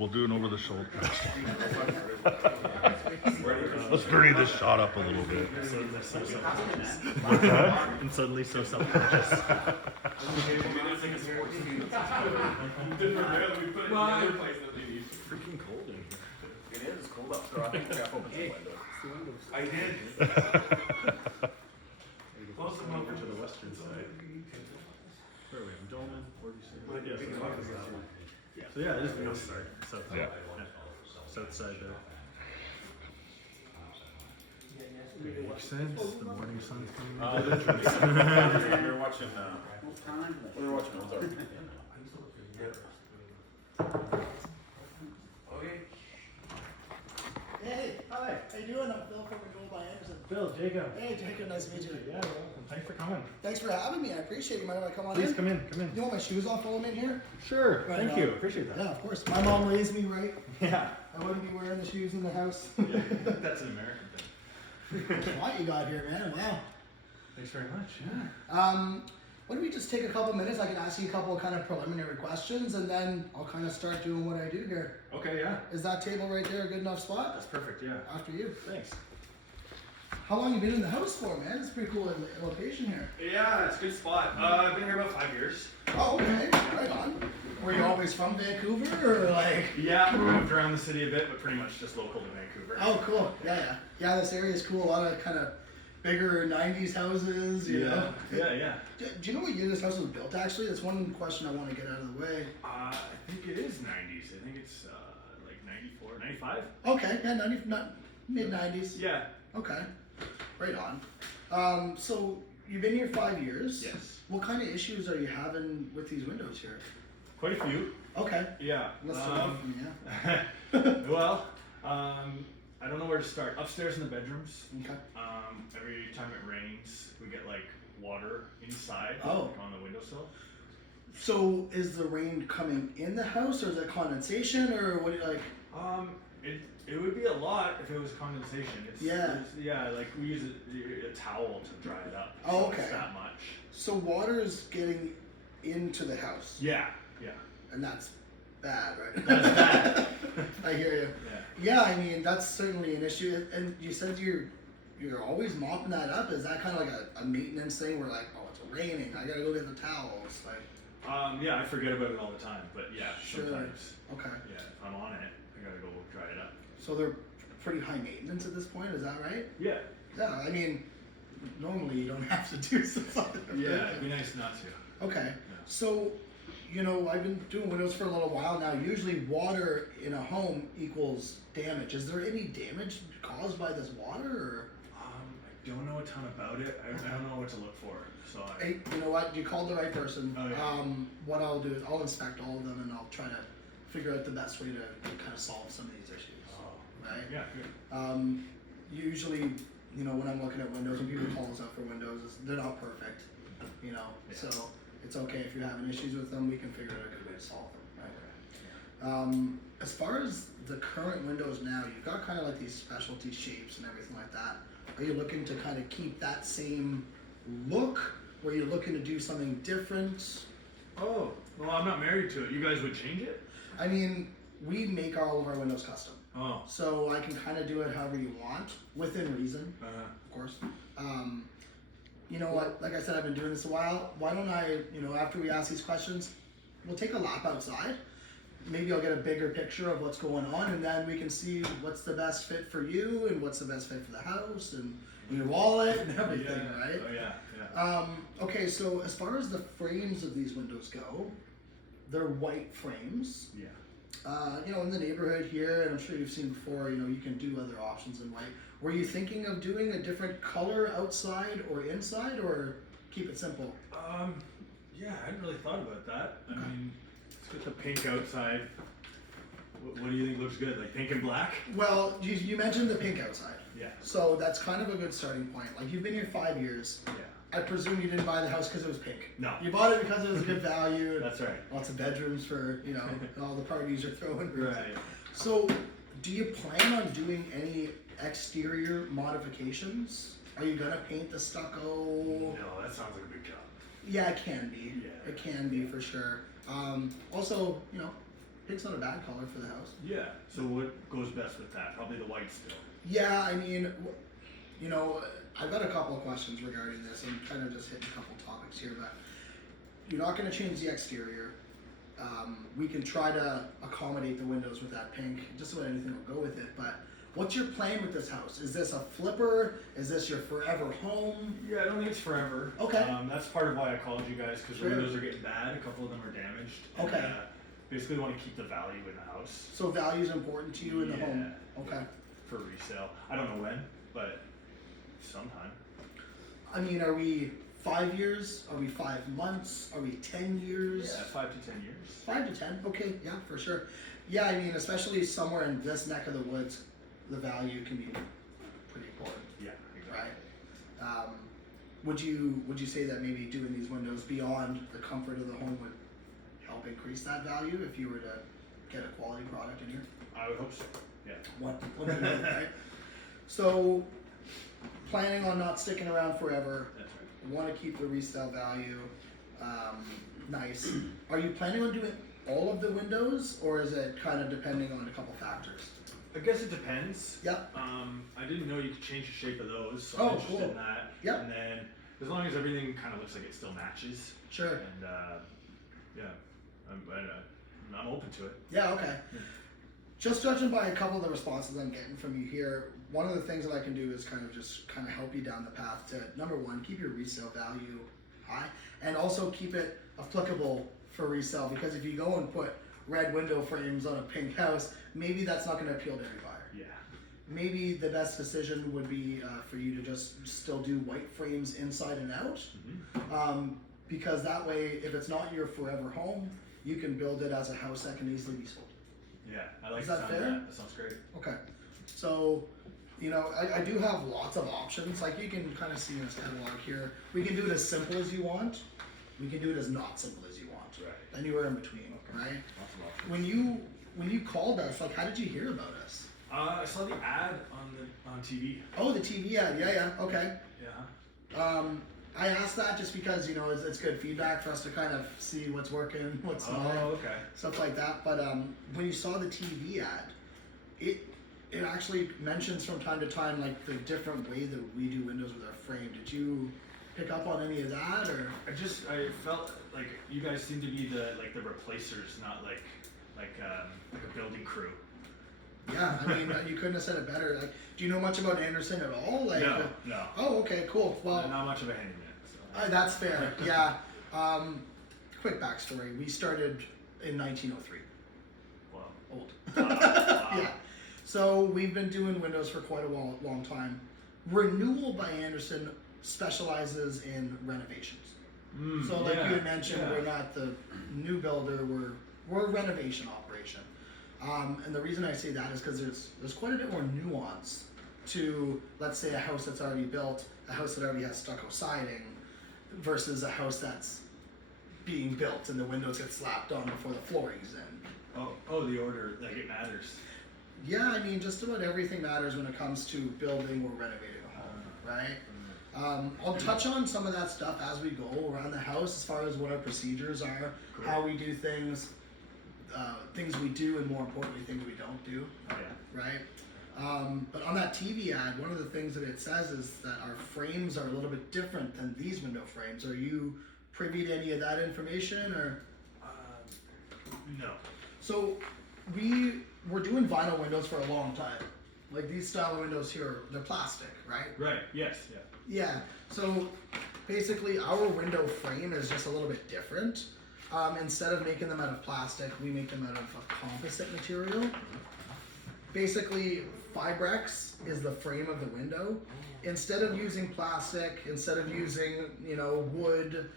We'll do an over the shoulder. Let's dirty this shot up a little bit. Suddenly so self-conscious. What's that? I'm suddenly so self-conscious. Freaking cold in here. It is cold up there. I think we have to open the window. I did. Close them over to the western side. Where are we? Dolman, 46. Yeah, so yeah, it is the west side. South Yeah. South side there. Makes sense. The morning sun's coming out. We were watching. We were watching Ozark. Okay. Hey, hi. How you doing? I'm Phil from Renewal by Anderson. Phil, Jacob. Hey, Jacob. Nice to meet you. Yeah, you're welcome. Thanks for coming. Thanks for having me. I appreciate you. Mind if I come on Please in? come in. Come in. You want my shoes off while I'm in here? Sure. Right Thank on. you. Appreciate Yeah, that. of course. My mom raised me right. Yeah. I wouldn't be wearing the shoes in the house. That's an American thing. What you got here, man? Wow. Thanks very much. Yeah. Why don't we just take a couple minutes? I can ask you a couple of kind of preliminary questions, and then I'll kind of start doing what I do here. Okay. Yeah. Is that table right there a good enough spot? That's perfect. Yeah. After you. Thanks. How long you been in the house for, man? It's a pretty cool location here. Yeah, it's a good spot. I've been here about 5 years. Oh, okay. Right on. Were you always from Vancouver, or like? Yeah, moved around the city a bit, but pretty much just local to Vancouver. Oh, cool. Yeah. Yeah, this area is cool. A lot of kind of bigger 90s houses, you know? Yeah. Do you know what year this house was built, actually? That's one question I want to get out of the way. I think it is 90s. I think it's like 94, 95. Okay, yeah, mid-90s. Yeah. Okay, right on. So, you've been here 5 years. Yes. What kind of issues are you having with these windows here? Quite a few. Okay, Yeah. let's start off from you. Well, I don't know where to start. Upstairs in the bedrooms. Okay. Every time it rains, we get like water inside, Oh. like on the windowsill. So, is the rain coming in the house, or is it condensation, or what do you like? It would be a lot if it was condensation. Yeah. Yeah, like we use a towel to dry it up. Oh, so okay. It's that much. So, water's getting into the house. Yeah. And that's bad, right? That's bad. I hear you. Yeah, I mean that's certainly an issue. And you said you're always mopping that up. Is that kind of like a maintenance thing where like, oh, it's raining, I gotta go get the towels? Like, Yeah, I forget about it all the time, but yeah, Sure. sometimes. okay. Yeah, if I'm on it, I gotta go dry it up. So they're pretty high maintenance at this point. Is that right? Yeah. Yeah. I mean, normally you don't have to do something. Yeah, it'd be nice not to. Okay. So, you know, I've been doing windows for a little while now. Usually water in a home equals damage. Is there any damage caused by this water, or? I don't know a ton about it. I don't know what to look for. So Hey, you know what? You called the right person. Oh, yeah. What I'll do is I'll inspect all of them and I'll try to figure out the best way to kind of solve some of these issues. Right? yeah, good. Usually, you know, when I'm looking at windows, when people call us out for windows, they're not perfect. You know, Yeah. so it's okay if you're having issues with them. We can figure out a good way to solve them. Right? As far as the current windows now, you've got kind of like these specialty shapes and everything like that. Are you looking to kind of keep that same look? Or are you looking to do something different? Oh, well, I'm not married to it. You guys would change it? I mean, we make all of our windows custom. Oh. So I can kind of do it however you want, within reason, of course. You know what, like I said, I've been doing this a while. Why don't I, you know, after we ask these questions, we'll take a lap outside. Maybe I'll get a bigger picture of what's going on, and then we can see what's the best fit for you and what's the best fit for the house and your wallet and everything, right? Oh, yeah. Okay, so as far as the frames of these windows go, they're white frames. Yeah. You know, in the neighborhood here, and I'm sure you've seen before, you know, you can do other options in white. Were you thinking of doing a different color outside or inside, or keep it simple? Yeah, I hadn't really thought about that. I mean, let's get the pink outside. What do you think looks good? Like pink and black? Well, you mentioned the pink outside. Yeah. So that's kind of a good starting point. Like, you've been here 5 years. Yeah. I presume you didn't buy the house because it was pink. No. You bought it because it was a good value. That's right. Lots of bedrooms for, you know, all the parties you're throwing. Right. So, do you plan on doing any exterior modifications? Are you gonna paint the stucco? No, that sounds like a big job. Yeah, it can be. Yeah. It can be for sure. Also, you know, pink's not a bad color for the house. Yeah. So what goes best with that? Probably the white still. Yeah, I mean, you know, I've got a couple of questions regarding this. I'm kind of just hitting a couple topics here, but you're not going to change the exterior. We can try to accommodate the windows with that pink. Just about anything will go with it. But what's your plan with this house? Is this a flipper? Is this your forever home? Yeah, I don't think it's forever. Okay. That's part of why I called you guys, because Sure. the windows are getting bad. A couple of them are damaged. Okay. And, basically want to keep the value in the house So value is important to you in the home. Okay. for resale. I don't know when, but sometime. I mean, are we 5 years? Are we 5 months? Are we 10 years? Yeah, 5 to 10 years. 5 to 10. Okay, yeah, for sure. Yeah, I mean, especially somewhere in this neck of the woods, the value can be pretty important, Yeah, exactly. right? Would you say that maybe doing these windows beyond the comfort of the home would help increase that value if you were to get a quality product in here? I would hope so. Yeah. One million, right? So, planning on not sticking around forever. That's right. Want to keep the resale value nice. Are you planning on doing all of the windows, or is it kind of depending on a couple factors? I guess it depends. Yep. I didn't know you could change the shape of those, so Oh, I'm interested cool. in that. Yep. And then, as long as everything kind of looks like it still matches, Sure. and yeah, I'm open to it. Yeah, okay. Just judging by a couple of the responses I'm getting from you here, one of the things that I can do is kind of help you down the path to, number one, keep your resale value high, and also keep it applicable for resale, because if you go and put red window frames on a pink house, maybe that's not going to appeal to every buyer. Yeah. Maybe the best decision would be for you to just still do white frames inside and out, because that way, if it's not your forever home, you can build it as a house that can easily be sold. Yeah, I like Is the that sound fair? of that. That sounds great. Okay, so, you know, I do have lots of options. Like, you can kind of see in this catalog here. We can do it as simple as you want. We can do it as not simple as you want. Right. Anywhere in between, right? Lots of options. When you called us, like, how did you hear about us? I saw the ad on TV. Oh, the TV ad. Yeah, okay. Yeah. I asked that just because, you know, it's good feedback for us to kind of see what's working, what's not. Oh, okay. Stuff like that. But when you saw the TV ad, it actually mentions from time to time like the different way that we do windows with our frame. Did you pick up on any of that, or? I felt like you guys seem to be the replacers, not like a building crew. Yeah, I mean, you couldn't have said it better. Like, do you know much about Anderson at all? Like, No. Oh, okay, cool. Well, Not much of a handyman. So. that's fair. Yeah. Quick backstory: we started in 1903. Wow. Old. Wow. Yeah. So we've been doing windows for quite a long time. Renewal by Anderson specializes in renovations. So like you had mentioned, we're not the new builder, we're a renovation operation. And the reason I say that is because there's quite a bit more nuance to, let's say, a house that's already built, a house that already has stucco siding, versus a house that's being built and the windows get slapped on before the flooring's in. Oh, the order, like it matters. Yeah, I mean, just about everything matters when it comes to building or renovating a home, right? I'll touch on some of that stuff as we go around the house, as far as what our procedures are, Cool. how we do things, things we do, and more importantly, things we don't do, Oh, yeah. right? But on that TV ad, one of the things that it says is that our frames are a little bit different than these window frames. Are you privy to any of that information, or? No. So we're doing vinyl windows for a long time. Like these style of windows here, they're plastic, right? Right. Yes. Yeah. Yeah. So basically, our window frame is just a little bit different. Instead of making them out of plastic, we make them out of a composite material. Basically, Fibrex is the frame of the window. Instead of using plastic, instead of using, wood,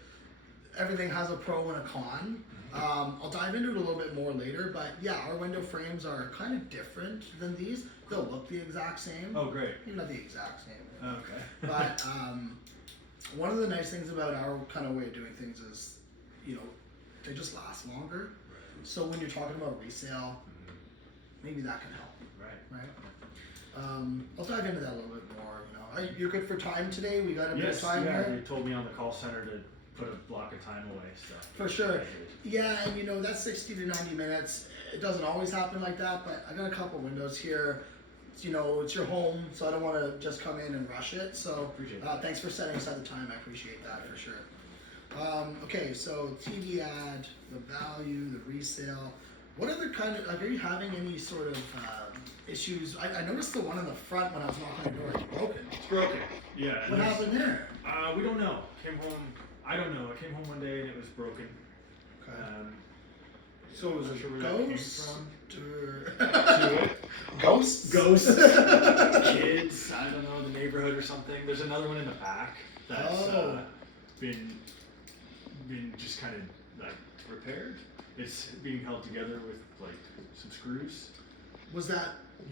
everything has a pro and a con. I'll dive into it a little bit more later, but yeah, our window frames are kind of different than these. They'll look the exact same. Oh, great. Maybe not the exact same. Okay. But one of the nice things about our kind of way of doing things is, they just last longer. So when you're talking about resale, maybe that can help, right? I'll dive into that a little bit more. You're good for time today? We got a bit of Yes. time Yeah. here? They told me on the call center to put a block of time away. So For sure. Yeah, and you know, that's 60 to 90 minutes. It doesn't always happen like that, but I got a couple windows here. You know, it's your home, so I don't want to just come in and rush it. So Appreciate that. thanks for setting aside the time. I appreciate that for sure. Okay, so TV ad, the value, the resale. What other kind of, like, are you having any sort of issues? I noticed the one in the front when I was knocking on the door is broken. It's broken. Yeah. and What there's- happened there? We don't know. Came home. I don't know. I came home one day and it was broken. Okay. So it was not a sure where that came ghost from. or ghosts? Ghosts, kids, I don't know, the neighborhood or something. There's another one in the back that's been just kind of like repaired. It's being held together with like some screws. Was that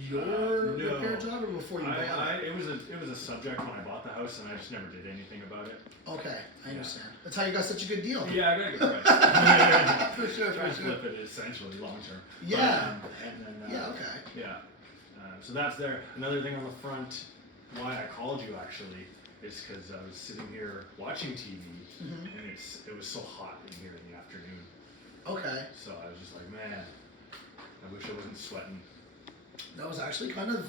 your No. repair job or before you bought it? It was a subject when I bought the house, and I just never did anything about it. Okay, I understand. That's how you got such a good deal. Yeah, I gotta get right. For sure, Try for to sure. flip it essentially long term. Yeah. And then Yeah, okay. yeah. So that's there. Another thing on the front, why I called you actually, is because I was sitting here watching TV, Mhm. and it was so hot in here in the afternoon. Okay. So I was just like, man, I wish I wasn't sweating. That was actually kind of,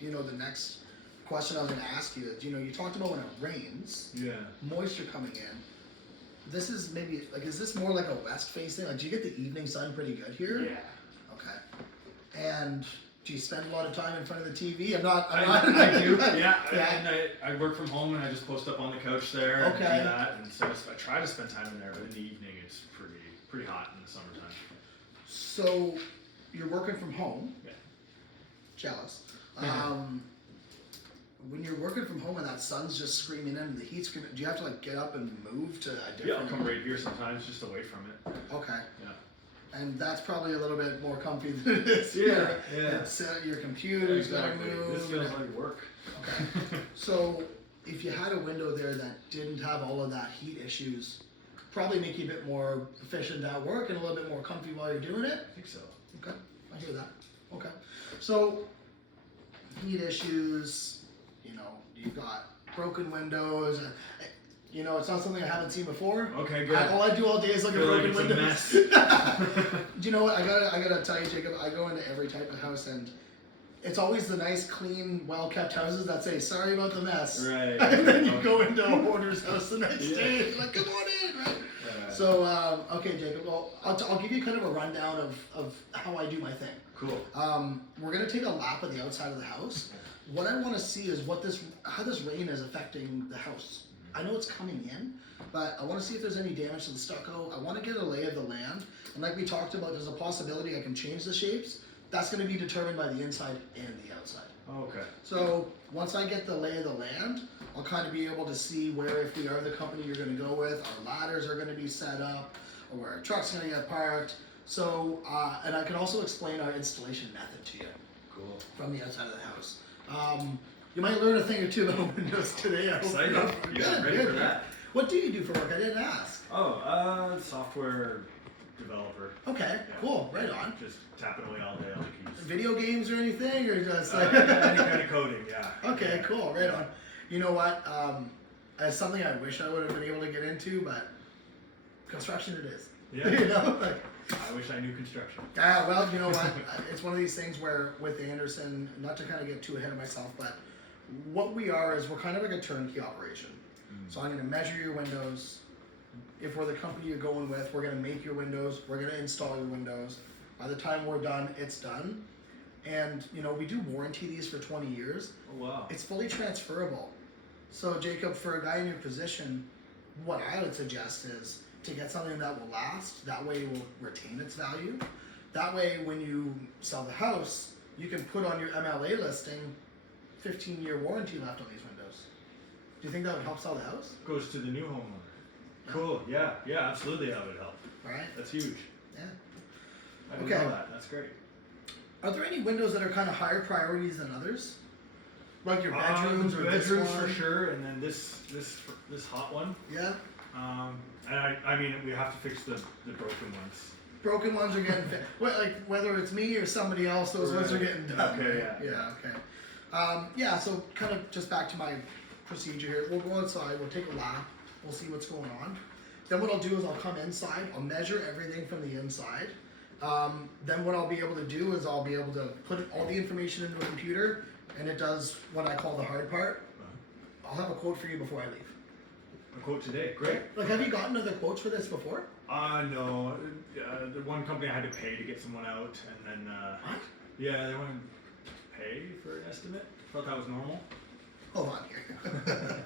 you know, the next question I was going to ask you is, you know, you talked about when it rains, Yeah. moisture coming in. This is maybe, like, is this more like a west facing? Like, do you get the evening sun pretty good here? Yeah. Okay. And do you spend a lot of time in front of the TV? I'm not. I do. Yeah. Yeah. And I work from home, and I just post up on the couch there and do Okay. that. And so I try to spend time in there, but in the evening it's pretty hot in the summertime. So, you're working from home. Yeah. Jealous. Yeah. When you're working from home and that sun's just screaming in and the heat's screaming, do you have to like get up and move to a different? Yeah, I'll come right here sometimes, just away from it. Okay. Yeah. And that's probably a little bit more comfy than it is. Yeah, here. yeah. It's, your computer's Exactly. gotta move. This feels like work. Okay. So if you had a window there that didn't have all of that heat issues, probably make you a bit more efficient at work and a little bit more comfy while you're doing it. I think so. Okay, I hear that. Okay. So heat issues, you know, you've got broken windows. You know, it's not something I haven't seen before. Okay, good. All I do all day is look at Feel like broken it's a windows. mess. Do you know what? I gotta tell you, Jacob. I go into every type of house, and it's always the nice, clean, well-kept houses that say "Sorry about the mess," Right. and then you Okay. go into a hoarder's house the next Yeah. day, like, "Come on in," right? So, okay, Jacob. Well, I'll give you kind of a rundown of how I do my thing. Cool. We're gonna take a lap of the outside of the house. What I want to see is how this rain is affecting the house. I know it's coming in, but I want to see if there's any damage to the stucco. I want to get a lay of the land, and like we talked about, there's a possibility I can change the shapes. That's going to be determined by the inside and the outside. Okay. So once I get the lay of the land, I'll kind of be able to see where, if we are the company you're going to go with, our ladders are going to be set up, or where our truck's going to get parked. So, and I can also explain our installation method to you Cool. from the outside of the house. You might learn a thing or two about windows today. I hope. Excited. Good, Yeah, ready good, for good. that. What do you do for work? I didn't ask. Oh, software developer. Okay, Yeah. cool, right on. Just tapping away all day on the keys. Video games or anything, or just like? Any kind of coding, yeah. Okay, Yeah. cool, right on. You know what? It's something I wish I would have been able to get into, but construction it is. Yeah. You know, like, I wish I knew construction. yeah, well, you know what? It's one of these things where with Anderson, not to kind of get too ahead of myself, but what we are is we're kind of like a turnkey operation. So I'm going to measure your windows. If we're the company you're going with, we're going to make your windows. We're going to install your windows. By the time we're done, it's done. And, you know, we do warranty these for 20 years. Oh, wow. It's fully transferable. So, Jacob, for a guy in your position, what I would suggest is to get something that will last. That way it will retain its value. That way, when you sell the house, you can put on your MLA listing 15-year warranty left on these windows. Do you think that would help sell the house? Goes to the new homeowner. Cool. Yeah. Yeah. Absolutely, that would help. Right? That's huge. Yeah. I didn't Okay. know that. That's great. Are there any windows that are kind of higher priorities than others? Like your bedrooms or bedrooms this one? for sure, and then this hot one. Yeah. And I mean we have to fix the broken ones. Broken ones are getting like whether it's me or somebody else, those ones are Right. getting done. Okay, right? yeah. Okay. Yeah. So kind of just back to my procedure here. We'll go outside. We'll take a lap. We'll see what's going on. Then what I'll do is I'll come inside, I'll measure everything from the inside. Then what I'll be able to do is I'll be able to put all the information into a computer, and it does what I call the hard part. I'll have a quote for you before I leave. A quote today, great. Like, have you gotten other quotes for this before? No. The one company I had to pay to get someone out, and then What? yeah, they wanted to pay for an estimate. Thought that was normal. Hold on here.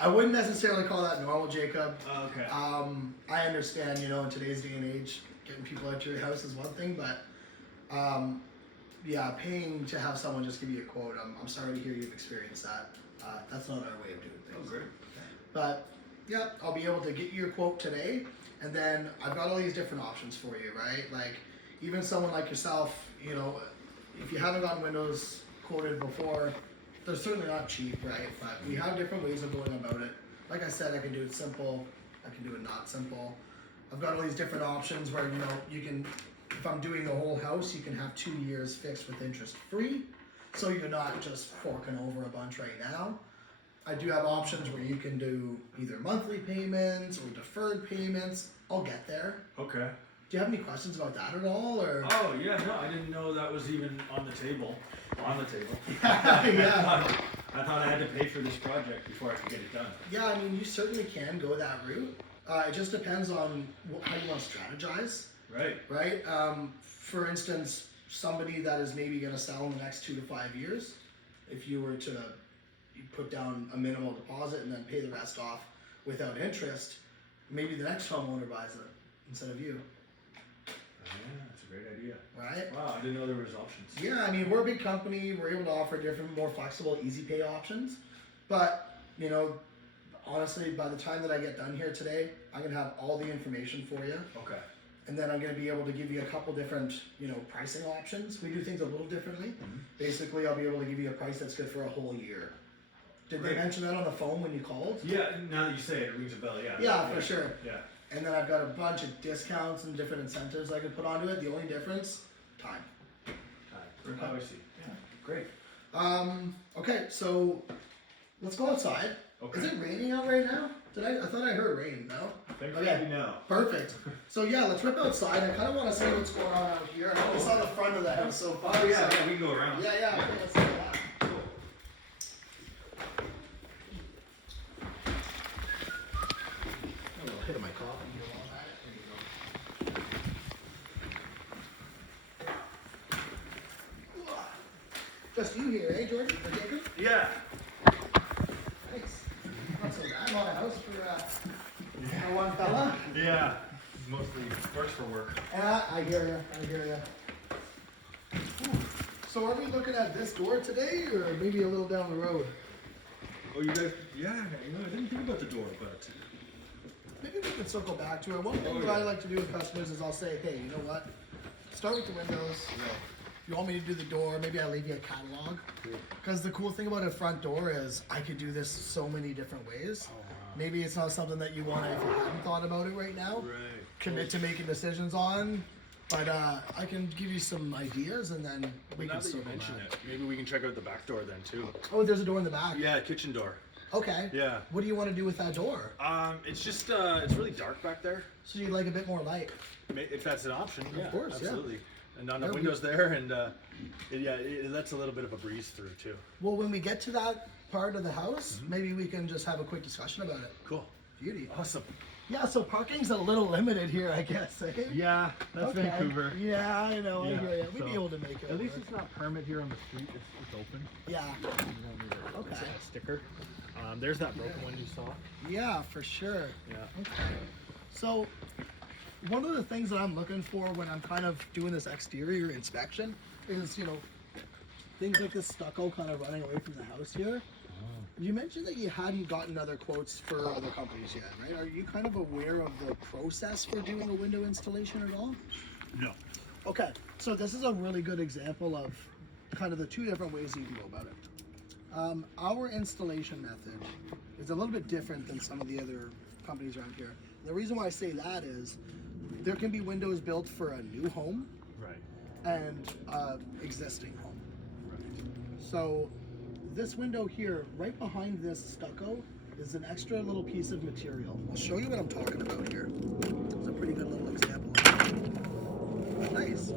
I wouldn't necessarily call that normal, Jacob. Okay. I understand, you know, in today's day and age, getting people out to your house is one thing, but yeah, paying to have someone just give you a quote, I'm sorry to hear you've experienced that. That's not our way of doing things. Oh, great. But yeah, I'll be able to get you your quote today, and then I've got all these different options for you, right? Like, even someone like yourself, you know, if you haven't gotten windows quoted before, they're certainly not cheap, right? But we have different ways of going about it. Like I said, I can do it simple, I can do it not simple. I've got all these different options where, you know, you can, if I'm doing the whole house, you can have 2 years fixed with interest free. So you're not just forking over a bunch right now. I do have options where you can do either monthly payments or deferred payments. I'll get there. Okay. Do you have any questions about that at all, or? Oh yeah, no, I didn't know that was even on the table. On the table. Yeah. I thought I had to pay for this project before I could get it done. Yeah, I mean, you certainly can go that route. It just depends on how you want to strategize, Right. right? For instance, somebody that is maybe going to sell in the next 2 to 5 years, if you were to put down a minimal deposit and then pay the rest off without interest, maybe the next homeowner buys it instead of you, Yeah, that's a great idea. right? Wow, I didn't know there was options. Yeah, I mean, we're a big company. We're able to offer different, more flexible, easy pay options. But, you know, honestly, by the time that I get done here today, I'm going to have all the information for you. Okay. And then I'm going to be able to give you a couple different, you know, pricing options. We do things a little differently. Basically, I'll be able to give you a price that's good for a whole year. Did they Great. mention that on the phone when you called? Yeah, now that you say it, it rings a bell, yeah. Yeah, for sure. Yeah. And then I've got a bunch of discounts and different incentives I could put onto it. The only difference, time. Oh, I see. Yeah. Great. Okay, so let's go outside. Okay. Is it raining out right now? I thought I heard rain, no? Thankfully, Okay. no. Perfect. So yeah, let's rip outside. I kind of want to see what's going on out here. I only saw the front of the house so far. Oh yeah, so- yeah, we can go around. Yeah, yeah. Okay, let's do that. A little hit of my coffee here while I'm at it. There you go. Just you here, eh, Jordan? Or Jacob? Yeah. Nice. Not so bad. Not a house for one fella. Yeah. Mostly works for work. Yeah, I hear you. I hear you. So are we looking at this door today, or maybe a little down the road? Oh, you guys? Yeah. You know, I didn't think about the door, but Maybe we can circle back to it. One thing Oh, that yeah. I like to do with customers is I'll say, hey, you know what? Start with the windows. If you want me to do the door, maybe I'll leave you a catalog. Because the cool thing about a front door is I could do this so many different ways. Maybe it's not something that you want to, if you haven't thought about it right now, commit to making decisions on. But I can give you some ideas, and then we Now can that you circle mention back. it, maybe we can check out the back door then too. Oh, there's a door in the back. Yeah, kitchen door. Okay. Yeah. What do you want to do with that door? It's just it's really dark back there. So you'd like a bit more light. If that's an option, yeah, course, yeah. absolutely. And on the Yeah, we- windows there, and it lets a little bit of a breeze through too. Well, when we get to that part of the house, maybe we can just have a quick discussion about it. Cool. Beauty. Awesome. Yeah, so parking's a little limited here, I guess. Eh? Yeah, that's Okay. Vancouver. Yeah, I know. I Yeah, hear you. We'd be so- able to make it. At least work. it's not permit here on the street. It's open. Yeah. You don't need a, Okay. a sticker. There's that broken one you saw. Yeah, for sure. Yeah. Okay. So, one of the things that I'm looking for when I'm kind of doing this exterior inspection is, you know, things like this stucco kind of running away from the house here. You mentioned that you hadn't gotten other quotes for other companies yet, right? Are you kind of aware of the process for doing a window installation at all? No. Okay, so this is a really good example of kind of the two different ways you can go about it. Our installation method is a little bit different than some of the other companies around here. The reason why I say that is there can be windows built for a new home Right. and existing home. Right. So this window here, right behind this stucco, is an extra little piece of material. I'll show you what I'm talking about here. It's a pretty good little example. Nice.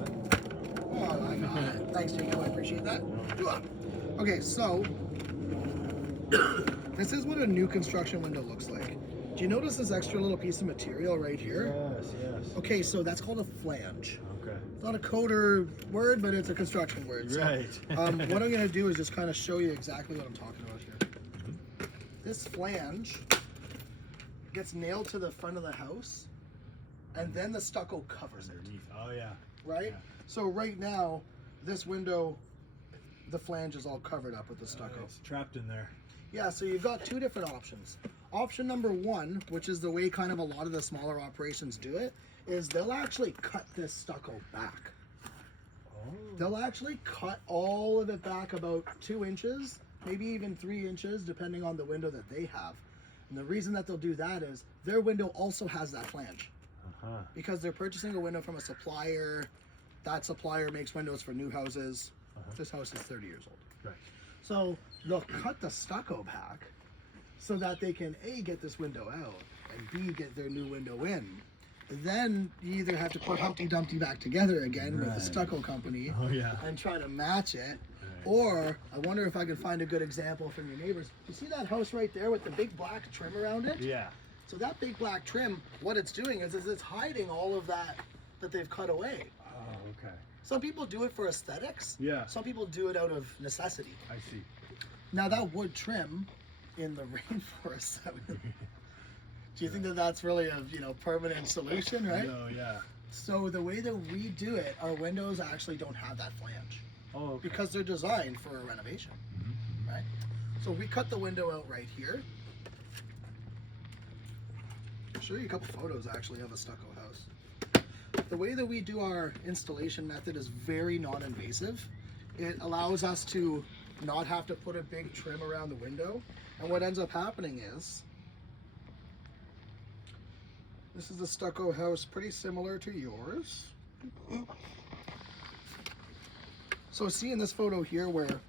Oh, I got it. Thanks, Jacob. I appreciate that. Okay, so this is what a new construction window looks like. Do you notice this extra little piece of material right here? Yes. Okay, so that's called a flange. Okay. It's not a coder word, but it's a construction word. So, Right. what I'm going to do is just kind of show you exactly what I'm talking about here. This flange gets nailed to the front of the house, and then the stucco covers it, Underneath. Oh yeah. right? Yeah. So right now, this window, the flange is all covered up with the stucco. It's trapped in there. Yeah, so you've got two different options. Option number one, which is the way kind of a lot of the smaller operations do it, is they'll actually cut this stucco back. Oh. They'll actually cut all of it back about 2 inches, maybe even 3 inches, depending on the window that they have. And the reason that they'll do that is their window also has that flange. Uh-huh. Because they're purchasing a window from a supplier. That supplier makes windows for new houses. This house is 30 years old. Right. So they'll cut the stucco back so that they can A, get this window out, and B, get their new window in. Then you either have to put Humpty Dumpty back together again with the Right. stucco company Oh yeah. and try to match it. Or I wonder if I can find a good example from your neighbors. You see that house right there with the big black trim around it? Yeah. So that big black trim, what it's doing is it's hiding all of that they've cut away. Oh, okay. Some people do it for aesthetics. Yeah. Some people do it out of necessity. I see. Now that wood trim in the rainforest, do you think that that's really a permanent solution, right? No, yeah. So the way that we do it, our windows actually don't have that flange Oh, okay. because they're designed for a renovation, right? So we cut the window out right here. I'll show you a couple photos actually of a stucco house. The way that we do our installation method is very non-invasive. It allows us to not have to put a big trim around the window. And what ends up happening is, this is the stucco house, pretty similar to yours. So see in this photo here where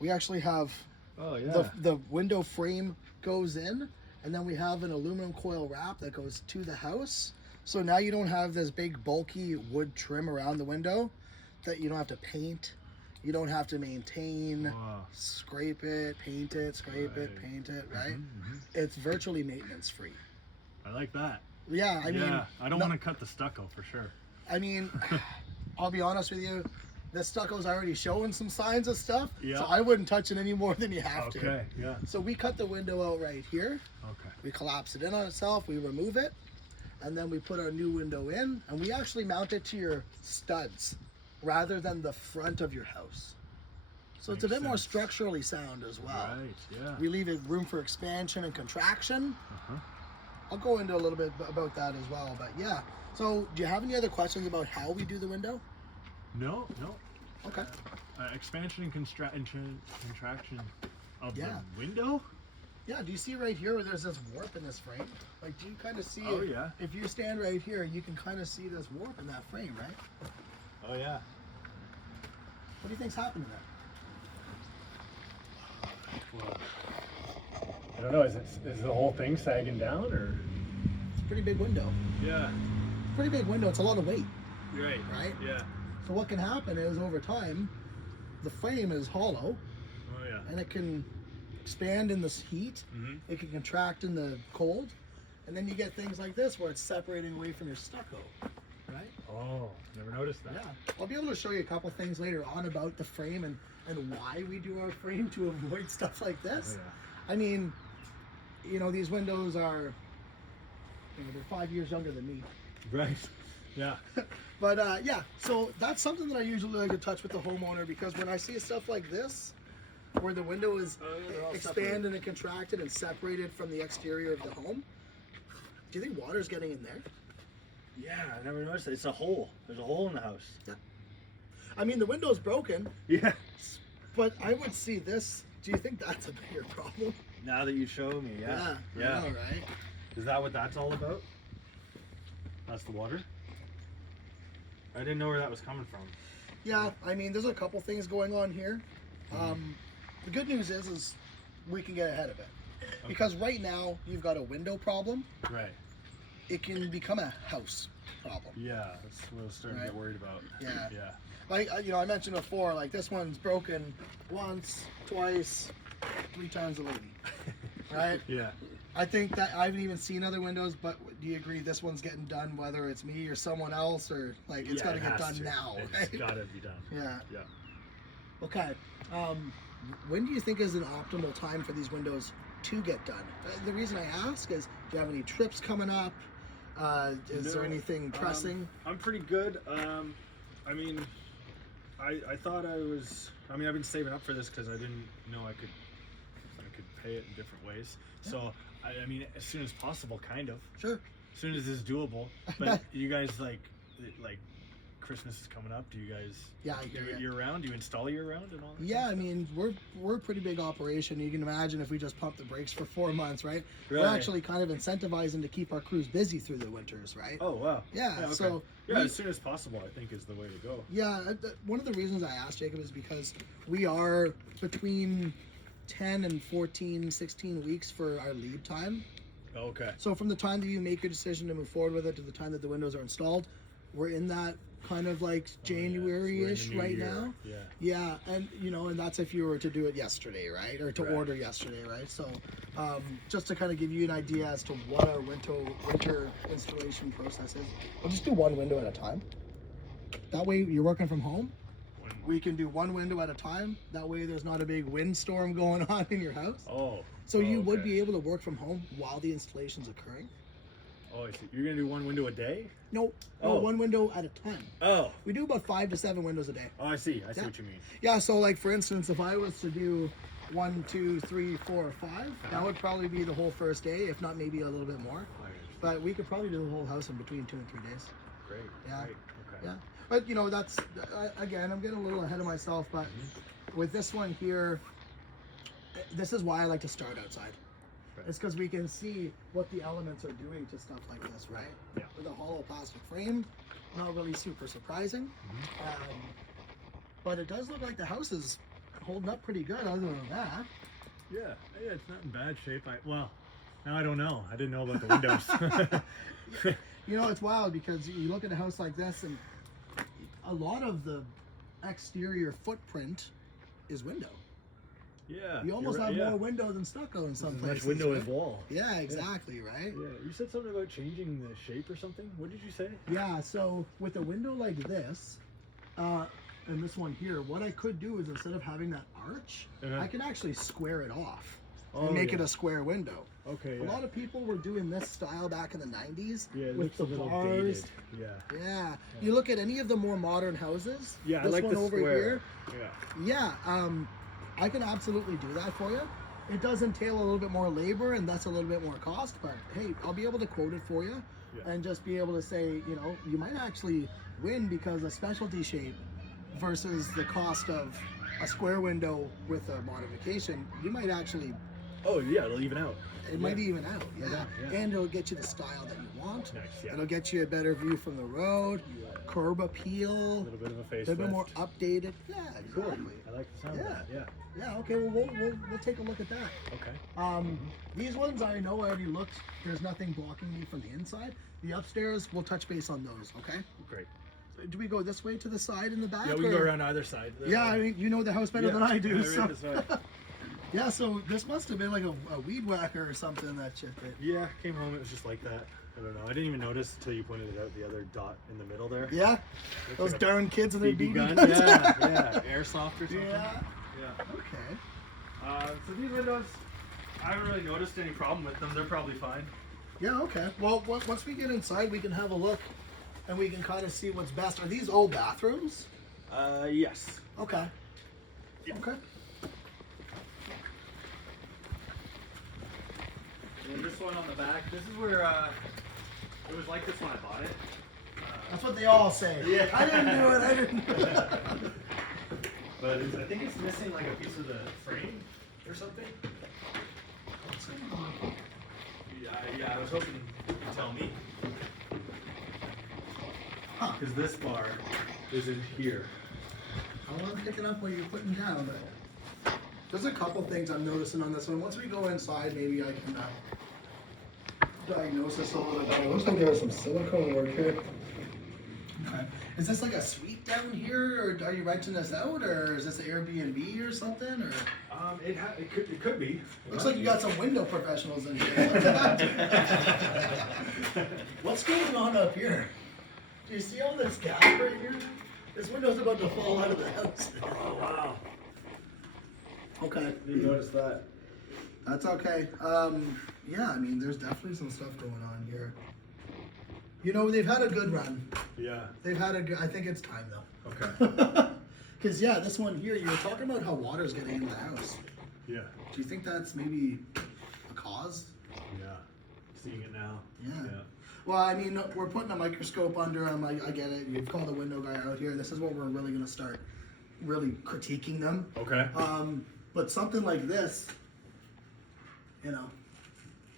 we actually have Oh yeah. the window frame goes in, and then we have an aluminum coil wrap that goes to the house. So now you don't have this big bulky wood trim around the window that you don't have to paint. You don't have to maintain, Wow. scrape it, paint it, scrape it, Right. paint it, right? It's virtually maintenance free. I like that. Yeah, I mean, I don't no- want to cut the stucco for sure. I mean, I'll be honest with you, the stucco's already showing some signs of stuff, Yeah. so I wouldn't touch it any more than you have to. Okay. Yeah. So we cut the window out right here. Okay. We collapse it in on itself, we remove it, and then we put our new window in, and we actually mount it to your studs rather than the front of your house. So it's a Makes bit more sense. structurally sound as well. Right. Yeah. We leave it room for expansion and contraction. Uh-huh. I'll go into a little bit about that as well, but yeah. So do you have any other questions about how we do the window? No. Okay. Expansion and contraction of Yeah. the window. Yeah, do you see right here where there's this warp in this frame? Like, do you kind of see Oh, it? yeah. If you stand right here, you can kind of see this warp in that frame, right? Oh yeah. What do you think's happening there? Well, I don't know. Is the whole thing sagging down or? It's a pretty big window. Yeah. Pretty big window. It's a lot of weight, Right. right? Yeah. So what can happen is over time, the frame is hollow Oh yeah. and it can expand in this heat. Mhm. It can contract in the cold. And then you get things like this where it's separating away from your stucco, right? Oh, never noticed that. Yeah. I'll be able to show you a couple things later on about the frame and why we do our frame to avoid stuff like Oh, this. yeah. I mean, these windows are, they're 5 years younger than me. Right. Yeah. But yeah, so that's something that I usually like to touch with the homeowner, because when I see stuff like this, where the window is they're all expanded and contracted and separated from the exterior of the home, do you think water's getting in there? Yeah, I never noticed that. It's a hole. There's a hole in the house. I mean, the window's broken, Yeah. but I would see this. Do you think that's a bigger problem? Now that you show me, yeah. I know, right? Is that what that's all about? That's the water? I didn't know where that was coming from. Yeah, I mean, there's a couple things going on here. The good news is we can get ahead of it. Because right now you've got a window problem. Right. It can become a house problem. Yeah, that's what I was starting to get Right. worried about. Yeah. Yeah. Like I mentioned before, like this one's broken once, twice, 3 times a lady. Right? Yeah. I think that I haven't even seen other windows, but do you agree this one's getting done, whether it's me or someone else, or like it's Yeah, got to it get has done to. now? It's Right? gotta be done. Yeah. Yeah. Okay. When do you think is an optimal time for these windows to get done? The reason I ask is, do you have any trips coming up? Is there No, anything pressing? I'm pretty good. I mean, I thought I was. I mean, I've been saving up for this because I didn't know I could pay it in different ways. Yeah. So I mean, as soon as possible, kind of. Sure. As soon as it's doable. But you guys like Christmas is coming up. Do you guys? Yeah, I hear ya. year round. Do you install year round and all that? Yeah, kind I of mean, we're a pretty big operation. You can imagine if we just pump the brakes for 4 months, right? Right. We're actually kind of incentivizing to keep our crews busy through the winters, right? stuff? Oh wow. Yeah, okay. so yeah, we- as soon as possible, I think is the way to go. Yeah, one of the reasons I asked Jacob is because we are between 10 and 14, 16 weeks for our lead time. Okay. So from the time that you make your decision to move forward with it to the time that the windows are installed, we're in that kind of like January-ish right now. Yeah. Yeah, and and that's if you were to do it yesterday, right? Or to Right. order yesterday, right? So just to kind of give you an idea as to what our winter installation process is, we'll just do one window at a time. That way you're working from home. We can do one window at a time. That way there's not a big windstorm going on in your house. Oh. So you would okay. be able to work from home while the installation's occurring. Oh, I see. You're gonna do one window a day? No, Oh. one window at a time. Oh. We do about 5 to 7 windows a day. Oh, I see. I see Yeah. what you mean. Yeah, so like for instance, if I was to do 1, 2, 3, 4, 5, that would probably be the whole first day, if not maybe a little bit more. But we could probably do the whole house in between 2 and 3 days. Great. Yeah. Great. Okay. Yeah, but that's again, I'm getting a little ahead of myself. But with this one here, this is why I like to start outside. Right. It's because we can see what the elements are doing to stuff like this, right? Yeah. With a hollow plastic frame, not really super surprising. But it does look like the house is holding up pretty good. Other than that, Yeah. Yeah. It's not in bad shape. Well, now I don't know. I didn't know about the windows. it's wild because you look at a house like this, and a lot of the exterior footprint is window. Yeah. You almost you're have right, yeah. more window than stucco in some As places. much window right? as wall. Yeah, exactly, right? Yeah. You said something about changing the shape or something. What did you say? Yeah, so with a window like this, and this one here, what I could do is instead of having that arch, Uh-huh. I can actually square it off Oh, and make it yeah. a square window. Okay. A lot of people were doing this style back in the 90s Yeah. It with looks the a little bars. dated. Yeah. Yeah. You look at any of the more modern houses, Yeah. this I like one the over square. here, Yeah. yeah, I can absolutely do that for you. It does entail a little bit more labor and that's a little bit more cost, but hey, I'll be able to quote it for you Yeah. and just be able to say, you might actually win because a specialty shape versus the cost of a square window with a modification, you might actually, Oh yeah. It'll even out. it might even out, yeah. Yeah. And it'll get you the style that you want. Nice. Yeah. It'll get you a better view from the road, curb appeal, A little bit of a a facelift. little bit more updated. Yeah, Cool. exactly. I like the sound of that. Yeah. Yeah, okay, well, we'll take a look at that. Okay. These ones I know I already looked. There's nothing blocking me from the inside. The upstairs, we'll touch base on those, okay? Great. So do we go this way to the side in the back? Yeah, we can go or- around either side. Yeah, I mean, you know the house better than I do. Yeah, So. right this way. Yeah, so this must have been like a weed whacker or something that you did. Yeah, came home, it was just like that. I don't know. I didn't even notice until you pointed it out, the other dot in the middle there. Yeah, Looks those like a darn kids and their BB BB gun. guns. Yeah. Airsoft or something. Yeah. Yeah. Okay. So these windows, I haven't really noticed any problem with them. They're probably fine. Yeah, okay. Well, once we get inside, we can have a look and we can kind of see what's best. Are these all bathrooms? Yes. Okay. Yeah. Okay. And this one on the back, this is where, it was like this when I bought it. That's what they all say. Yeah. I didn't do it. I didn't do it. But I think it's missing like a piece of the frame or something. Yeah, I was hoping you could tell me. Huh. Because this bar is in here. I wasn't picking up what you're putting down, but There's a couple things I'm noticing on this one. Once we go inside, maybe I can diagnose this a little bit. It looks like there's some silicone work here. Okay. Is this like a suite down here, or are you renting this out, or is this an Airbnb or something? Or It could be. looks like you got some window professionals in here. Look at that. What's going on up here? Do you see all this gap right here? This window's about to fall out of the house. Oh wow. Okay. You noticed that? That's okay. Yeah, I mean, there's definitely some stuff going on here. You know, they've had a good run. Yeah. They've had a good, I think it's time though. Okay. Because, yeah, this one here, you were talking about how water's getting into the house. Yeah. Do you think that's maybe a cause? Yeah. Seeing it now. Yeah. Well, I mean, we're putting a microscope under them. I get it. You've called the window guy out here. This is what we're really going to start really critiquing them. Okay. But something like this, you know,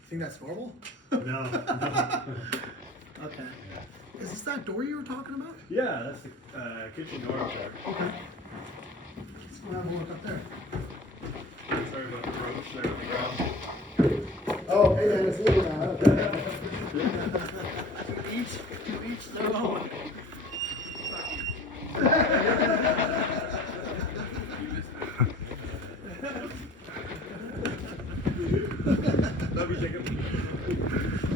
think that's normal? No. Okay. Is this that door you were talking about? Yeah, that's the kitchen door up there. Okay. Let's go have a look up there. Sorry about the roach there on the ground. Oh, hey man, it's leaving now. To each their own. Love you, Jacob.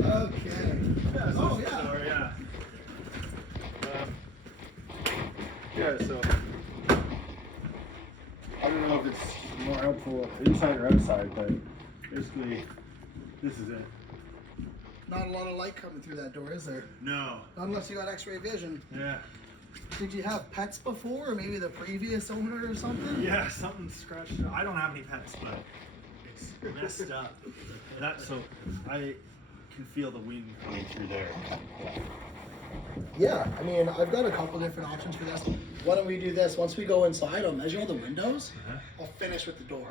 Okay. Yeah, so Oh, it's the yeah. door, yeah. Yeah, so I don't know if it's more helpful inside or outside, but basically this is it. Not a lot of light coming through that door, is there? No. Unless you got x-ray vision. Yeah. Did you have pets before, or maybe the previous owner or something? Yeah, something scratched. I don't have any pets, but it's messed up. So I can feel the wind coming through there. Yeah, I mean, I've got a couple different options for this. Why don't we do this? Once we go inside, I'll measure all the windows. I'll finish with the door.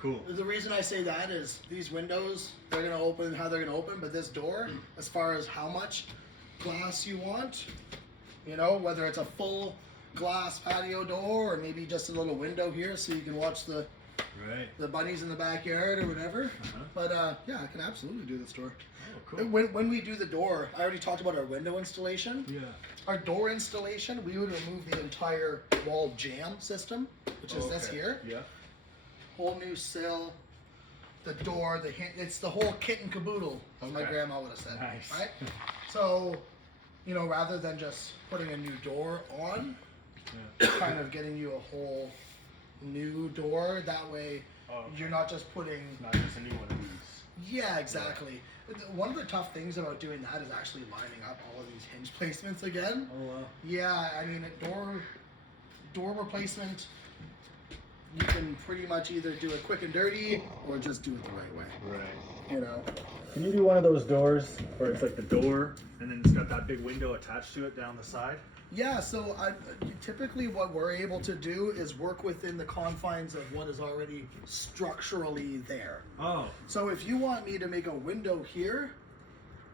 Cool. The reason I say that is these windows, they're going to open how they're going to open, but this door, as far as how much glass you want, you know, whether it's a full glass patio door or maybe just a little window here so you can watch the bunnies in the backyard or whatever. But yeah, I can absolutely do this door. Oh, cool. When we do the door, I already talked about our window installation. Yeah. Our door installation, we would remove the entire wall jamb system, which is this here. Yeah. Whole new sill, the door, it's the whole kit and caboodle, as my Okay. grandma would have said. Nice. Right? So, you know, rather than just putting a new door on, kind of getting you a whole new door, that way you're not just putting. Not just a new one of these. Yeah, exactly. One of the tough things about doing that is actually lining up all of these hinge placements again. Oh wow. Yeah, I mean, door replacement, you can pretty much either do it quick and dirty or just do it the right way. Right. You know? Can you do one of those doors where it's like the door and then it's got that big window attached to it down the side? Yeah, so typically what we're able to do is work within the confines of what is already structurally there. Oh. So if you want me to make a window here,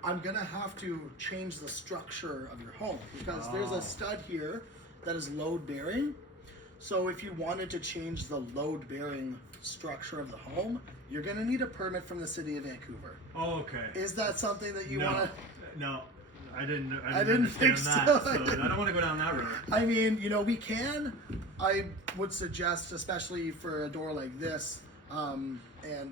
I'm gonna have to change the structure of your home because there's a stud here that is load bearing. So if you wanted to change the load bearing structure of the home, you're gonna need a permit from the city of Vancouver. Oh, okay. Is that something that you wanna? No. I didn't didn't think understand so. that, so I don't want to go down that road. I mean, you know, we can. I would suggest, especially for a door like this, and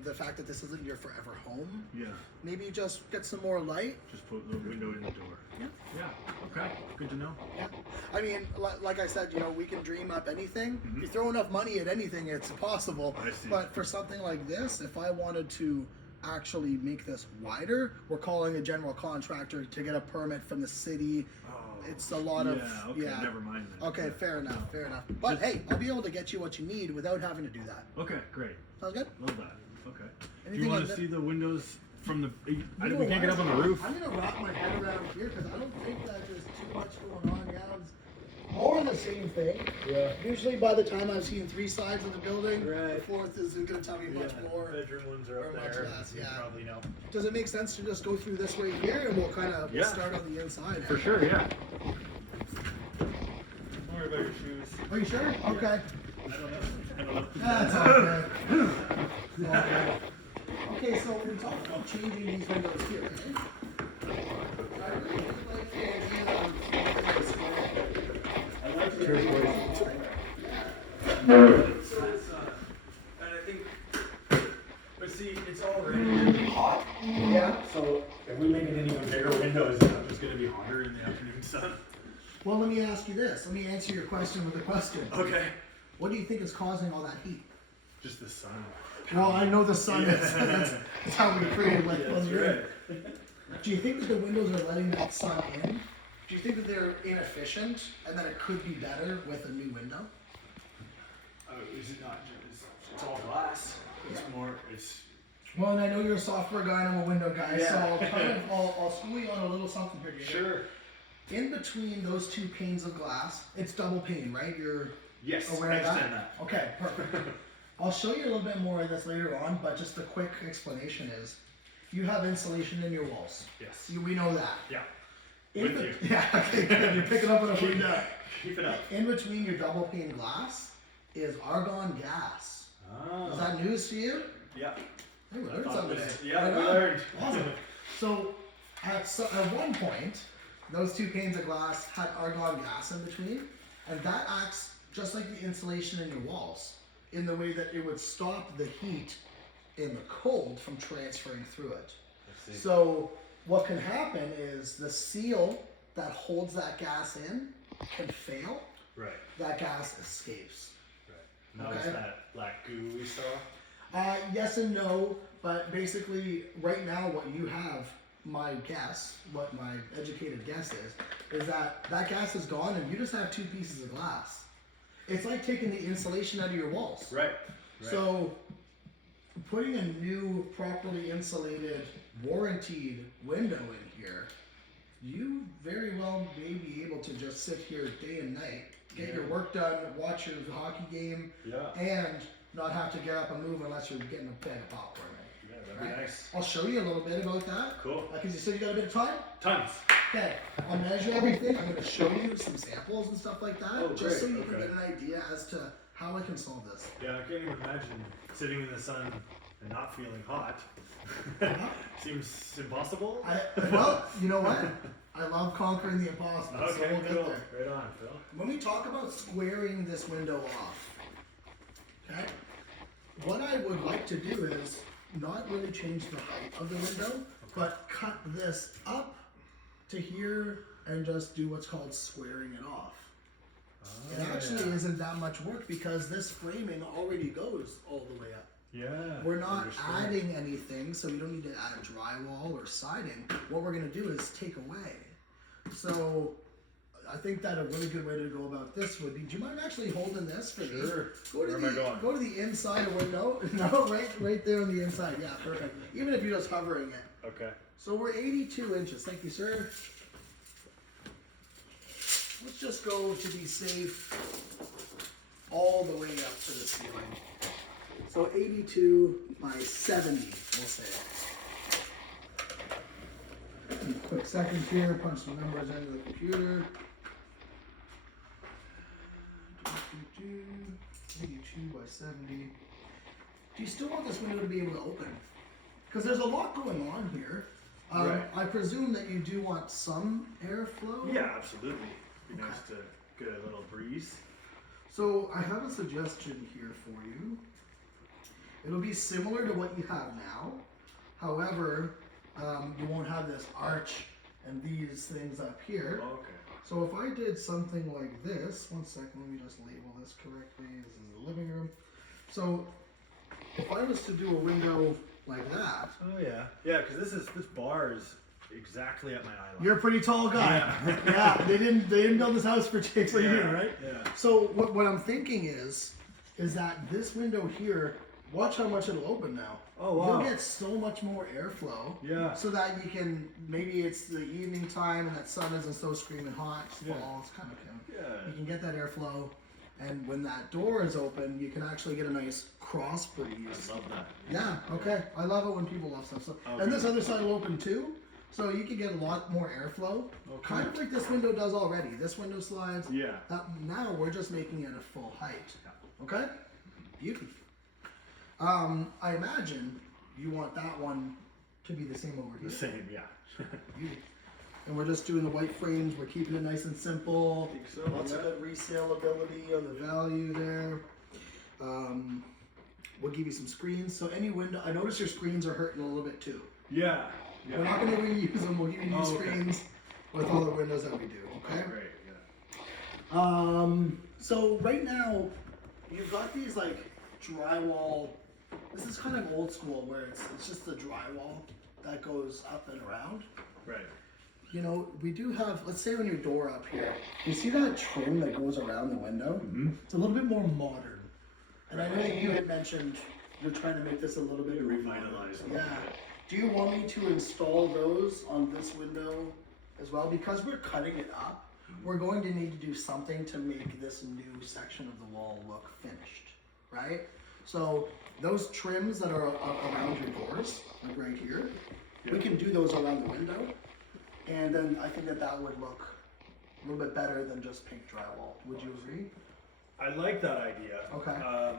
the fact that this isn't your forever home, Yeah. maybe just get some more light. Just put the window in the door. Yeah. Yeah. Okay. Good to know. Yeah. I mean, like I said, you know, we can dream up anything. Mhm. If you throw enough money at anything, it's possible. I see. But for something like this, if I wanted to actually make this wider, we're calling a general contractor to get a permit from the city. Oh. It's a lot of Okay. Never mind then. Okay, fair enough, fair enough. But hey, I'll be able to get you what you need without having to do that. Okay. Great. Sounds good? Love that. Okay. Do Anything you want like to that? see the windows from the? You we know can't get up what? on the roof. I'm gonna wrap my head around here because I don't think that there's too much going on. Yeah, it's more the same thing. Yeah. Usually, by the time I've seen 3 sides of the building, the Right. 4th isn't gonna tell me much more. Bedroom ones are or up much there. less, You yeah. probably know. Does it make sense to just go through this way here and we'll kind of Yeah. start on the inside? For sure. Yeah. Don't worry about your shoes. Are you sure? Okay. I don't know. That's all good. It's all good. Okay, so we talked about changing these windows here, right? I really like the idea of I like the So it's, and I think, but see, it's already really hot. Yeah. So if we make it an even bigger window, is it just gonna be hotter in the afternoon sun? Well, let me ask you this. Let me answer your question with a question. Okay. What do you think is causing all that heat? Just the sun. Well, I know the sun is. That's how we create like That's right. Do you think that the windows are letting that sun in? Do you think that they're inefficient and that it could be better with a new window? Is it not just, it's all glass. It's more, it's, Well, and I know you're a software guy and I'm a window guy, so Yeah. I'll kind of I'll school you on a little something here. David. sure. In between those two panes of glass, it's double pane, right? You're Yes, aware I of that? understand that. Okay, perfect. I'll show you a little bit more of this later on, but just a quick explanation is, you have insulation in your walls. Yes. We know that. Yeah. In With you. Yeah, okay, good. You're picking up what I'm putting down. Keep it up. In between your double pane glass is argon gas. Is that news to you? Yeah. Hey, we I learned thought something it today. was- yeah, Right we on. learned. Awesome. So at one point, those two panes of glass had argon gas in between, and that acts just like the insulation in your walls, in the way that it would stop the heat in the cold from transferring through it. So what can happen is the seal that holds that gas in can fail. Right. That gas escapes. Right. Now Okay. is that black goo we saw? Yes and no, but basically right now what you have, my guess, what my educated guess is that that gas is gone and you just have two pieces of glass. It's like taking the insulation out of your walls. Right. So putting a new properly insulated, warranted window in here, you very well may be able to just sit here day and night, get your work done, watch your hockey game, Yeah. and not have to get up and move unless you're getting a bag of popcorn. Yeah, that'd be Right? nice. I'll show you a little bit about that. Cool. Because you said you got a bit of time? Tons. Okay, I'll measure everything. I'm going to show you some samples and stuff like that, Oh, just so great, you can okay. get an idea as to how I can solve this. Yeah, I can't even imagine sitting in the sun and not feeling hot. Seems impossible. Well, you know what? I love conquering the impossible, so Okay, we'll get cool. there. Right on, Phil. When we talk about squaring this window off, okay, what I would like to do is not really change the height of the window, but cut this up to here and just do what's called squaring it off. It actually isn't that much work because this framing already goes all the way up. Yeah. We're not understand. adding anything, so we don't need to add drywall or siding. What we're gonna do is take away. So I think that a really good way to go about this would be, do you mind actually holding this for me? Sure. Go to Where am the I going? go to the inside of window. No, right there on the inside. Yeah, perfect. Even if you're just hovering it. Okay. So we're 82 inches. Thank you, sir. Let's just go to be safe all the way up to the ceiling. So 82 by 70, we'll say. Quick second here, punch some numbers into the computer. 82 by 70. Do you still want this window to be able to open? Because there's a lot going on here. Right. I presume that you do want some airflow? Yeah, absolutely. Be nice to get a little breeze. So I have a suggestion here for you. It'll be similar to what you have now. However, you won't have this arch and these things up here. Okay. So if I did something like this, one second, let me just label this correctly. This is the living room. So if I was to do a window like that, Oh yeah. Yeah, because this bar is exactly at my eye line. you're a pretty tall guy. Yeah, they didn't build this house for you, Yeah, right? yeah. So what I'm thinking is that this window here, watch how much it'll open now. Oh, wow. You'll get so much more airflow. Yeah. So that you can, maybe it's the evening time and that sun isn't so screaming hot. It's Yeah. fall, it's kind of Yeah. You can get that airflow, and when that door is open, you can actually get a nice cross breeze. I love that. Yeah, okay. I love it when people love stuff. So, Okay. and this other side will open too, so you can get a lot more airflow. Okay. Kind of like this window does already. This window slides. Yeah. Now we're just making it a full height. Okay? Beauty. I imagine you want that one to be the same over here. The same, yeah. Beauty. And we're just doing the white frames. We're keeping it nice and simple. Think so, Lots of yeah. good resaleability on the value there. We'll give you some screens. So any window, I notice your screens are hurting a little bit too. Yeah. We're not going to reuse them. We'll give you new Oh, okay. screens with all the windows that we do. Okay. Great, yeah. So right now, you've got these like drywall. This is kind of old school where it's just the drywall that goes up and around. Right. You know, we do have, let's say on your door up here, you see that trim that goes around the window? Mm-hmm. It's a little bit more modern. And I know that you had mentioned you're trying to make this a little bit more Revitalize it. modern. Yeah. Do you want me to install those on this window as well? Because we're cutting it up, we're going to need to do something to make this new section of the wall look finished, right? So those trims that are around your doors, like right here, we can do those around the window. And then I think that would look a little bit better than just pink drywall. Would you agree? I like that idea. Okay.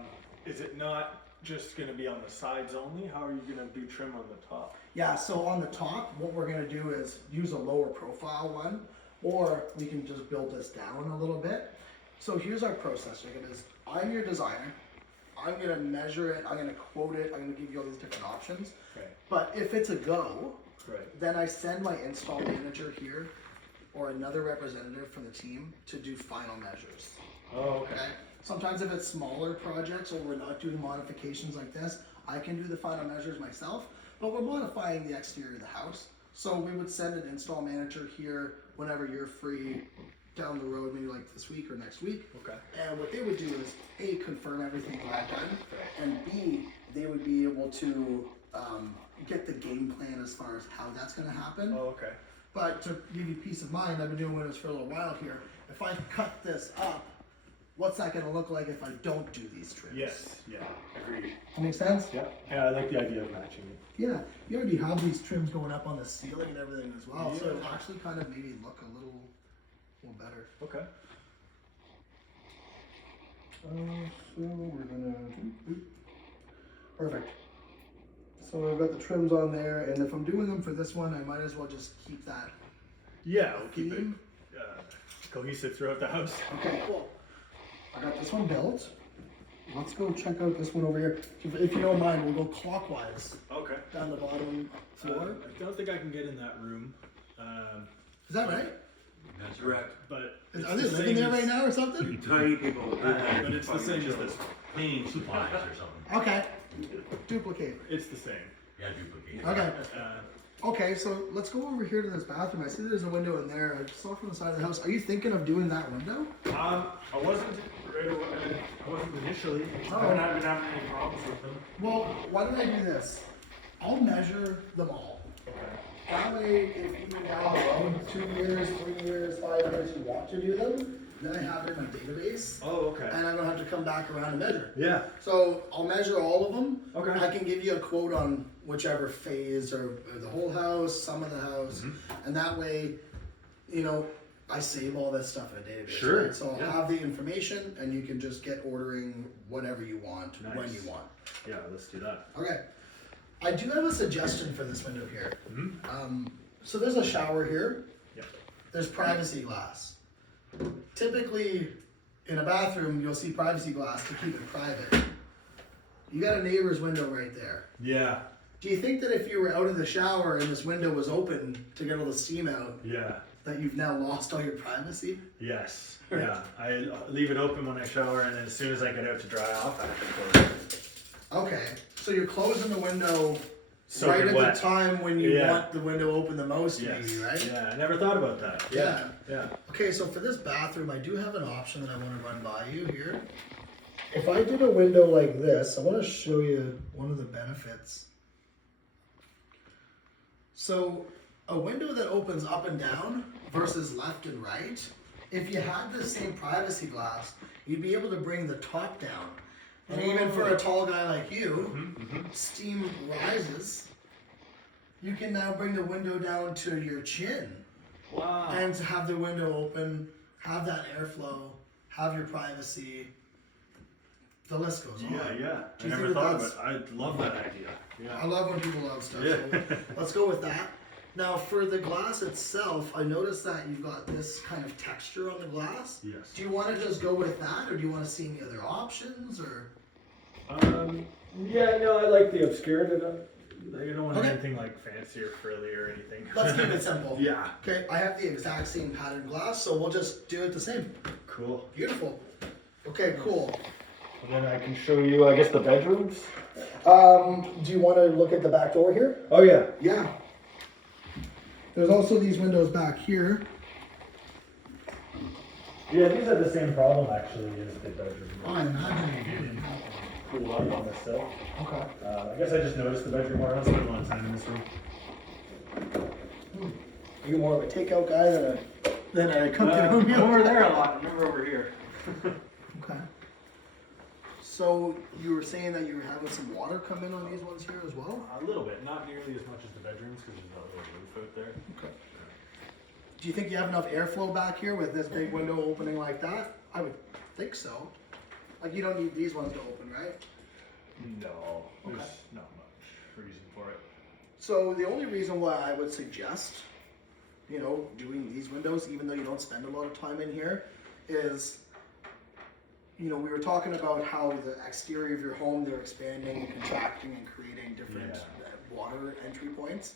Is it not just going to be on the sides only? How are you going to do trim on the top? Yeah, so on the top, what we're gonna do is use a lower profile one, or we can just build this down a little bit. So here's our process, Jacob, is I'm your designer. I'm gonna measure it, I'm gonna quote it, I'm gonna give you all these different options. Right. But if it's a go, Right. then I send my install manager here or another representative from the team to do final measures. Oh, okay. Okay? Sometimes if it's smaller projects or we're not doing modifications like this, I can do the final measures myself, but we're modifying the exterior of the house. So we would send an install manager here whenever you're free down the road, maybe like this week or next week. Okay. And what they would do is A, confirm everything got done, and B, they would be able to get the game plan as far as how that's gonna happen. Oh, okay. But to give you peace of mind, I've been doing Windows for a little while here. If I cut this up, what's that gonna look like if I don't do these trims? Yes. Yeah. Agreed. That makes sense? Yeah. Yeah, I like the idea of matching it. Yeah, you already have these trims going up on the ceiling and everything as well, so Yeah. it'll actually kind of maybe look a little better. Okay. So we're gonna perfect. So I've got the trims on there, and if I'm doing them for this one, I might as well just keep that Yeah, we'll keep it theme. cohesive throughout the house. Okay, cool. I got this one built. Let's go check out this one over here. If you don't mind, we'll go clockwise Okay. down the bottom floor. I don't think I can get in that room. Is that right? That's correct. But Are they living there right now or something? Tiny people. But it's the same as this one. Cleaning supplies or something. Okay. Duplicate. It's the same. Yeah, duplicate. Okay. Uh, Okay, so let's go over here to this bathroom. I see there's a window in there. I saw from the side of the house. Are you thinking of doing that window? I wasn't right away. I wasn't initially. Oh. I haven't been having any problems with them. Well, why don't I do this? I'll measure them all. Okay. That way, if even down the road, 2 years, 3 years, 5 years, you want to do them, then I have it in my database, Oh, okay. and I don't have to come back around and measure. Yeah. So I'll measure all of them. Okay. I can give you a quote on whichever phase or the whole house, some of the house, and that way, you know, I save all this stuff in a database. Sure, Right? So I'll yeah. have the information, and you can just get ordering whatever you want when Nice. you want. Yeah, let's do that. Okay. I do have a suggestion for this window here. Mm-hmm. So there's a shower here. Yep. There's privacy glass. Typically, in a bathroom, you'll see privacy glass to keep it private. You got a neighbor's window right there. Yeah. Do you think that if you were out of the shower and this window was open to get all the steam out, Yeah. that you've now lost all your privacy? Yes. Yeah. I leave it open when I shower, and then as soon as I get out to dry off, I have to close it. Okay, so you're closing the window Soaking right at wet. the time when you Yeah. want the window open the most, Yes. maybe, right? Yeah. I never thought about that. Yeah. Yeah. Okay, so for this bathroom, I do have an option that I want to run by you here. If I did a window like this, I want to show you one of the benefits. So, a window that opens up and down versus left and right, if you had the same privacy glass, you'd be able to bring the top down. And even for a tall guy like you, steam rises. You can now bring the window down to your chin. Wow. And to have the window open, have that airflow, have your privacy. the list goes on. Yeah. Do I you never think thought of that's- it. I love that idea. I Yeah. love when people love stuff. Yeah. So let's go with that. Now for the glass itself, I noticed that you've got this kind of texture on the glass. Yes. Do you want to just go with that, or do you want to see any other options, or? Yeah, no, I like the obscurity of it. You don't want Okay. anything like fancy or frilly or anything. Let's keep it simple. Yeah. Okay, I have the exact same pattern glass, so we'll just do it the same. Cool. Beautiful. Okay, cool. And then I can show you, I guess, the bedrooms. Do you want to look at the back door here? Oh yeah. Yeah. There's also these windows back here. Yeah, these are the same problem actually as the bedroom. I imagine. Cool up on this still. Okay. I guess I just noticed the bedroom more. I don't spend a lot of time in this room. Are you more of a takeout guy than a cooking room? Over there a lot, never over here. Okay. So you were saying that you were having some water come in on these ones here as well? A little bit, not nearly as much as the bedrooms because there's that little roof out there. Okay. Do you think you have enough airflow back here with this big window opening like that? I would think so. Like you don't need these ones to open, right? No, there's Okay. not much reason for it. So the only reason why I would suggest, you know, doing these windows, even though you don't spend a lot of time in here, is, you know, we were talking about how the exterior of your home, they're expanding and contracting and creating different water entry points.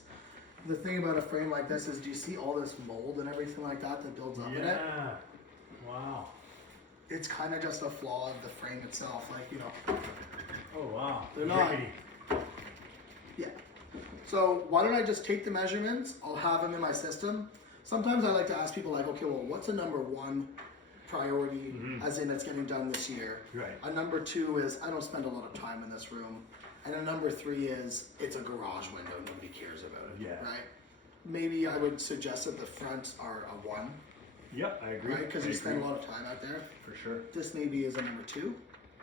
The thing about a frame like this is, do you see all this mold and everything like that that builds up in it? Yeah. Wow. It's kind of just a flaw of the frame itself, like, you know. Oh wow. They're not. Rickety. Yeah. So why don't I just take the measurements? I'll have them in my system. Sometimes I like to ask people like, okay, well, what's a number one priority, as in it's getting done this year? Right. A number two is I don't spend a lot of time in this room. And a number three is it's a garage window, nobody cares about it. Yeah. Right? Maybe I would suggest that the fronts are a one, Yep, I agree. right? Because I you spend a agree. lot of time out there. For sure. This maybe is a number two.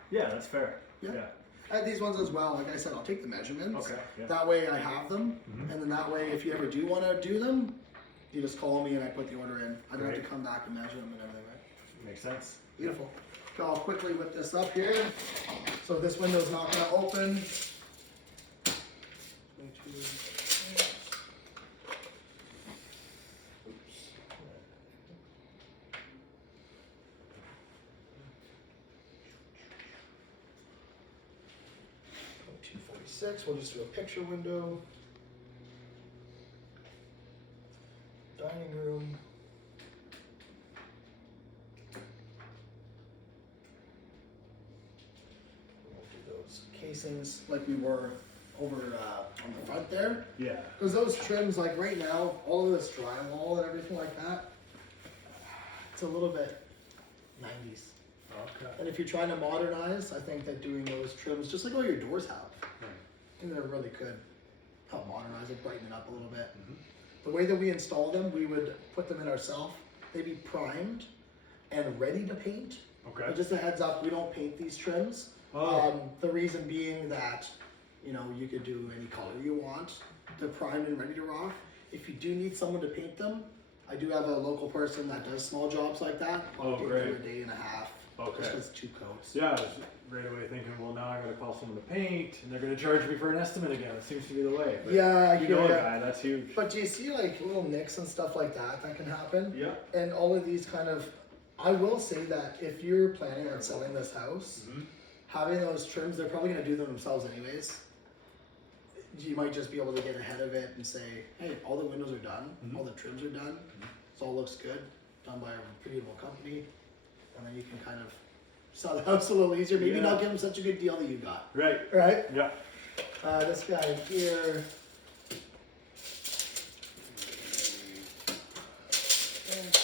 Yeah, that's fair. Yeah. Yeah. I have these ones as well. Like I said, I'll take the measurements. Okay. Yeah. That way I have them, Mhm. and then that way if you ever do want to do them, you just call me and I put the order in. I don't have Great. to come back and measure them and everything, right? Makes sense. Beautiful. So I'll quickly whip this up here. So this window's not going to open. 22. Oops. 246. We'll just do a picture window. Dining room. We'll do those casings like we were over on the front there. Yeah. Because those trims, like right now, all of this drywall and everything like that, it's a little bit 90s. Okay. And if you're trying to modernize, I think that doing those trims, just like all your doors have, I think they're really good. Help modernize it, brighten it up a little bit. The way that we install them, we would put them in ourselves. They'd be primed and ready to paint. Okay. But just a heads up, we don't paint these trims. Oh. The reason being that, you know, you could do any color you want. They're primed and ready to rock. If you do need someone to paint them, I do have a local person that does small jobs like that. I'll Oh, do it great. for a day and a half. Okay. Just 'cause it's 2 coats. Yeah, I was right away thinking, well, now I gotta call someone to paint, and they're gonna charge me for an estimate again. It seems to be the way. But Yeah, I you hear know a ya. guy, that's huge. But do you see like little nicks and stuff like that that can happen? Yeah. And all of these kind of, I will say that if you're planning on selling this house, having those trims, they're probably gonna do them themselves anyways. You might just be able to get ahead of it and say, hey, all the windows are done, all the trims are done, it all looks good, done by a reputable company, and then you can kind of sell the house a little easier. Maybe Yeah. not give them such a good deal that you got, Right. right? Yeah. This guy here.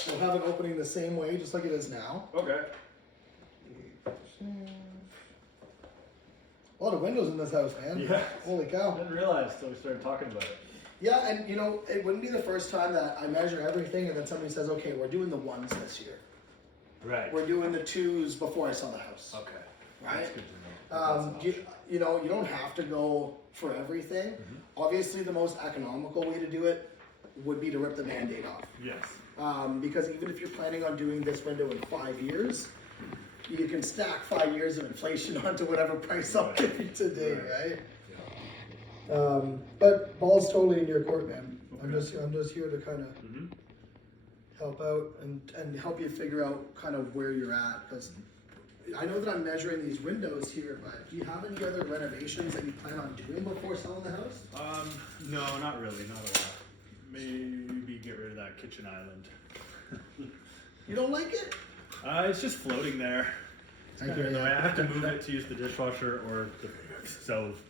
We'll have it opening the same way, just like it is now. Okay. A lot of windows in this house, man. Yeah. Holy I cow. didn't realize until we started talking about it. Yeah, and you know, it wouldn't be the first time that I measure everything and then somebody says, okay, we're doing the 1s this year. Right. We're doing the 2s before I sell the house. Okay. Right? That's good to know. That's an option. You know, you don't have to go for everything. Obviously, the most economical way to do it would be to rip the Band-Aid off. Yes. Because even if you're planning on doing this window in 5 years, you can stack 5 years of inflation onto whatever price I'll give you today, right? But ball's totally in your court, man. I'm just here to kind of help out and help you figure out kind of where you're at, because I know that I'm measuring these windows here, but do you have any other renovations that you plan on doing before selling the house? No, not really, not a lot. Maybe get rid of that kitchen island. You don't like it? It's just floating there. I hear ya. I have to move it to use the dishwasher or the stove.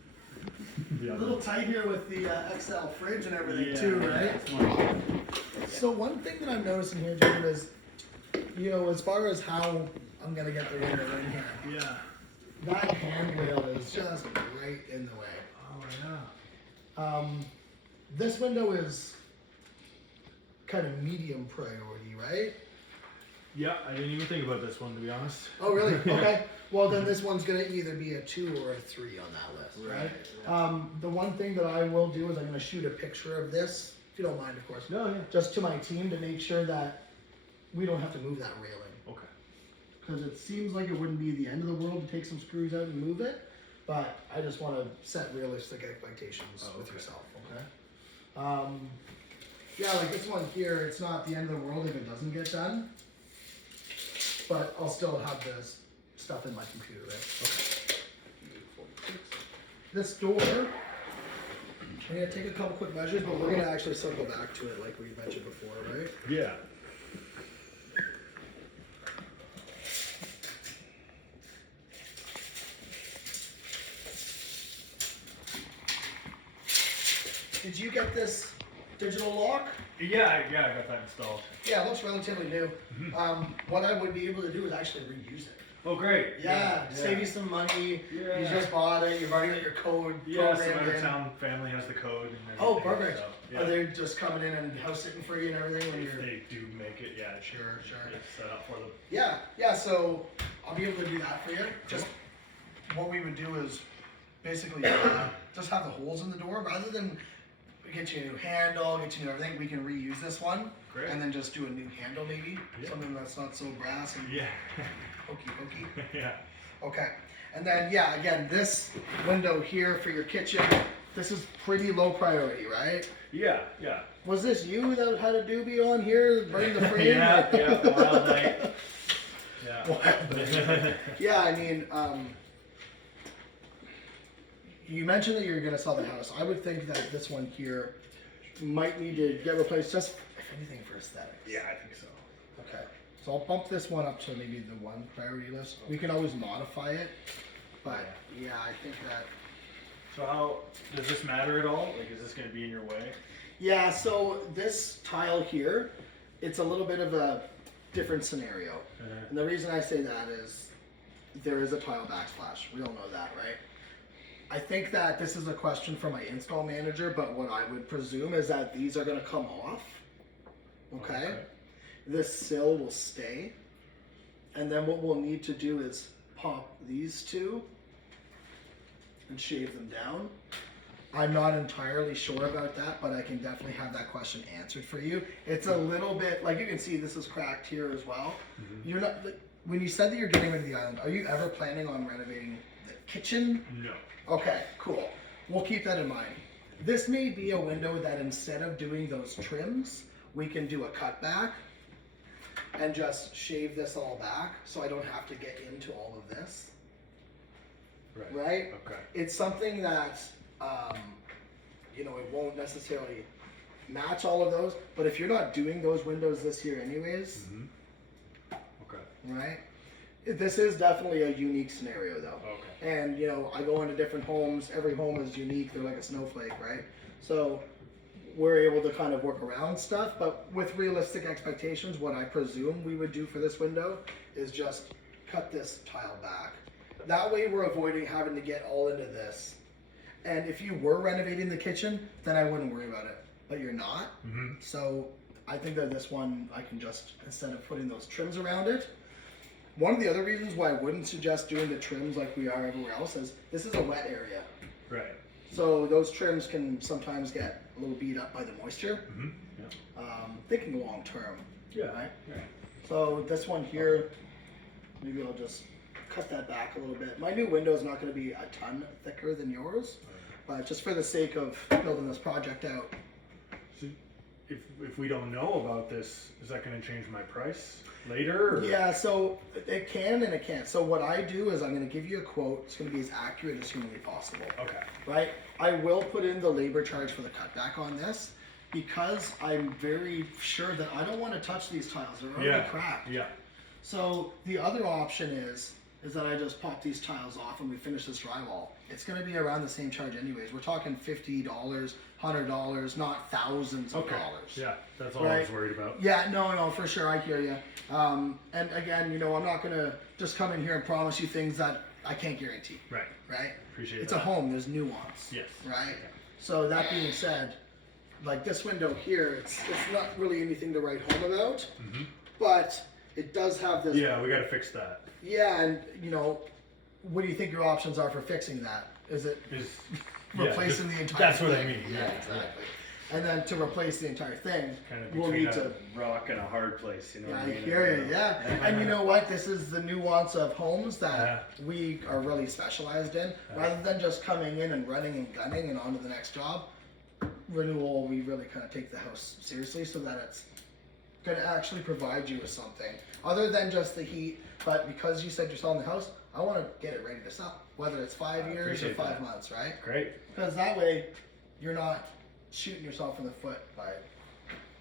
A little tight here with the XL fridge and everything Yeah. too, right? So one thing that I'm noticing here, Jacob, is, you know, as far as how I'm gonna get the window in here, Yeah. that handrail is just right in the way. Oh yeah. This window is kind of medium priority, right? Yeah, I didn't even think about this one, to be honest. Oh, really? Okay. Well, then this one's gonna either be a 2 or a 3 on that list, right? The one thing that I will do is I'm gonna shoot a picture of this, if you don't mind, of course. No, yeah. Just to my team to make sure that we don't have to move that railing. Okay. Because it seems like it wouldn't be the end of the world to take some screws out and move it, but I just want to set realistic expectations with yourself, okay? Yeah, like this one here, it's not the end of the world if it doesn't get done, but I'll still have this stuff in my computer, right? Okay. This door, I'm gonna take a couple quick measures, but we're gonna actually circle back to it like we mentioned before, right? Yeah. Did you get this digital lock? Yeah, I got that installed. Yeah, it looks relatively new. What I would be able to do is actually reuse it. Oh, great. Yeah, save you some money. Yeah. You just bought it. You've already got your code Yeah, some programmed out of in. town family has the code. And Oh, everything, perfect. so, yeah. Are they just coming in and house sitting for you and everything when If you're? they do make it, yeah, Sure. It's set up for them. Yeah. So I'll be able to do that for you. Just what we would do is basically just have the holes in the door rather than get you a new handle, get you everything. We can reuse this one. Great. And then just do a new handle maybe, Yeah. something that's not so brass and Yeah. hokey. Yeah. Okay, and then yeah, again, this window here for your kitchen, this is pretty low priority, right? Yeah. Was this you that had a doobie on here, burning the frame? Yeah, wild night. Yeah. Wild night. Yeah, I mean, you mentioned that you're gonna sell the house. I would think that this one here might need to get replaced, just if anything for aesthetics. Yeah, I think so. Okay, so I'll bump this one up to maybe the 1 priority list. We can always modify it, but yeah, I think that. So how does this matter at all? Like, is this going to be in your way? Yeah, so this tile here, it's a little bit of a different scenario. And the reason I say that is there is a tile backsplash. We all know that, right? I think that this is a question for my install manager, but what I would presume is that these are going to come off. Okay? This sill will stay. And then what we'll need to do is pop these two and shave them down. I'm not entirely sure about that, but I can definitely have that question answered for you. It's a little bit, like you can see this is cracked here as well. You're not, like, when you said that you're getting rid of the island, are you ever planning on renovating the kitchen? No. Okay, cool. We'll keep that in mind. This may be a window that instead of doing those trims, we can do a cutback and just shave this all back so I don't have to get into all of this. Right? Okay. It's something that, you know, it won't necessarily match all of those, but if you're not doing those windows this year anyways, Okay. right? This is definitely a unique scenario though. Okay. And you know, I go into different homes, every home is unique, they're like a snowflake, right? So we're able to kind of work around stuff, but with realistic expectations, what I presume we would do for this window is just cut this tile back. That way we're avoiding having to get all into this. And if you were renovating the kitchen, then I wouldn't worry about it, but you're not. So I think that this one, I can just, instead of putting those trims around it, one of the other reasons why I wouldn't suggest doing the trims like we are everywhere else is this is a wet area. Right. So those trims can sometimes get a little beat up by the moisture. Yeah. Thinking long term. Yeah. Right? Yeah. So this one here, maybe I'll just cut that back a little bit. My new window is not going to be a ton thicker than yours, but just for the sake of building this project out. So if we don't know about this, is that going to change my price later? Or? Yeah, so it can and it can't. So what I do is I'm going to give you a quote. It's going to be as accurate as humanly possible. Okay. Right? I will put in the labor charge for the cutback on this because I'm very sure that I don't want to touch these tiles. They're already cracked. Yeah. So the other option is that I just pop these tiles off and we finish this drywall. It's going to be around the same charge anyways. We're talking $50, $100, not thousands of dollars. Yeah, that's all I was worried about. Yeah, no, for sure, I hear you. And again, I'm not going to just come in here and promise you things that I can't guarantee. Right. Right? Appreciate It's that. a home, there's nuance. Yes. Right? Okay. So that being said, like this window here, it's not really anything to write home about, but it does have this. Yeah, we got to fix that. Yeah, and what do you think your options are for fixing that? Is it replacing the entire That's thing? what I mean. Yeah, exactly. And then to replace the entire thing, Kind of we'll between need to. A rock and a hard place, you know Yeah, what I I mean? hear you, yeah. And you know what? This is the nuance of homes that we are really specialized in. Rather than just coming in and running and gunning and on to the next job, renewal, we really kind of take the house seriously so that it's going to actually provide you with something other than just the heat. But because you said you're selling the house, I want to get it ready to sell, whether it's 5 years or appreciate 5 that. months, right? Great. Because that way you're not shooting yourself in the foot by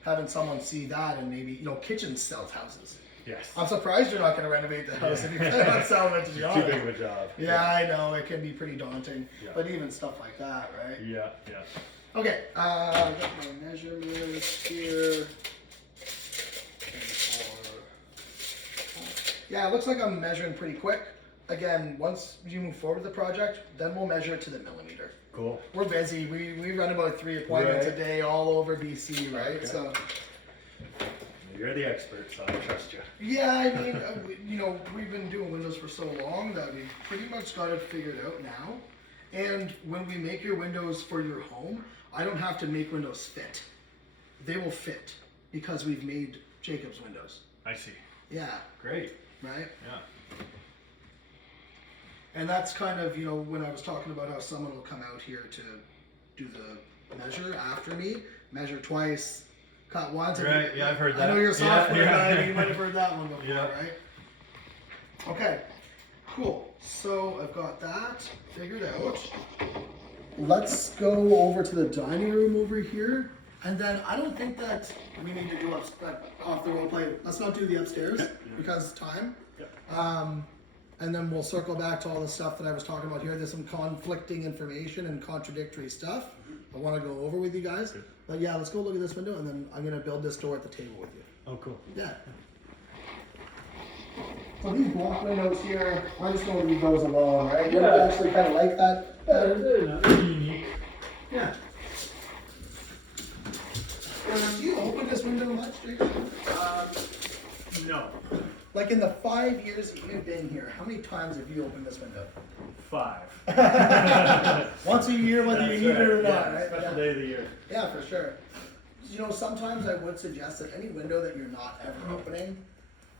having someone see that and maybe, kitchens sell houses. Yes. I'm surprised you're not going to renovate the house if you plan on selling it to be Too honest. big of a job. Yeah, I know, it can be pretty daunting. Yeah. But even stuff like that, right? Yeah. Okay, I got my measurements here. Yeah, it looks like I'm measuring pretty quick. Again, once you move forward with the project, then we'll measure it to the millimeter. Cool. We're busy. We run about 3 appointments Right. a day all over BC, right? Okay. So, You're the expert, so I trust you. yeah, I mean, we've been doing windows for so long that we've pretty much got it figured out now. And when we make your windows for your home, I don't have to make windows fit. They will fit because we've made Jacob's windows. I see. Yeah, Great. right? Yeah. And that's kind of, when I was talking about how someone will come out here to do the measure after me, measure twice, cut once. Right, yeah, I've heard that. I know you're a software Yeah. guy, you might have heard that one before, Yeah. right? Okay, cool. So I've got that figured out. Let's go over to the dining room over here. And then I don't think that we need to do off the role play. Let's not do the upstairs because time. And then we'll circle back to all the stuff that I was talking about here. There's some conflicting information and contradictory stuff I want to go over with you guys. Good. But yeah, let's go look at this window and then I'm going to build this door at the table with you. Oh, cool. Yeah. So these block windows here, I'm just going to leave those alone, right? You actually kind of like that pattern? They're unique. Yeah. Do you open this window much, Jacob? No. Like in the 5 years that you've been here, how many times have you opened this window? 5. Once a year, whether you need it or not, right? Special Yeah. day of the year. Yeah, for sure. Sometimes I would suggest that any window that you're not ever opening,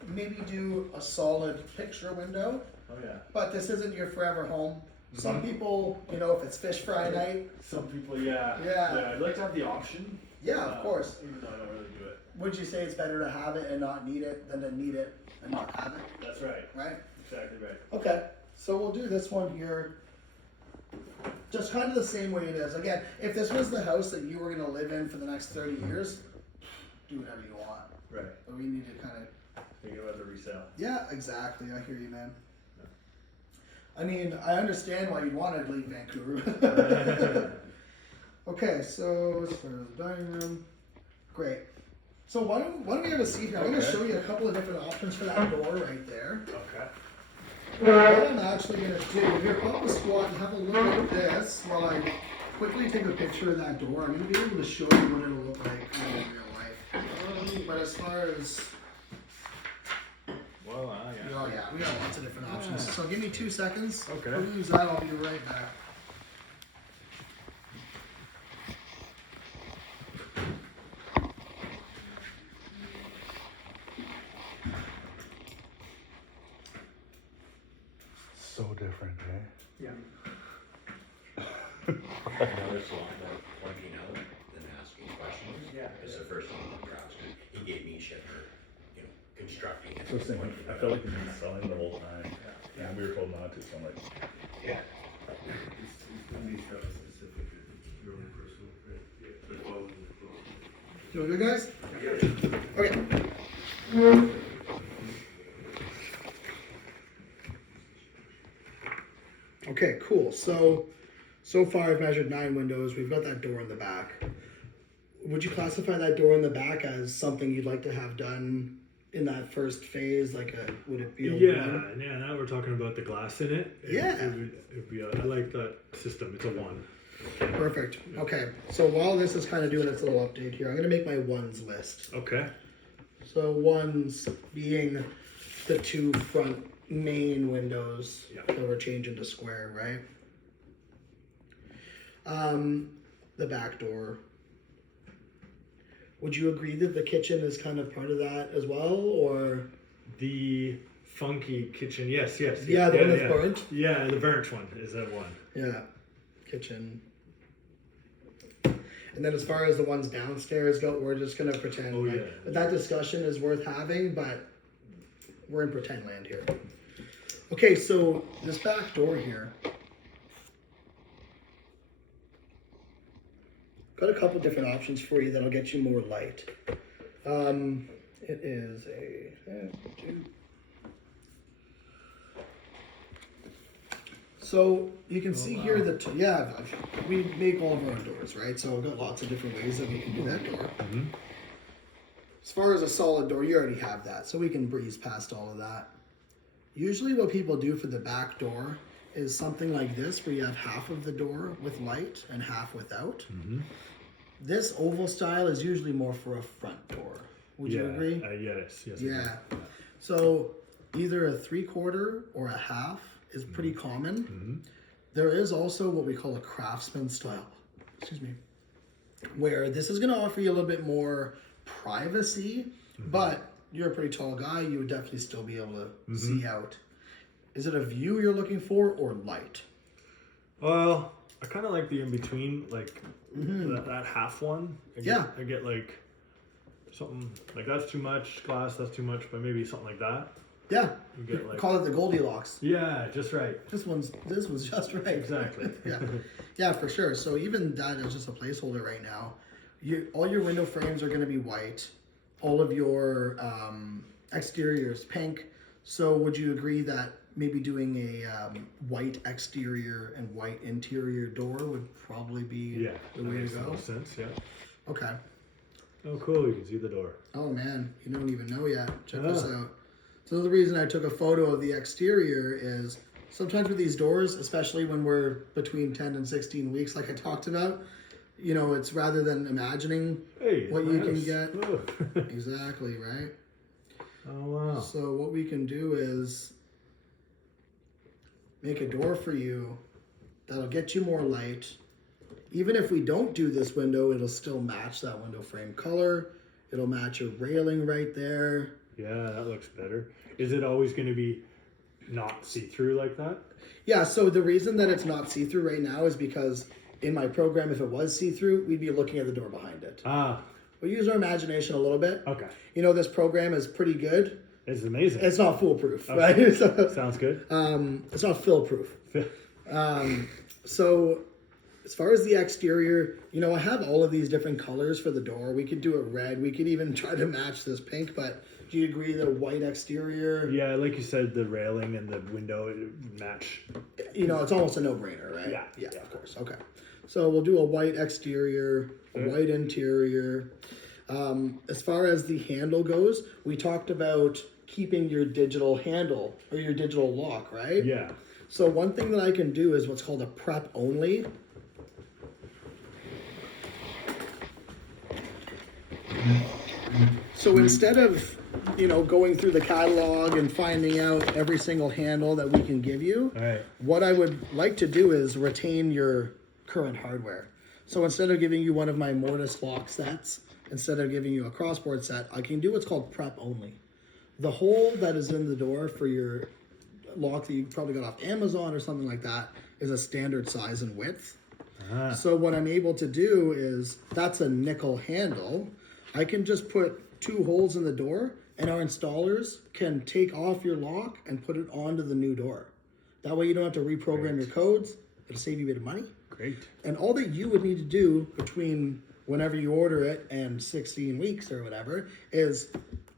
maybe do a solid picture window. Oh yeah. But this isn't your forever home. Some people, if it's fish fry night, Some people, yeah. Yeah. I'd like to have the option. yeah, of course. Even though I don't really do it. Would you say it's better to have it and not need it than to need it and not have it? That's right. Right? Exactly right. Okay, so we'll do this one here. Just kind of the same way it is. Again, if this was the house that you were going to live in for the next 30 years, do whatever you want. Right. But we need to kind of. Thinking about the resale. Yeah, exactly. I hear you, man. I mean, I understand why you'd want to leave Vancouver. Okay, so as far as the dining room, great. So why don't we have a seat here? I'm going to show you a couple of different options for that door right there. Okay. What I'm actually going to do, here, pop a squat and have a look at this while I quickly take a picture of that door. I'm going to be able to show you what it'll look like in real life. But as far as, Well, yeah. oh yeah, we got lots of different options. So give me 2 seconds. Okay. We'll use that, I'll be right back. so different, eh? Yeah. Another slot about pointing out and asking questions. Yeah. Is the first thing that drives me. He gave me shit for, constructing it. So same. pointing I it felt out. like we've been selling the whole time. Yeah. And we were told not to, so I'm like, Yeah. You good, guys? Okay. Okay, cool. So far I've measured 9 windows. We've got that door in the back. Would you classify that door in the back as something you'd like to have done in that first phase? Would it be a Yeah, one? yeah. Now we're talking about the glass in it. Yeah. It'd be I like that system. It's a 1. Perfect. Okay, so while this is kind of doing its little update here, I'm gonna make my ones list. Okay. So ones being the 2 front main windows Yeah. that we're changing to square, right? The back door. Would you agree that the kitchen is kind of part of that as well, or? The funky kitchen. Yes. Yeah, the one that's burnt? Yeah, the burnt one is that one. Yeah, kitchen. And then as far as the ones downstairs go, we're just gonna pretend. Oh, like, yeah. but that discussion is worth having, but we're in pretend land here. Okay, so this back door here. Got a couple different options for you that'll get you more light. It is a. So you can see here that we make all of our own doors, right? So we've got lots of different ways that we can do that door. Mm-hmm. As far as a solid door, you already have that, so we can breeze past all of that. Usually what people do for the back door is something like this, where you have half of the door with light and half without. Mm-hmm. This oval style is usually more for a front door. Would you agree? Yes. I Yeah. do. So either a 3/4 or a half is pretty common. Mm-hmm. There is also what we call a craftsman style, where this is going to offer you a little bit more privacy, but you're a pretty tall guy, you would definitely still be able to see out. Is it a view you're looking for or light? Well, I kind of like the in between, like that half one. I get like something like that's too much glass, that's too much, but maybe something like that. Yeah, You get like call it the Goldilocks. yeah, just right. This one's just right. Exactly. Yeah, for sure. So even that is just a placeholder right now. All your window frames are going to be white. All of your exterior is pink. So would you agree that maybe doing a white exterior and white interior door would probably be the that way to makes go? total sense. Yeah. Okay. Oh, cool! You can see the door. Oh man, you don't even know yet. Check this out. So the reason I took a photo of the exterior is sometimes with these doors, especially when we're between 10 and 16 weeks, like I talked about, it's rather than imagining what you can get. Oh. Exactly, right? Oh wow. So what we can do is make a door for you that'll get you more light. Even if we don't do this window, it'll still match that window frame color. It'll match your railing right there. Yeah, that looks better. Is it always going to be not see-through like that? Yeah, so the reason that it's not see-through right now is because in my program, if it was see-through, we'd be looking at the door behind it. Ah, We use our imagination a little bit. okay. This program is pretty good. It's amazing. It's not foolproof, right? So, Sounds good. it's not fill-proof. So as far as the exterior, I have all of these different colors for the door. We could do it red. We could even try to match this pink, but do you agree the white exterior? Yeah, like you said, the railing and the window match. It's almost a no-brainer, right? Yeah. Yeah, of course. Okay. So we'll do a white exterior, a white interior. As far as the handle goes, we talked about keeping your digital handle or your digital lock, right? Yeah. So one thing that I can do is what's called a prep only. So instead of, going through the catalog and finding out every single handle that we can give you, All right. what I would like to do is retain your current hardware. So instead of giving you one of my Mortise lock sets, instead of giving you a crossboard set, I can do what's called prep only. The hole that is in the door for your lock that you probably got off Amazon or something like that is a standard size and width. Ah, So what I'm able to do is, that's a nickel handle. I can just put 2 holes in the door, and our installers can take off your lock and put it onto the new door. That way you don't have to reprogram your codes. It'll save you a bit of money. great. And all that you would need to do between whenever you order it and 16 weeks or whatever is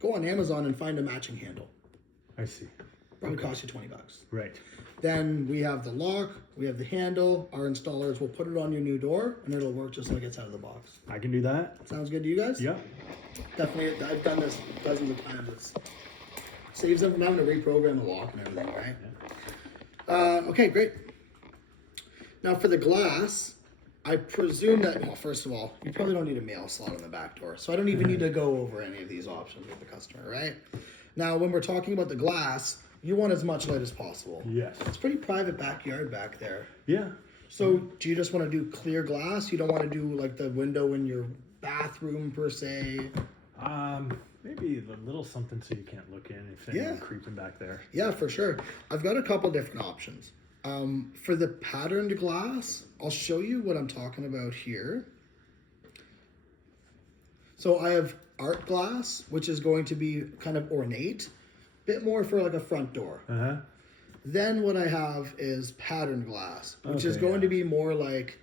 go on Amazon and find a matching handle. I see. Probably cost you $20. Right. Then we have the lock, we have the handle. Our installers will put it on your new door, and it'll work just like it's out of the box. I can do that. Sounds good to you guys? Yeah. Definitely. I've done this dozens of times. It saves them from having to reprogram the lock and everything, right? Okay, great. Now for the glass, I presume that, well, first of all, you probably don't need a mail slot on the back door. So I don't even need to go over any of these options with the customer, right? Now, when we're talking about the glass, you want as much light as possible. Yes. It's pretty private backyard back there. Yeah. So do you just want to do clear glass? You don't want to do like the window in your bathroom per se? Maybe a little something so you can't look in if anyone creeping back there. Yeah, for sure. I've got a couple different options. For the patterned glass, I'll show you what I'm talking about here. So I have art glass, which is going to be kind of ornate, bit more for like a front door. Uh-huh. Then what I have is patterned glass, which is Okay, going to be more like,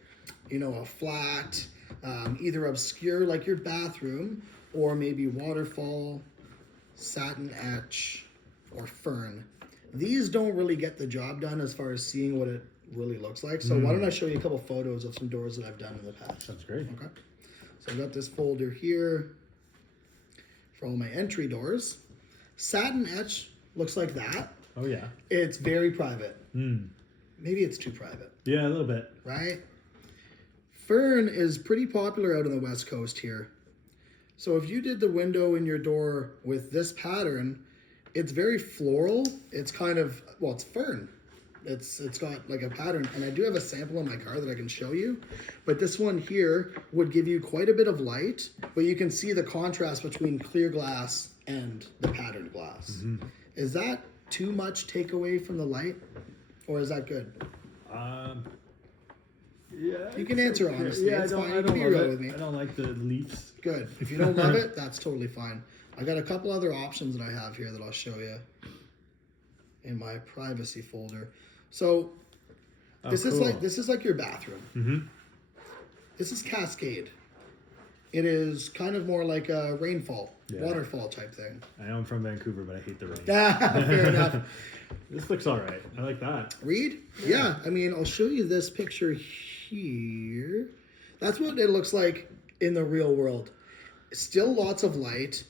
you know, a flat, either obscure like your bathroom, or maybe waterfall, satin etch, or fern. These don't really get the job done as far as seeing what it really looks like. So why don't I show you a couple photos of some doors that I've done in the past. Sounds great. Okay. So I've got this folder here for all my entry doors. Satin etch looks like that. Oh, yeah. It's very private. Mm. Maybe it's too private, Yeah, a little bit. right? Fern is pretty popular out on the West Coast here. So if you did the window in your door with this pattern, it's very floral. It's kind of, well, it's fern. It's got like a pattern, and I do have a sample in my car that I can show you. But this one here would give you quite a bit of light, but you can see the contrast between clear glass and the patterned glass. Mm-hmm. Is that too much takeaway from the light, or is that good? Yeah. You can answer okay. honestly. Yeah, It's I don't, fine. I You don't can be love real it. with me. I don't like the leaves. Good. If you don't love it, that's totally fine. I got a couple other options that I have here that I'll show you in my privacy folder. So this is like your bathroom. Mm-hmm. This is Cascade. It is kind of more like a rainfall, Yeah. waterfall type thing. I know I'm from Vancouver, but I hate the rain. Fair enough. This looks all right. I like that. Reed? Yeah. I mean, I'll show you this picture here. That's what it looks like in the real world. Still lots of light.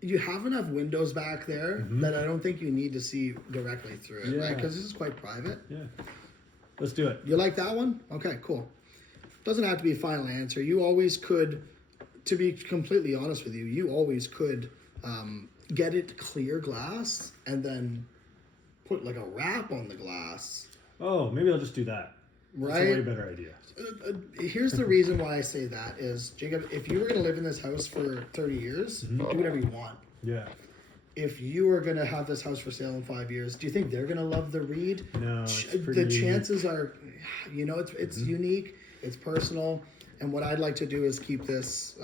You have enough windows back there that I don't think you need to see directly through it, right? Yeah. Because this is quite private. Yeah. Let's do it. You like that one? Okay, cool. Doesn't have to be a final answer. You always could, to be completely honest with you, you always could get it clear glass and then put like a wrap on the glass, Oh, maybe I'll just do that. That's a way right? better idea. Here's the reason why I say that is, Jacob, if you were going to live in this house for 30 years, do whatever you want. Yeah. If you were going to have this house for sale in 5 years, do you think they're going to love the Reed? No, it's The pretty. chances are, you know, it's unique, it's personal, and what I'd like to do is keep this,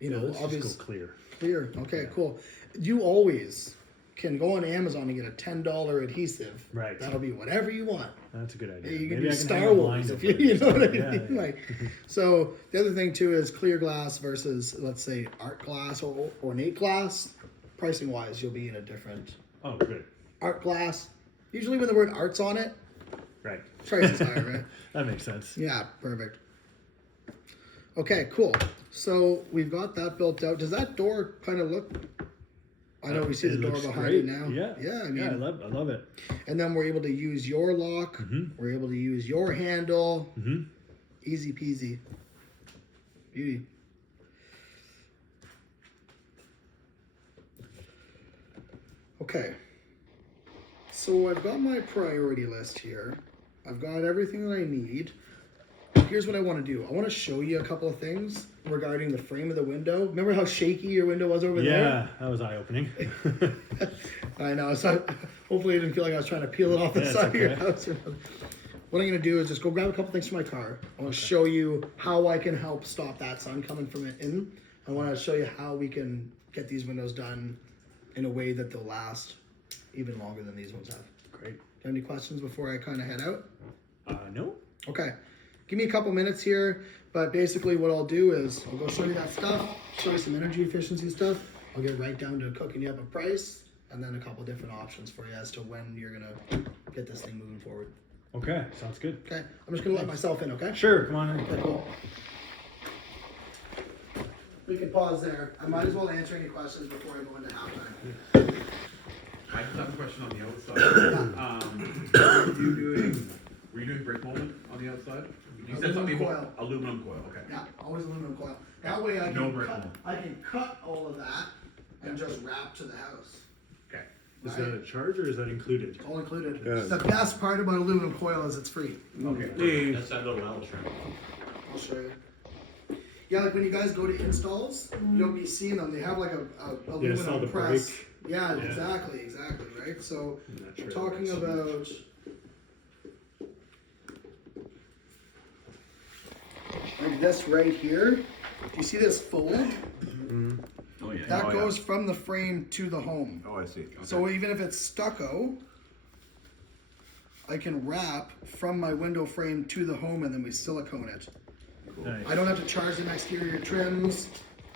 you know, Let's just obvious go clear. clear. Okay, cool. You always can go on Amazon and get a $10 adhesive. Right. That'll be whatever you want. That's a good idea. You can Maybe do I can hang Star a Wars blind if over you it. know what I Yeah, mean. yeah. Like, so the other thing too is clear glass versus, let's say, art glass or ornate glass. Pricing wise, you'll be in a different Oh, good. art glass. Usually when the word art's on it, Right. price is higher, right? That makes sense. Yeah, perfect. Okay, cool. So we've got that built out. Does that door kind of look? I know we see the It door looks behind great. it now. Yeah. Yeah, I mean, Yeah, I love it. and then we're able to use your lock. We're able to use your handle. Mm-hmm. Easy peasy. Beauty. Okay. So I've got my priority list here. I've got everything that I need. Here's what I want to do. I want to show you a couple of things regarding the frame of the window. Remember how shaky your window was over Yeah, that was eye opening. there? I know. So hopefully, I didn't feel like I was trying to peel it off the Yeah, it's side of your okay. house. What I'm gonna do is just go grab a couple things from my car. I want to show you how I can help stop that sun coming from it in. I want to show you how we can get these windows done in a way that they'll last even longer than these ones have. Great. Any questions before I kind of head out? No. Okay, give me a couple minutes here, but basically what I'll do is I'll go show you that stuff, show you some energy efficiency stuff. I'll get right down to cooking you up a price and then a couple different options for you as to when you're gonna get this thing moving forward. Okay, sounds good. Okay, I'm just gonna let myself in, okay? Sure, come on in. Okay, cool. We can pause there. I might as well answer any questions before I go into halftime. I just have a question on the outside. Were you doing brick molding on the outside? You said something Aluminum about aluminum coil, okay. Yeah, always aluminum coil. That way I No can brick cut, mold. I can cut all of that and just wrap to the house. Okay. Is that a charge or is that included? All included. Yeah. The best part about aluminum coil is it's free. Okay. That's that little L trim. I'll show you. Yeah, like when you guys go to installs, you'll be seeing them. They have like a Yeah, it's all aluminum the press. brake. Yeah, Yeah. exactly, right? So I'm not we're sure talking that's- about like this right here. You see this fold? Oh, yeah. That goes from the frame to the home. Oh, I see. Okay. So even if it's stucco, I can wrap from my window frame to the home and then we silicone it. Nice. I don't have to charge them exterior trims.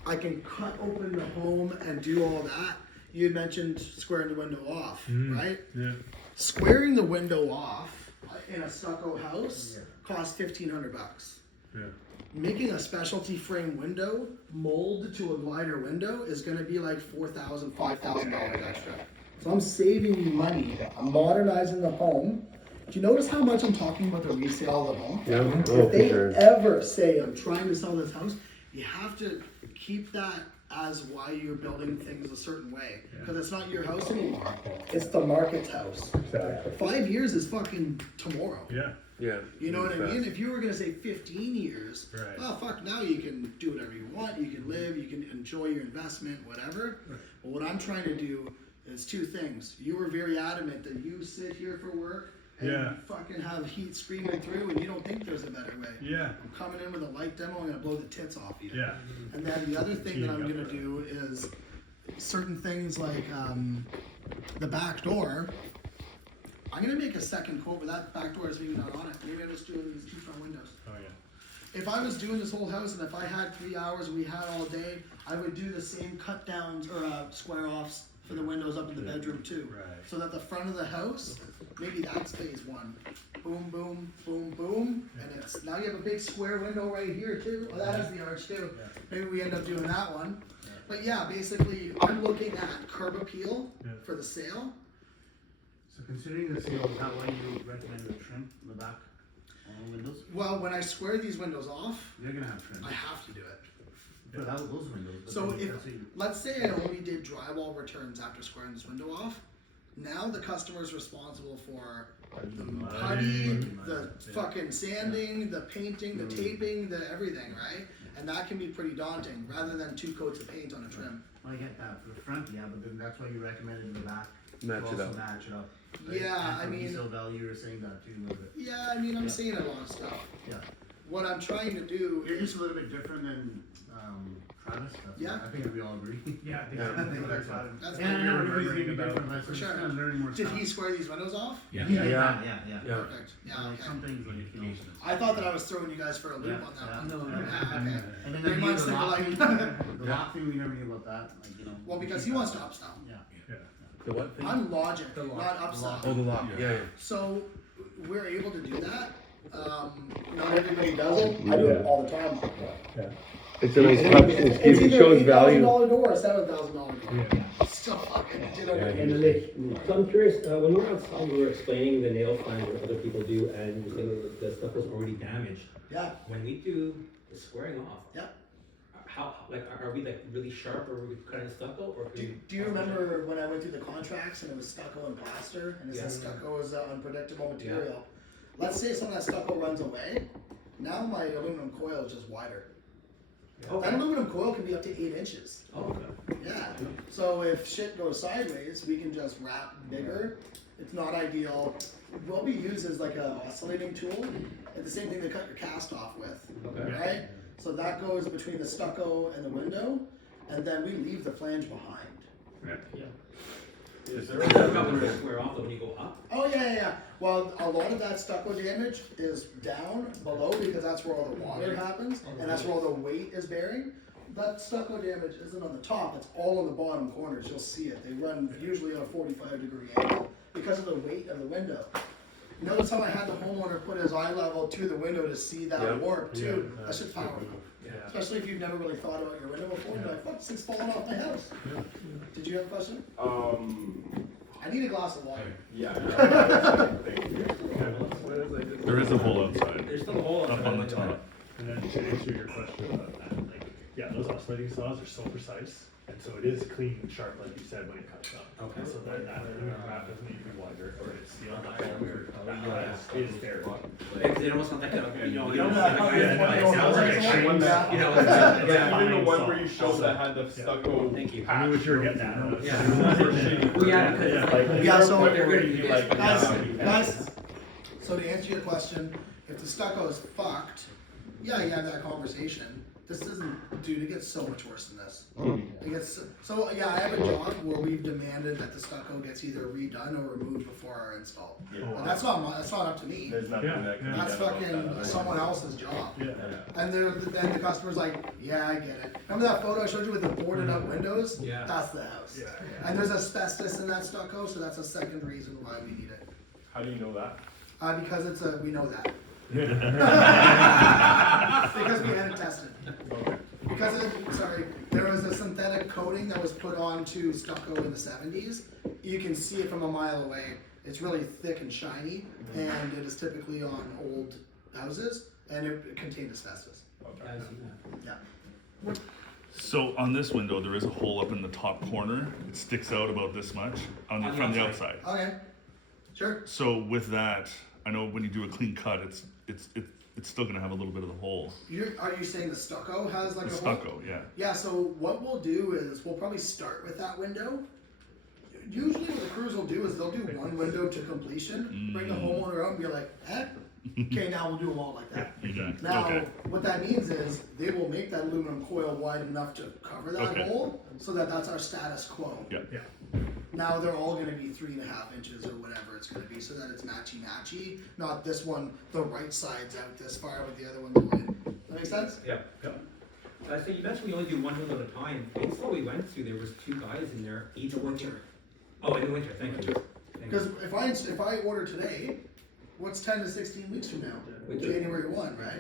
I can cut open the home and do all that. You had mentioned squaring the window off, right? Yeah. Squaring the window off in a stucco house costs $1,500. Yeah. Making a specialty frame window mold to a glider window is going to be like $4,000, $5,000 extra. So I'm saving you money. I'm modernizing the home. Do you notice how much I'm talking about the resale of the home? Yeah. If they ever say I'm trying to sell this house, you have to keep that as why you're building things a certain way. Because it's not your house anymore. It's the market's house. 5 years is fucking tomorrow. Yeah. Yeah. You know what I mean? If you were gonna say 15 years, Right. well, fuck, now you can do whatever you want. You can live, you can enjoy your investment, whatever. But what I'm trying to do is two things. You were very adamant that you sit here for work and Yeah. fucking have heat screaming through, and you don't think there's a better way. Yeah. I'm coming in with a light demo. I'm gonna blow the tits off you. Yeah. And then the other thing that I'm Teeing up gonna for it. do is certain things like the back door. I'm gonna make a second quote, but that back door is maybe not on it. Maybe I'm just doing these two front windows. Oh yeah. If I was doing this whole house and if I had 3 hours and we had all day, I would do the same cut downs or square offs for the windows up in the bedroom too. Right. So that the front of the house, maybe that's phase one. Boom, boom, boom, boom, and it's now you have a big square window right here too. Oh, that is the arch too. Maybe we end up doing that one. But yeah, basically, I'm looking at curb appeal Yeah. for the sale. So considering the sale, is that why you recommend the trim in the back on the windows? Well, when I square these windows off, They're gonna have trim. I have to do it. For those windows. but So then if, that's what you- let's say I only did drywall returns after squaring this window off, now the customer's responsible for the putty, the fucking sanding, the painting, the taping, the everything, right? And that can be pretty daunting, rather than 2 coats of paint on a trim. Well, I get that for the front, yeah, but then that's why you recommended in the back. Match to it also up. Match it up. right? Yeah, And I for mean- resale value, you were saying that too, a little bit. Yeah, I mean, I'm Yeah. seeing a lot of stuff. Yeah. What I'm trying to do You're is, just a little bit different than, Travis. That's Yeah. I think we all agree. Yeah, I think I so. think that's why. That's Yeah, what I we know, were everybody's gonna be about. different, but For we're just sure. kinda learning more did stuff. he square these windows off? Yeah. Yeah, Yeah. yeah. Perfect. Yeah, Like okay. some things like, you know. I thought that I was throwing you guys for a loop Yeah, on that yeah. one. No, Yeah, okay. And then They the might think lock like- thing, the lock thing, we never knew about that, like, you know. Well, because he wants to upsell. Yeah. The what thing? I'm logic, The lock. not Oh, upsell. the lock. Yeah. Yeah. So we're able to do that. Not everybody does it. I do it all the time. It's a nice touch. It's It either shows value. $8,000 door or $7,000 door. Still fucking did it. So I'm curious, when we were outside, we were explaining the nail flange that other people do, and you said the stuff was already damaged. Yeah, When we do the squaring off, yeah. how, like, are we like really sharp, or are we cutting stucco, or? Do you remember when I went through the contracts and it was stucco and plaster, and it says Yeah. stucco is an unpredictable material? Let's say some of that stucco runs away. Now my aluminum coil is just wider. That aluminum coil can be up to 8 inches. Oh, Yeah. So if shit goes sideways, we can just wrap bigger. It's not ideal. What we use is like a oscillating tool, and the same thing they cut your cast off with. okay. Right? So that goes between the stucco and the window, and then we leave the flange behind. Is Is that probably gonna square off though when you go up? Oh yeah. Well, a lot of that stucco damage is down below because that's where all the water happens, and that's where all the weight is bearing. That stucco damage isn't on the top; it's all on the bottom corners. You'll see it. They run usually on a 45-degree angle because of the weight of the window. Notice how I had the homeowner put his eye level to the window to see that warp too. Yeah, That's just powerful. Yeah. Especially if you've never really thought about your window before. You're like, fuck, this thing's falling off my house. Did you have a question? I need a glass of water. There is a hole outside, There's still a hole up on the top. And then to answer your question about that, like, yeah, those oscillating saws are so precise, and so it is clean and sharp, like you said, when it cuts up. Okay. So that aluminum wrap doesn't need to be wider, or it's the other is there. It almost sounds like a, you know, You know, it sounds like a yeah. train, Yeah. you know, Yeah. yeah. Even the one where you showed that had the stucco Thank you. I knew what you were getting at. Yeah. Well, yeah, because it's like, Yeah, so they're gonna use guys, so to answer your question, if the stucco is fucked, yeah, you have that conversation. This isn't, dude, it gets so much worse than this. It gets, so yeah, I have a job where we've demanded that the stucco gets either redone or removed before our install. And that's not up to me. There's nothing Yeah, that can yeah. be That's done about fucking that. someone else's job. Yeah. And then the customer's like, yeah, I get it. Remember that photo I showed you with the boarded up windows? Yeah. That's the house. Yeah. And there's asbestos in that stucco, so that's a second reason why we need it. How do you know that? Because we know that. Because we had it tested. Because there was a synthetic coating that was put onto stucco in the 70s. You can see it from a mile away. It's really thick and shiny, and it is typically on old houses, and it contained asbestos. Yeah. So on this window, there is a hole up in the top corner. It sticks out about this much On the from the outside. outside. Okay. Sure. So with that, I know when you do a clean cut, it's still gonna have a little bit of the hole. Are you saying the stucco has like The a hole? stucco, yeah. Yeah, so what we'll do is we'll probably start with that window. Usually what the crews will do is they'll do one window to completion, bring the homeowner out and be like, okay, now we'll do them all like that. Okay. Now, Okay. what that means is they will make that aluminum coil wide enough to cover that Okay. hole, so that's our status quo. Yeah. Yeah. Now they're all gonna be 3.5 inches or whatever it's gonna be, so that it's matchy-matchy, not this one, the right side's out this far with the other one going. That make sense? Yeah. So you mentioned we only do one window at a time. The install we went through, there was 2 guys in there, each working. Oh, in the winter, thank you. Thank you. Because if I order today, what's 10 to 16 weeks from now? Winter. January 1, right?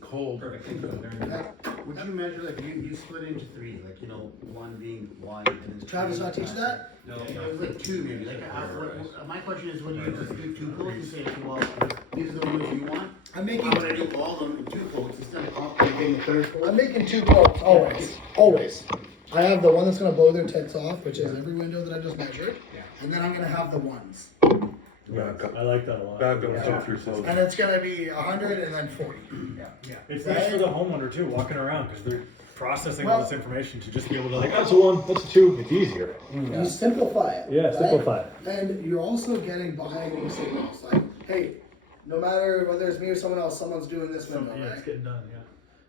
Cold. Perfect, thank you. Very nice. Yeah. Would you measure, like, you split into 3, like, you know, one being wide and then. Travis not teach that? No, Yeah, it was like 2 maybe, like, my question is, when you just do 2 coats and say, okay, well, these are the windows you want? I'm Why making would I do all of them in 2 coats instead of getting the third coat? I'm making 2 quotes, always. I have the one that's gonna blow their tits off, which is every window that I just measured, and then I'm gonna have the ones. I like that a lot. And it's gonna be 100 and then 40. It's nice for the homeowner too, walking around, because they're processing all Well- this information to just be able to like, that's a 1, that's a 2, it's easier. You simplify it. Yeah, right? simplify it. And you're also getting buying signals, like, hey, no matter whether it's me or someone else, someone's doing this window, Yeah, it's right? getting done, yeah.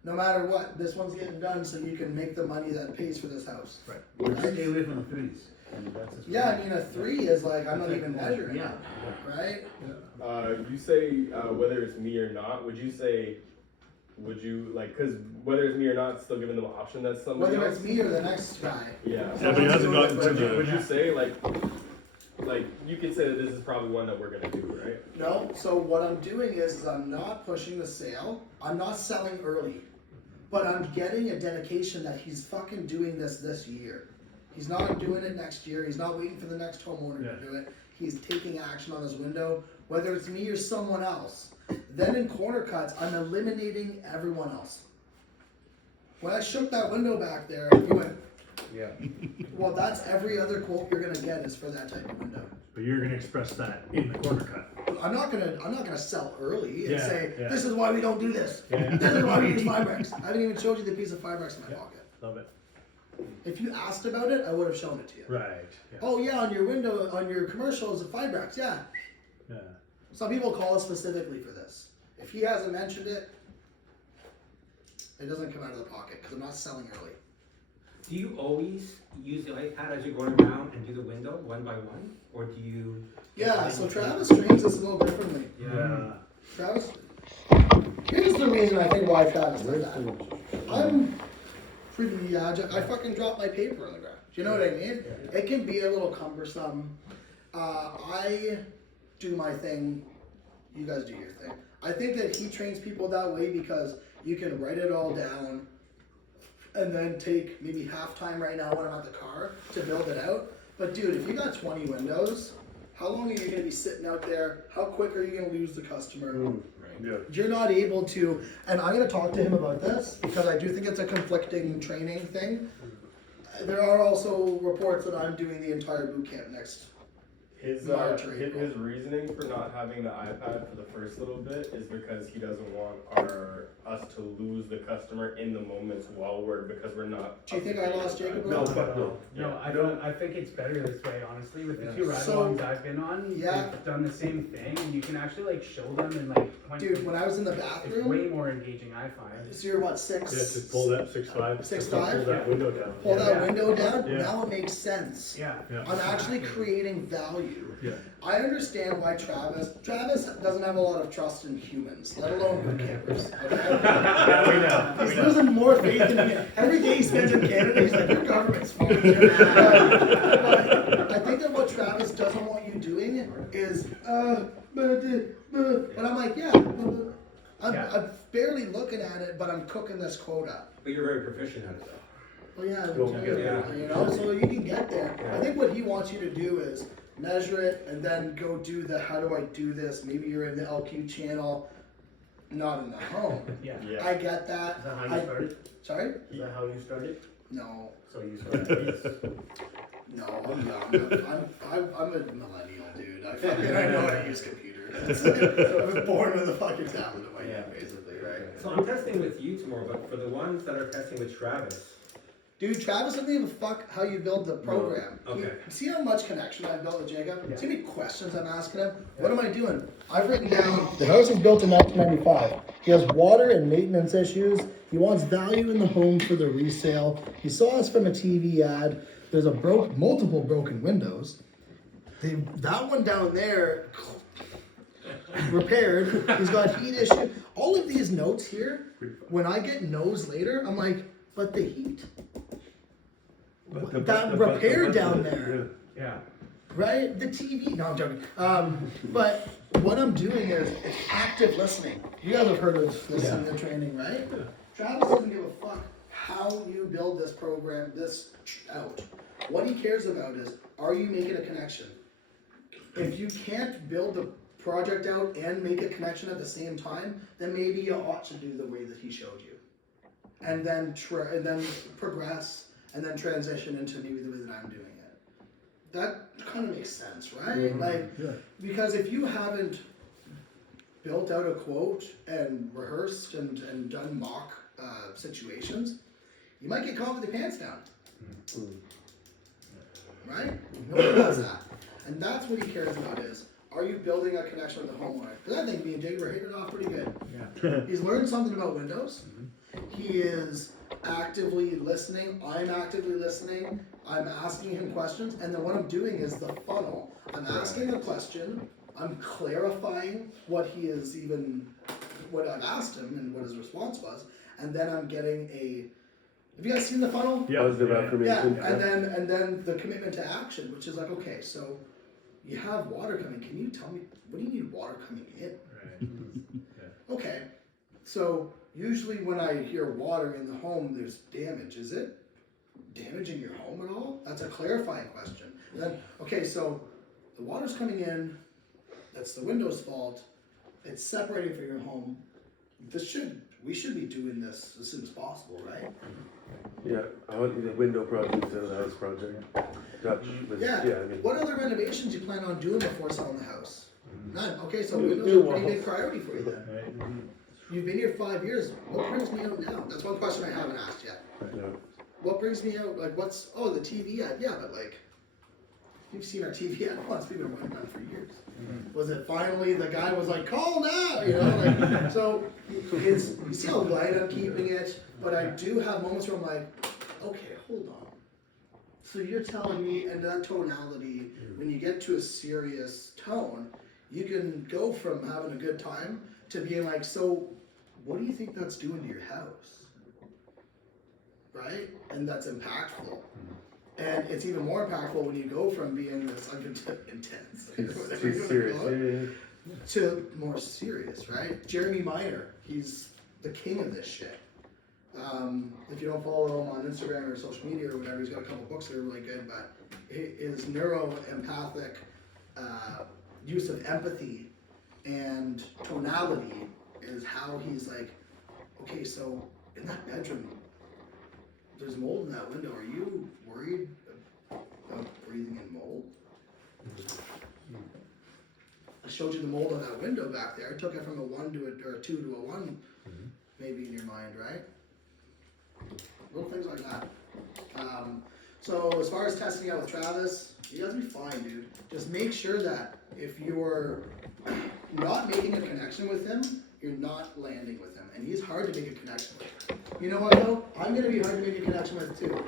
No matter what, this one's getting done so you can make the money that pays for this house. Right. Would you stay away from the 3s? And that's just- Yeah, I mean, a 3 is like, I'm not even measuring, Yeah. right? You say whether it's me or not. Would you like, because whether it's me or not, still giving them an option that's somebody Whether else? it's me or the next guy. Yeah. Yeah, but he hasn't gotten to Would the. you say like you could say that this is probably one that we're gonna do, right? No, so what I'm doing is I'm not pushing the sale. I'm not selling early. But I'm getting a dedication that he's fucking doing this year. He's not doing it next year. He's not waiting for the next homeowner to do it. He's taking action on his window, whether it's me or someone else. Then in corner cuts, I'm eliminating everyone else. When I shook that window back there, he went, Yeah. well, that's every other quote you're gonna get is for that type of window. But you're gonna express that in the corner cut. I'm not gonna sell early and Yeah, say, yeah. this is why we don't do this. Yeah. This is why we use Fibrex. I haven't even showed you the piece of Fibrex in my pocket. Love it. If you asked about it, I would have shown it to you. Right. Yeah. Oh yeah, on your window, on your commercials of Fibrex, yeah. Yeah. Some people call us specifically for this. If he hasn't mentioned it, it doesn't come out of the pocket because I'm not selling early. Do you always use the iPad as you're going around and do the window one by one, or do you? Yeah, so Travis trains us a little differently. Yeah. Travis, here's the reason I think why Travis does that. I'm pretty agile. I fucking drop my paper on the ground. Do you know what I mean? It can be a little cumbersome. I do my thing. You guys do your thing. I think that he trains people that way because you can write it all down and then take maybe half time right now when I'm at the car to build it out. But dude, if you got 20 windows, how long are you gonna be sitting out there? How quick are you gonna lose the customer? Yeah. You're not able to, and I'm gonna talk to him about this because I do think it's a conflicting training thing. There are also reports that I'm doing the entire boot camp next. His March or April. his reasoning for not having the iPad for the first little bit is because he doesn't want us to lose the customer in the moments while because we're not. Do you think I lost Jacob? No, fuck no. No, I think it's better this way, honestly. With the two So- ride-alongs I've been on, Yeah. they've done the same thing, and you can actually like show them and like point. Dude, when I was in the It's bathroom, way more engaging, I find. so you're what, Yeah, six? to pull that 6'5". 6'5"? Pull that window down. Pull that Yeah. window down, Yeah. now it makes sense. Yeah. Yeah. I'm actually creating value. Yeah. I understand why Travis doesn't have a lot of trust in humans, let alone boot campers. Okay? Yeah, we know. He's losing more faith in me. Every day he spends in Canada, he's like, your government's fucked. But I think that what Travis doesn't want you doing is, but I'm like, yeah, I'm barely looking at it, but I'm cooking this quota. But you're very proficient at it though. Well, yeah, Go get it. Yeah. you know, so you can get there. I think what he wants you to do is measure it and then go do the how do I do this? Maybe you're in the LQ channel, not in the home. Yeah. Yeah. I get that. Is that how you started? Sorry? Is that how you started? No, So you started. no, I'm young. I'm a millennial, dude. I know how to use computers. I was born with a fucking tablet in my hand, basically, right? So I'm testing with you tomorrow, but for the ones that are testing with Travis, Dude, Travis doesn't give a fuck how you build the program. Okay. See how much connection I've built with Jacob? Yeah. See how many questions I'm asking him? What am I doing? I've written down, the house was built in 1995. He has water and maintenance issues. He wants value in the home for the resale. He saw us from a TV ad. There's multiple broken windows. That one down there, repaired. He's got heat issue. All of these notes here, when I get no's later, I'm like, but the heat. That repair down there, Yeah. right? The TV. No, I'm joking. But what I'm doing is it's active listening. You guys have heard of this in the training, right? Travis doesn't give a fuck how you build this program, this out. What he cares about is, are you making a connection? If you can't build the project out and make a connection at the same time, then maybe you ought to do the way that he showed you, and then progress, and then transition into maybe the way that I'm doing it. That kind of makes sense, right? Like, because if you haven't built out a quote and rehearsed and done mock situations, you might get caught with your pants down. Right? Nobody does that. And that's what he cares about is, are you building a connection with the homeowner? Because I think me and Jake were hitting it off pretty good. Yeah. He's learned something about Windows. He is actively listening. I'm actively listening. I'm asking him questions. And then what I'm doing is the funnel. I'm asking the question. I'm clarifying what I've asked him and what his response was. And then I'm getting have you guys seen the funnel? Positive affirmation. Yeah, and then the commitment to action, which is like, okay, so you have water coming. Can you tell me, what do you need water coming in? Right. Okay, so usually when I hear water in the home, there's damage. Is it damaging your home at all? That's a clarifying question. And then, okay, so the water's coming in. That's the window's fault. It's separating from your home. We should be doing this as soon as possible, right? Yeah, I want the window project instead of the house project. Dutch was, Yeah. I mean, What other renovations you plan on doing before selling the house? None. Okay, so New- windows new are a pretty walls. big priority for you then. Right? You've been here 5 years. What brings me out now? That's one question I haven't asked yet. Yeah. What brings me out? Like, what's, oh, the TV ad? Yeah, but like, you've seen our TV ad once. We've been running that for years. Was it finally the guy was like, call now? You know, like, so it's, you see how light I'm keeping it, but I do have moments where I'm like, okay, hold on. So you're telling me, and that tonality, when you get to a serious tone, you can go from having a good time to being like, so what do you think that's doing to your house? Right? And that's impactful. And it's even more impactful when you go from being this intense whatever you Too wanna serious. call it, Yeah. to more serious, right? Jeremy Minor, he's the king of this shit. If you don't follow him on Instagram or social media or whatever, he's got a couple books that are really good, but his neuro-empathic use of empathy and tonality is how he's like, okay, so in that bedroom, there's mold in that window. Are you worried about breathing in mold? I showed you the mold on that window back there. I took it from a 1 to a, or a 2 to a 1, maybe in your mind, right? Little things like that. So as far as testing out with Travis, he has to be fine, dude. Just make sure that if you're not making a connection with him, you're not landing with him. And he's hard to make a connection with. You know what though? I'm gonna be hard to make a connection with too.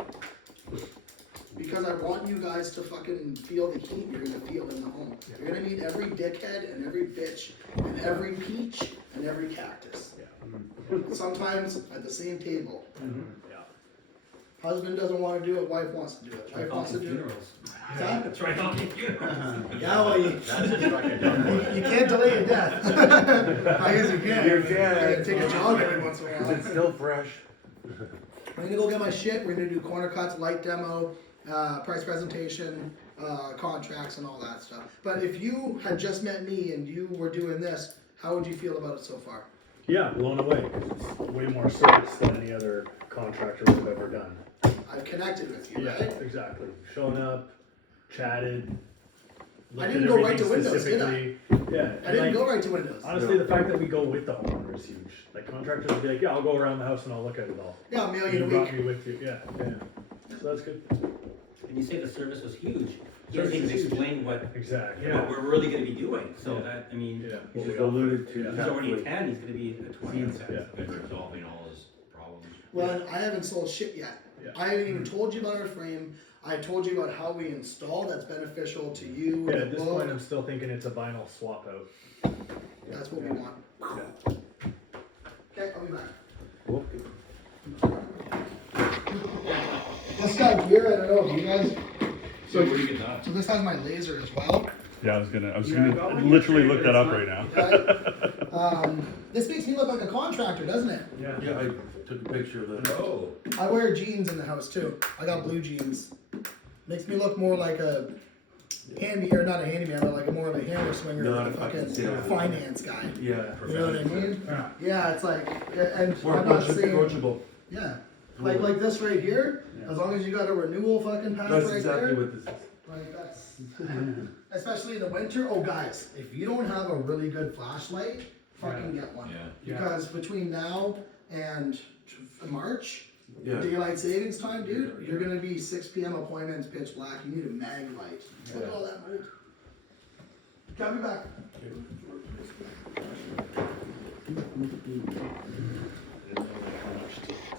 Because I want you guys to fucking feel the heat you're gonna feel in the home. You're gonna meet every dickhead and every bitch and every peach and every cactus. Sometimes at the same table. Husband doesn't want to do it, wife wants to do it. Wife wants to do it. Funerals. What's that? That's right, on funerals. Yeah, well, you That's you can't delay your death. I guess you can. You can. Take a jog every once in a while. It's still fresh. I'm gonna go get my shit. We're gonna do corner cuts, light demo, price presentation, contracts, and all that stuff. But if you had just met me and you were doing this, how would you feel about it so far? Yeah, blown away, 'cause it's way more service than any other contractor we've ever done. I've connected with you, Yeah, right? exactly. Showing up, chatted. I looked didn't at go right to everything Windows, did I? specifically. Yeah. I and didn't like, go right to Windows. Honestly, the fact that we go with the homeowner is huge. Like contractors will be like, yeah, I'll go around the house and I'll look at it all. Yeah, a million You a brought week. me with you, yeah. So that's good. And you say the service was huge. You Service didn't is even huge. explain what Exactly. what we're really gonna be doing, so Yeah. that, I mean, Yeah. You just alluded to. he's already a 10, he's gonna be a 20. Yeah. resolving all his problems. Well, I haven't sold shit yet. Yeah. I haven't even told you about our frame. I told you about how we install that's beneficial to you. Yeah, the at this book. point, I'm still thinking it's a vinyl swap out. That's what we want. Yeah. Okay, I'll be back. Well, This guy here, I don't know if you guys. So where do you get that? So this has my laser as well. Yeah, I was gonna Yeah, I got one literally yesterday, look but that it's up not- right now. This makes me look like a contractor, doesn't it? Yeah. yeah, I took a picture of that. Oh, I wear jeans in the house too. I got blue jeans. Makes me look more like a handy, or not a handyman, but like a more of a hammer swinger, Not like a a fucking fucking salesman. finance guy. Yeah. You know what I mean? Yeah. Yeah, it's like, and More I'm not saying, approachable. yeah, like this right here. As long as you got a renewal fucking pass That's right exactly there, what this is. like that's, especially in the winter. Oh, guys, if you don't have a really good flashlight, fucking get one. yeah. Because between now and March, Yeah. daylight savings time, dude, you're gonna be 6 p.m. appointments, pitch black. You need a mag light. Look at all that mold. I'll be back.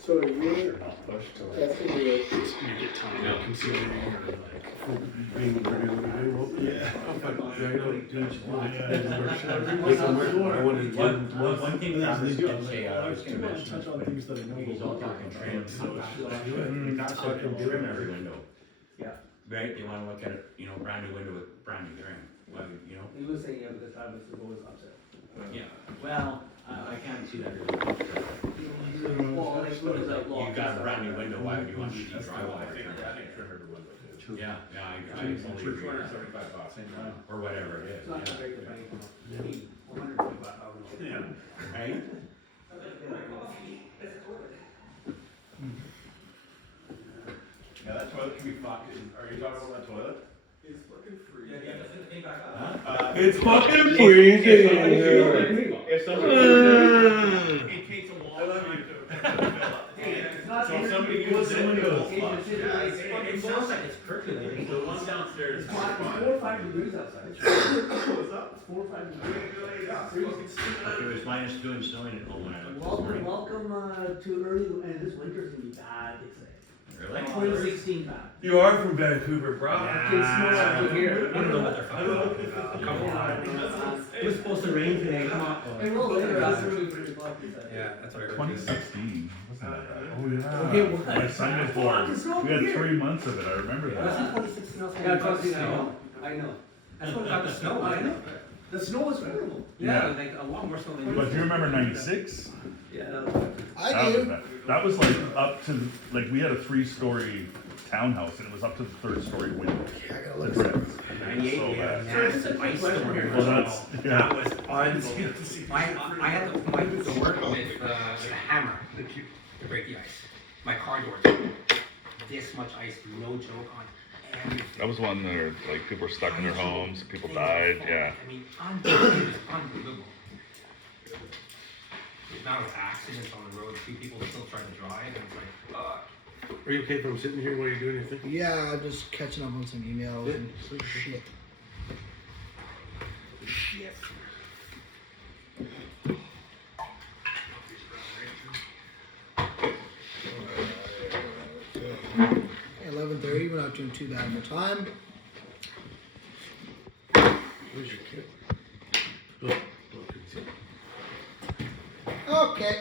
So you're not pushed to like, That's gonna be it. you get time consuming or like. Being very, very well. Yeah. But I know, do what you do. Yeah. I wanted to One thing Travis did say, I was I gonna want to mention, touch on things that I know. he's all talking trim, So you got to trim every window. Yeah. Right, they wanna look at it, you know, brand new window with brand new trim, well, you know, He was saying, yeah, because Travis is always upset. yeah, well, I can't see that really. Well, like, what is that law? You got a brand new window, why would you want sheet drywall? True. Yeah, I totally agree with that. Or whatever it It's not is, very good, right? I mean, 125,000. yeah. Right? Yeah, that toilet can be fucked. Are you talking about that toilet? Yeah, you have to put the thing back up. It's fucking freezing in here. If somebody It takes a long time to so if somebody uses it, It sounds like it's percolating. The one downstairs. It's 4 or 5 degrees outside. What's up? It's 4 or 5 degrees. It was minus 2 and snowing at home when I went this Welcome, morning. welcome to early, and this winter's gonna be bad, they say. Really? 2016 bad. You are from Vancouver, bro. It snows up here. I don't know what they're talking about. Come on. It was supposed to rain today, come on. And roll later, that's really pretty lucky. Yeah, that's what I heard. 2016. Wasn't that bad? Oh yeah. Okay, well, My son was born. We had 3 months of it. I remember that. Wasn't 2016 also Yeah, when we got the 2016, snow? I know. That's when we got the snow, wasn't it? The snow was horrible. Yeah, like a lot more snow than But do you remember '96? Yeah. I That was do. bad. That was like up to like we had a 3-story townhouse and it was up to the 3rd story window. Yeah, I gotta The look brick. at 98, So yeah, bad. massive ice storm. Well, that's That yeah. was I had to work with a hammer to break the ice. My car doors, this much ice, no joke on everything. That was one where like people were stuck in their homes, people died. Yeah. I mean, unbelievable. The amount of accidents on the road, a few people still trying to drive, and it's like, Are you okay from sitting here while you're doing anything? Yeah, I'm just catching up on some emails and shit. Shit. 11:30. We're not doing too bad of a time. Where's your kid? Oh, Okay.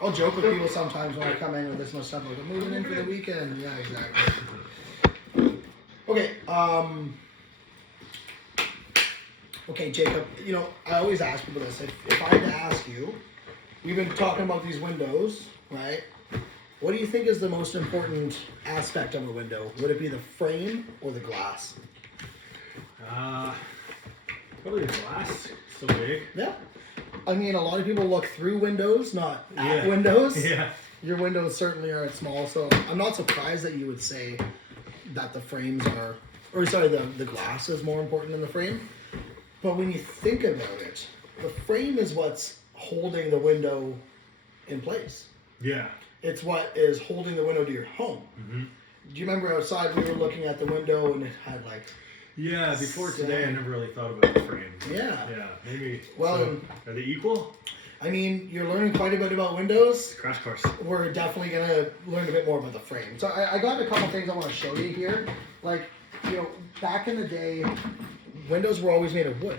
I'll joke with people sometimes when I come in with this much stuff, like I'm moving in for the weekend. Yeah, exactly. Okay, okay, Jacob, you know, I always ask people this. If I had to ask you, we've been talking about these windows, right? What do you think is the most important aspect of a window? Would it be the frame or the glass? Probably the glass. So big. Yeah. I mean, a lot of people look through windows, not at Yeah. windows. Yeah. Your windows certainly aren't small, so I'm not surprised that you would say that the frames are, or sorry, the glass is more important than the frame. But when you think about it, the frame is what's holding the window in place. Yeah. It's what is holding the window to your home. Mm-hmm. Do you remember outside we were looking at the window and it had like... Yeah, before today I never really thought about the frame. Yeah. Yeah, maybe. Well, So, are they equal? I mean, you're learning quite a bit about windows. Crash course. We're definitely gonna learn a bit more about the frame. So I got a couple things I want to show you here. Like, you know, back in the day, windows were always made of wood,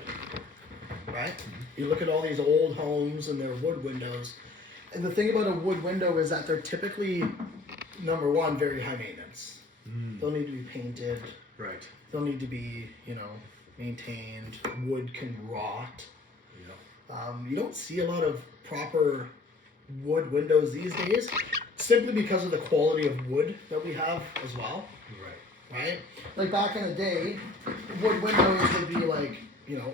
right? You look at all these old homes and they're wood windows. And the thing about a wood window is that they're typically, number one, very high maintenance. They'll need to be painted. Right. They'll need to be, you know, maintained. Wood can rot. You don't see a lot of proper wood windows these days, simply because of the quality of wood that we have as well. Right? Like back in the day, wood windows would be like, you know,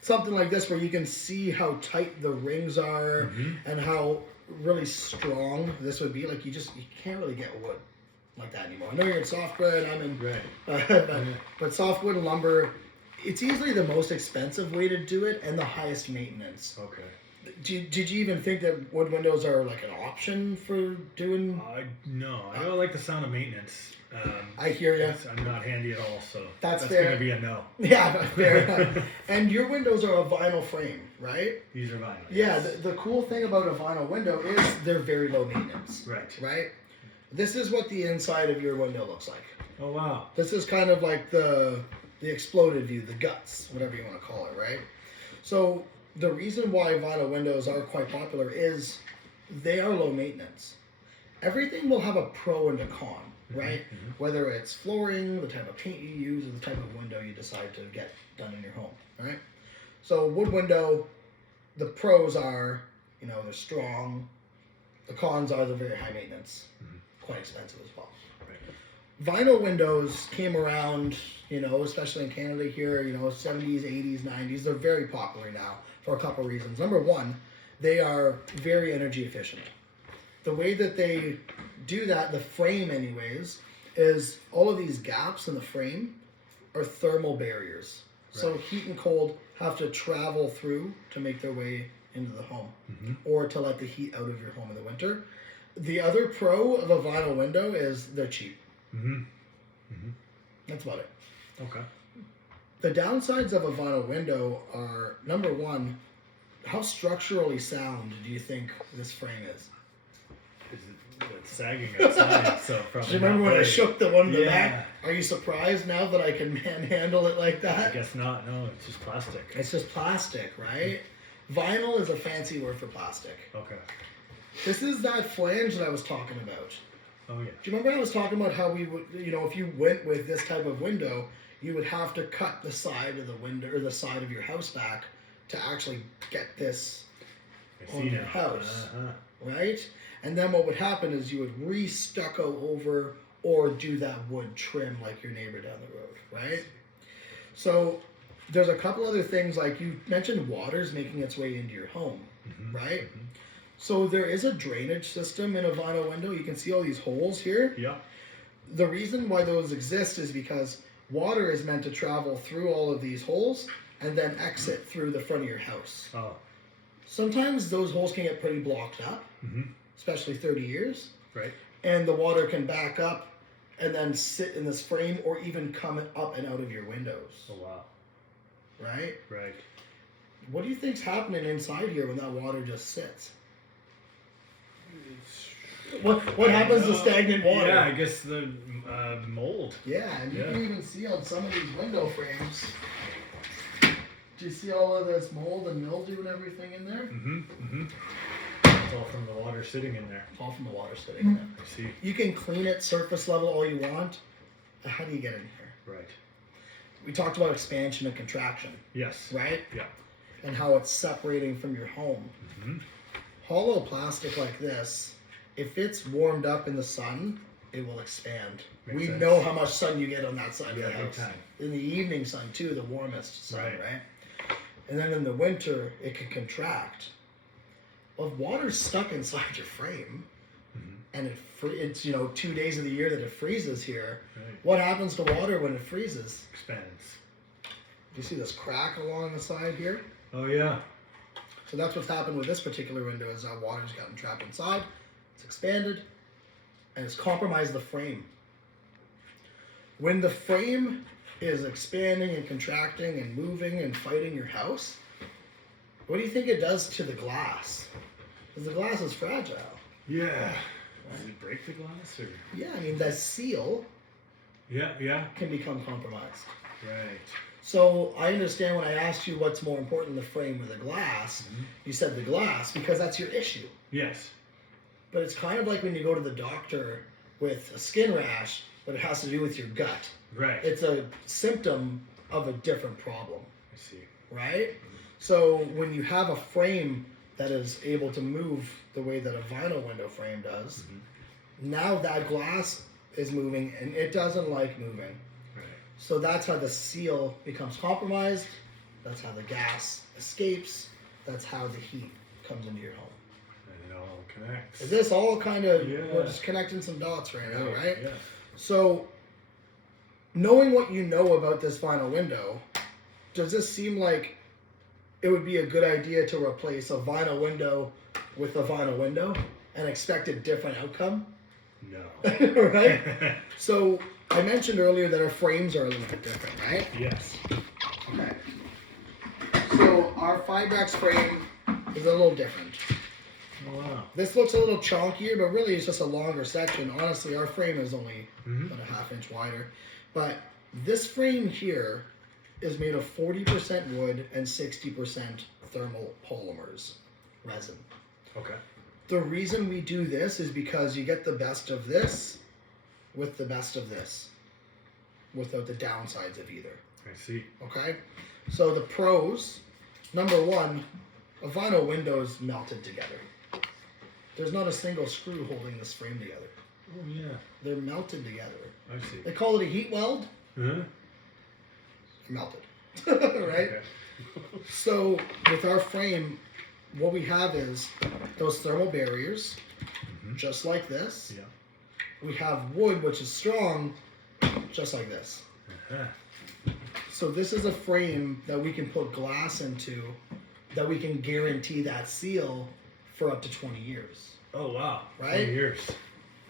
something like this where you can see how tight the rings are and how really strong this would be. Like you can't really get wood like that anymore. I know you're in softwood, I'm in, but softwood and lumber, it's easily the most expensive way to do it and the highest maintenance. Okay. Did you even think that wood windows are like an option for doing? No, I don't like the sound of maintenance. I hear ya. I'm not handy at all, so That's fair. gonna be a no. Yeah, fair enough. And your windows are a vinyl frame, right? These are vinyl. Yeah, the cool thing about a vinyl window is they're very low maintenance. Right. Right? This is what the inside of your window looks like. Oh wow. This is kind of like the exploded view, the guts, whatever you want to call it, right? So the reason why vinyl windows are quite popular is they are low maintenance. Everything will have a pro and a con, right? Whether it's flooring, the type of paint you use, or the type of window you decide to get done in your home, right? So wood window, the pros are, you know, they're strong. The cons are they're very high maintenance, quite expensive as well. Vinyl windows came around, you know, especially in Canada here, you know, 70s, 80s, 90s. They're very popular now for a couple reasons. Number one, they are very energy efficient. The way that they do that, the frame anyways, is all of these gaps in the frame are thermal barriers. So heat and cold have to travel through to make their way into the home, or to let the heat out of your home in the winter. The other pro of a vinyl window is they're cheap. That's about it. Okay. The downsides of a vinyl window are, number one, how structurally sound do you think this frame is? It's sagging outside, so Do probably. you remember not when I great. shook the one in the Yeah. back? Are you surprised now that I can manhandle it like I that? guess not. No, it's just plastic. It's just plastic, right? Vinyl is a fancy word for plastic. Okay. This is that flange that I was talking about. Oh yeah. Do you remember I was talking about how we would, if you went with this type of window, you would have to cut the side of the window or the side of your house back to actually get this I on see your now. house, Uh-huh. right? And then what would happen is you would re-stucco over or do that wood trim like your neighbor down the road, right? So there's a couple other things, like you mentioned water's making its way into your home, right? So there is a drainage system in a vinyl window. You can see all these holes here. Yeah. The reason why those exist is because water is meant to travel through all of these holes and then exit through the front of your house. Oh. Sometimes those holes can get pretty blocked up, especially 30 years, Right. and the water can back up and then sit in this frame or even come up and out of your windows, Oh wow. right? Right. What do you think's happening inside here when that water just sits? What happens to stagnant water? Yeah, I guess the mold. Yeah, and you Yeah. can even see on some of these window frames. Do you see all of this mold and mildew and everything in there? It's all from the water sitting in there. It's all from the water sitting in there. I see. You can clean it surface level all you want. But how do you get in here? Right. We talked about expansion and contraction, Yes. right? Yeah. And how it's separating from your home. Hollow plastic like this, if it's warmed up in the sun, it will expand. Makes We sense. know how much sun you get on that side Yeah, of the big house. time. In the evening sun too, the warmest sun, Right. right? And then in the winter, it can contract. Well, if water's stuck inside your frame, and it's 2 days of the year that it freezes here, Right. what happens to water when it freezes? Expands. Do you see this crack along the side here? Oh yeah. So that's what's happened with this particular window, is that water's gotten trapped inside, it's expanded, and it's compromised the frame. When the frame is expanding and contracting and moving and fighting your house, what do you think it does to the glass? Because the glass is fragile. Yeah. Does it break the glass or? Yeah, I mean, that seal Yeah. Yeah. can become compromised. Right. So I understand when I asked you what's more important, the frame or the glass, you said the glass because that's your issue. Yes. But it's kind of like when you go to the doctor with a skin rash, but it has to do with your gut. Right. It's a symptom of a different problem, I see. right? So when you have a frame that is able to move the way that a vinyl window frame does, now that glass is moving and it doesn't like moving. Right. So that's how the seal becomes compromised. That's how the gas escapes. That's how the heat comes into your home. And it all connects. Is this all kind of, Yeah. we're just connecting some dots right now, right? Yeah. So, knowing what you know about this vinyl window, does this seem like it would be a good idea to replace a vinyl window with a vinyl window and expect a different outcome? No. Right? So, I mentioned earlier that our frames are a little bit different, right? Yes. Okay. So, our Fibrax frame is a little different. Oh, wow. This looks a little chunkier, but really it's just a longer section. Honestly, our frame is only about a ½ inch wider. But this frame here is made of 40% wood and 60% thermal polymers, resin. Okay. The reason we do this is because you get the best of this with the best of this, without the downsides of either. I see. Okay? So the pros, number one, a vinyl window is melted together. There's not a single screw holding this frame together. Oh yeah. They're melted together. I see. They call it a heat weld. Huh? Melted. Right? Okay. So with our frame, what we have is those thermal barriers, just like this. Yeah. We have wood, which is strong, just like this. Uh-huh. So this is a frame that we can put glass into, that we can guarantee that seal for up to 20 years. Oh wow. Right? 20 years.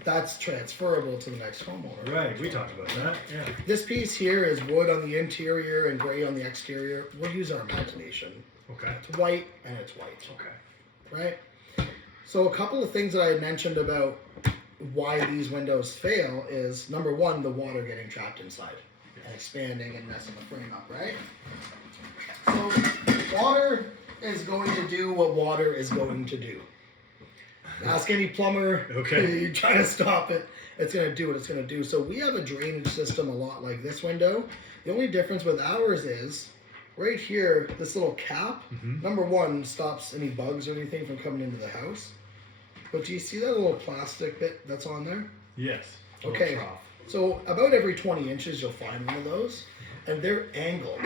That's transferable to the next homeowner. Right. We talked about that. Yeah. This piece here is wood on the interior and gray on the exterior. We'll use our imagination. Okay. It's white and it's white. Okay. Right? So a couple of things that I had mentioned about why these windows fail is, number one, the water getting trapped inside and expanding and messing the frame up, right? So water is going to do what water is going to do. Ask any plumber, Okay. you try to stop it, it's going to do what it's going to do. So we have a drainage system a lot like this window. The only difference with ours is, right here, this little cap, number one, stops any bugs or anything from coming into the house. But do you see that little plastic bit that's on there? Yes. Okay. Little trough. So about every 20 inches you'll find one of those, and they're angled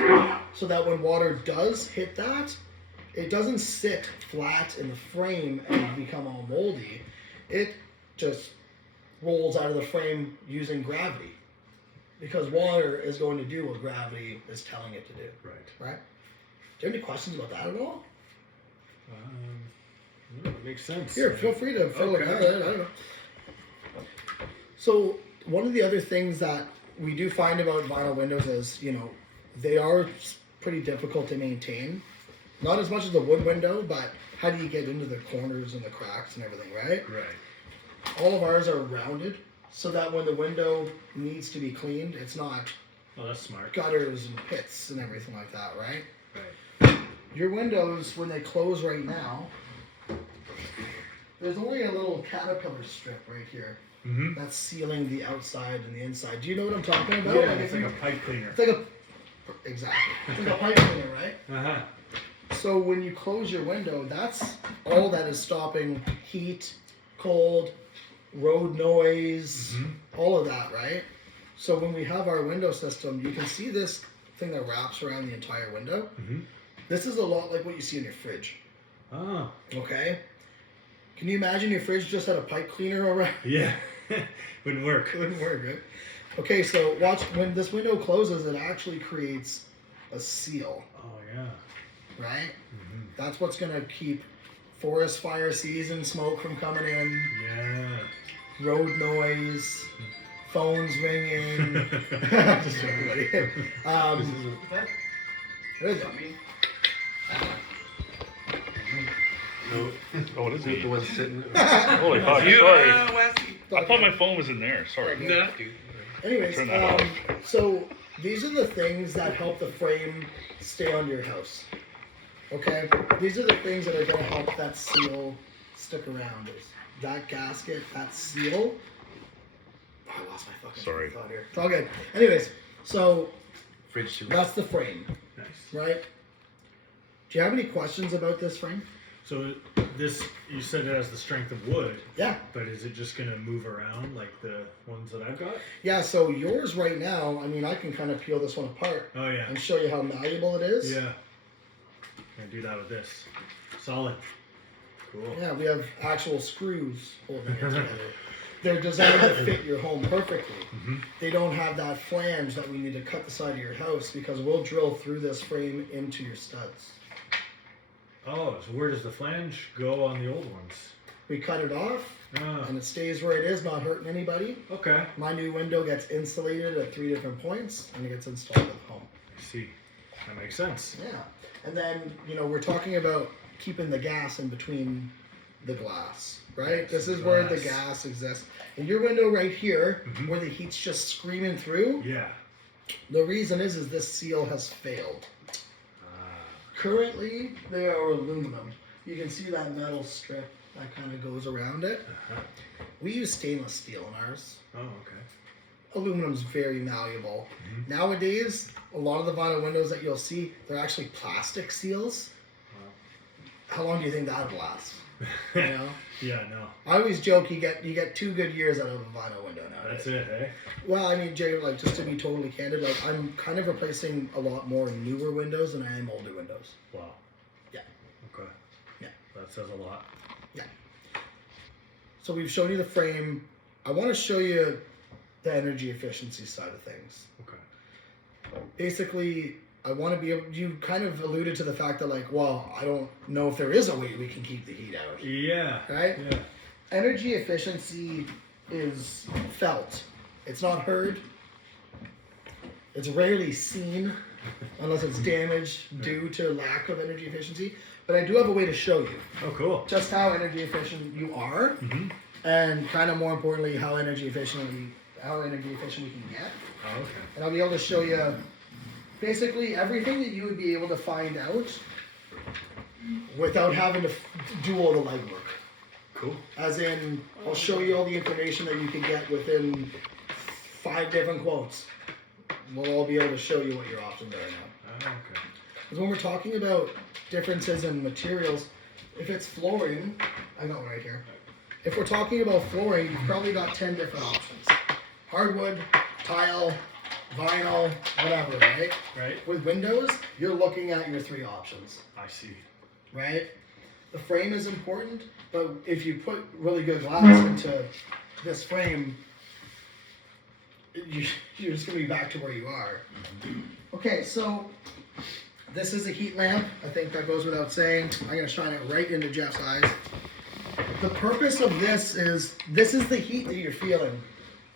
so that when water does hit that, it doesn't sit flat in the frame and become all moldy. It just rolls out of the frame using gravity, because water is going to do what gravity is telling it to do. Right. Right? Do you have any questions about that at all? No, it makes sense. Here, feel free to fill it Okay. out. I don't know. So one of the other things that we do find about vinyl windows is, you know, they are pretty difficult to maintain. Not as much as a wood window, but how do you get into the corners and the cracks and everything, right? Right. All of ours are rounded so that when the window needs to be cleaned, it's not Oh, that's smart. gutters and pits and everything like that, right? Right. Your windows, when they close right now, there's only a little caterpillar strip right here Mm-hmm. that's sealing the outside and the inside. Do you know what I'm talking about? Yeah, Like, it's if like you- a pipe cleaner. it's like a exactly. It's like a pipe cleaner, right? Uh-huh. So when you close your window, that's all that is stopping heat, cold, road noise, all of that, right? So when we have our window system, you can see this thing that wraps around the entire window. This is a lot like what you see in your fridge. Oh. Okay? Can you imagine your fridge just had a pipe cleaner around? Yeah. Wouldn't work. Couldn't work, right? Okay, so watch, when this window closes, it actually creates a seal, Oh yeah. right? That's what's gonna keep forest fire season smoke from coming in, Yeah. road noise, phones ringing. Just joking, buddy. What is it? Oh, what is The it? one sitting. Holy fuck, You, sorry. Wesley. I thought my phone was in there, sorry. No, dude. Anyways, Turn that off. so these are the things that help the frame stay on your house. Okay? These are the things that are going to help that seal stick around. Is that gasket, that seal. Oh, I lost my fucking Sorry. thought here. It's all good. Anyways, so Fridge too. that's the frame, Nice. right? Do you have any questions about this frame? So this, you said it has the strength of wood, Yeah. but is it just gonna move around like the ones that I've got? Yeah, so yours right now, I mean, I can kind of peel this one apart Oh yeah. and show you how malleable it is. Yeah. Gonna do that with this. Solid. Cool. Yeah, we have actual screws holding it together. They're designed to fit your home perfectly. They don't have that flange that we need to cut the side of your house, because we'll drill through this frame into your studs. Oh, so where does the flange go on the old ones? We cut it off Ah, and it stays where it is, not hurting anybody. okay. My new window gets insulated at 3 different points and it gets installed at home. I see. That makes sense. Yeah. And then, you know, we're talking about keeping the gas in between the glass, right? This is where the gas exists. And your window right here, where the heat's just screaming through, Yeah. the reason is this seal has failed. Currently, they are aluminum. You can see that metal strip that kind of goes around it. We use stainless steel in ours. Oh, okay. Aluminum's very malleable. Nowadays, a lot of the vinyl windows that you'll see, they're actually plastic seals. How long do you think that'll last? You know? Yeah, no. I always joke you get 2 good years out of a vinyl window nowadays. That's it, eh? Well, I mean, Jay, like, just to be totally candid, like, I'm kind of replacing a lot more newer windows than I am older windows. Wow. Yeah. Okay. Yeah. That says a lot. Yeah. So we've shown you the frame. I want to show you the energy efficiency side of things. Okay. basically, I want to be able. You kind of alluded to the fact that like, well, I don't know if there is a way we can keep the heat out. Yeah. Right. Yeah. Energy efficiency is felt. It's not heard. It's rarely seen unless it's damaged due to lack of energy efficiency. But I do have a way to show you Oh, cool. just how energy efficient you are, Mm-hmm. and kind of more importantly, how energy efficient we can get. Oh, okay. And I'll be able to show you basically everything that you would be able to find out without having to do all the legwork. Cool. As in, I'll show you all the information that you can get within 5 different quotes. We'll all be able to show you what your options are now. Oh, okay. Because when we're talking about differences in materials, if it's flooring, I got one right here. If we're talking about flooring, you've probably got 10 different options. Hardwood, tile, vinyl, whatever, right? Right. With windows, you're looking at your 3 options, I see. right? The frame is important, but if you put really good glass into this frame, you're just gonna be back to where you are. Okay, so this is a heat lamp. I think that goes without saying. I'm gonna shine it right into Jeff's eyes. The purpose of this is the heat that you're feeling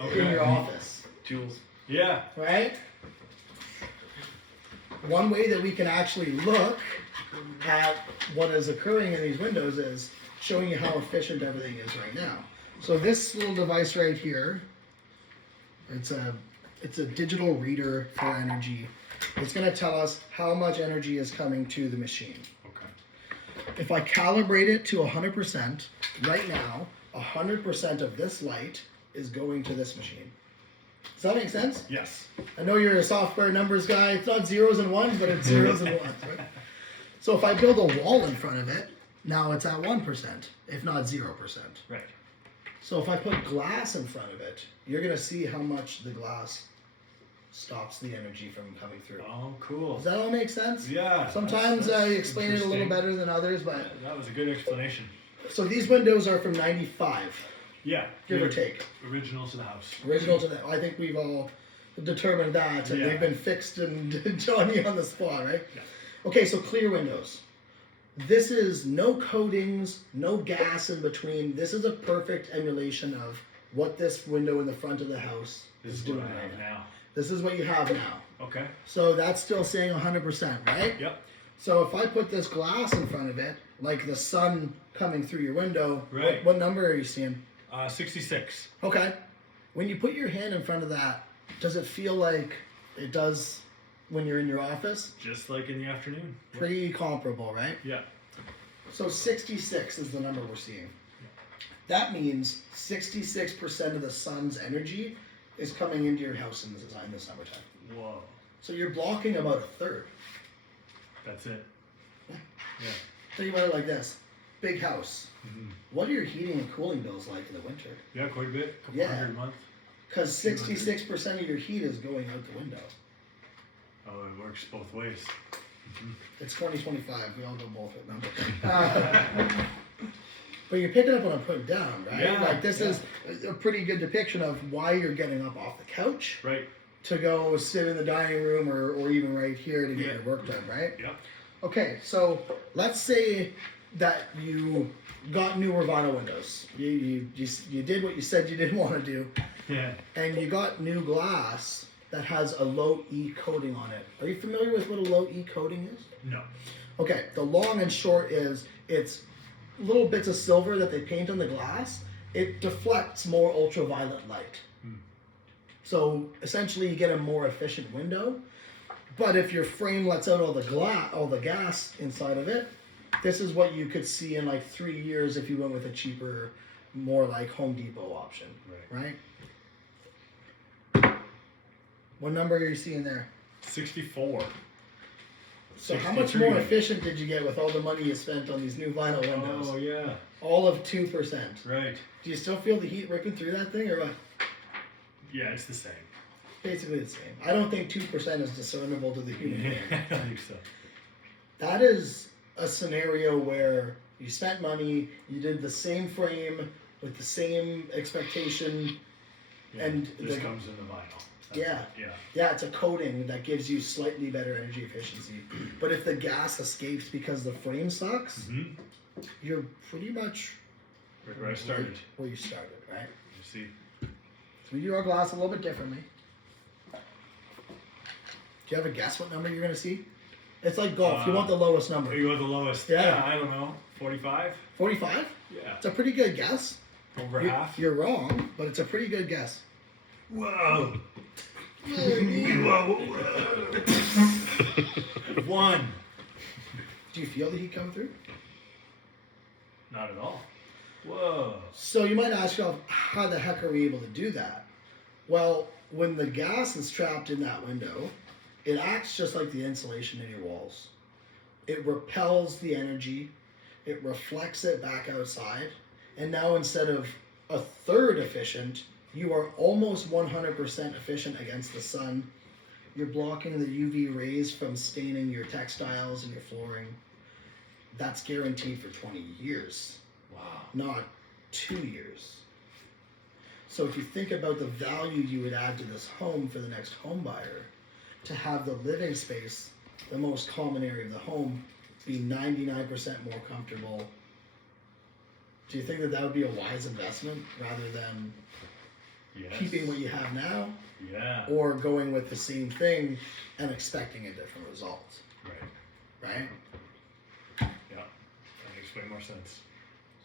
in your office, Jules. Yeah. right? One way that we can actually look at what is occurring in these windows is showing you how efficient everything is right now. So this little device right here, it's a digital reader for energy. It's going to tell us how much energy is coming to the machine. Okay. If I calibrate it to 100%, right now, 100% of this light is going to this machine. Does that make sense? Yes. I know you're a software numbers guy. It's not zeros and ones, but it's zeros and ones, right? So if I build a wall in front of it, now it's at 1%, if not 0%. Right. So if I put glass in front of it, you're gonna see how much the glass stops the energy from coming through. Oh, cool. Does that all make sense? Yeah. Sometimes that's I explain it a little interesting. better than others, but That was a good explanation. so these windows are from '95, Yeah. give or they're take. Original to the house. Original to that. I think we've all determined that, and Yeah. they've been fixed and Johnny on the spot, right? Yeah. Okay, so clear windows. This is no coatings, no gas in between. This is a perfect emulation of what this window in the front of the house This is is doing what I right have now. now. This is what you have now. Okay. So that's still saying 100%, right? Yep. So if I put this glass in front of it, like the sun coming through your window, Right. what number are you seeing? 66. Okay. When you put your hand in front of that, does it feel like it does when you're in your office? Just like in the afternoon. Yep. Pretty comparable, right? Yeah. So 66 is the number we're seeing. That means 66% of the sun's energy is coming into your house in the summertime. Whoa. So you're blocking about a third. That's it. Yeah. Yeah. Think about it like this. Big house. Mm-hmm. What are your heating and cooling bills like in the winter? Yeah, quite a bit. Couple Yeah. hundred a month. Because 66% of your heat is going out the window. Oh, it works both ways. It's 2025. We all go both with them. But you're picking up what I'm putting down, right? Yeah, Like this is a pretty good depiction of why you're getting up off the couch Right. to go sit in the dining room or even right here to get Yeah. your work done, right? Yep. Okay, so let's say that you got newer vinyl windows. You did what you said you didn't want to do, Yeah. and you got new glass that has a low E coating on it. Are you familiar with what a low E coating is? No. Okay, the long and short is it's little bits of silver that they paint on the glass. It deflects more ultraviolet light. So essentially you get a more efficient window. But if your frame lets out all the gas inside of it, this is what you could see in like 3 years if you went with a cheaper, more like Home Depot option, right? What number are you seeing there? 64. So how much 63. more efficient did you get with all the money you spent on these new vinyl windows? Oh, yeah. All of 2%. Right. Do you still feel the heat ripping through that thing or what? Yeah, it's the same. Basically the same. I don't think 2% is discernible to the human Yeah, being. I don't think so. That is a scenario where you spent money, you did the same frame with the same expectation, Yeah, and this the- comes in the vinyl. Yeah. Yeah, it's a coating that gives you slightly better energy efficiency. But if the gas escapes because the frame sucks, Mm-hmm. you're pretty much Where I started. where you started, right? You see. So we do our glass a little bit differently. Do you have a guess what number you're gonna see? It's like golf. You want the lowest number. You want the lowest? Yeah. I don't know. 45? 45? Yeah. It's a pretty good guess. Over You're, half? you're wrong, but it's a pretty good guess. Whoa. One. Do you feel the heat come through? Not at all. Whoa. So you might ask yourself, how the heck are we able to do that? Well, when the gas is trapped in that window, it acts just like the insulation in your walls. It repels the energy, it reflects it back outside, and now instead of a third efficient, you are almost 100% efficient against the sun. You're blocking the UV rays from staining your textiles and your flooring. That's guaranteed for 20 years. Wow. Not 2 years. So if you think about the value you would add to this home for the next home buyer, to have the living space, the most common area of the home, be 99% more comfortable, do you think that that would be a wise investment rather than keeping what you have now? Yeah. Or going with the same thing and expecting a different result? Right. Right? Yeah. That makes way more sense.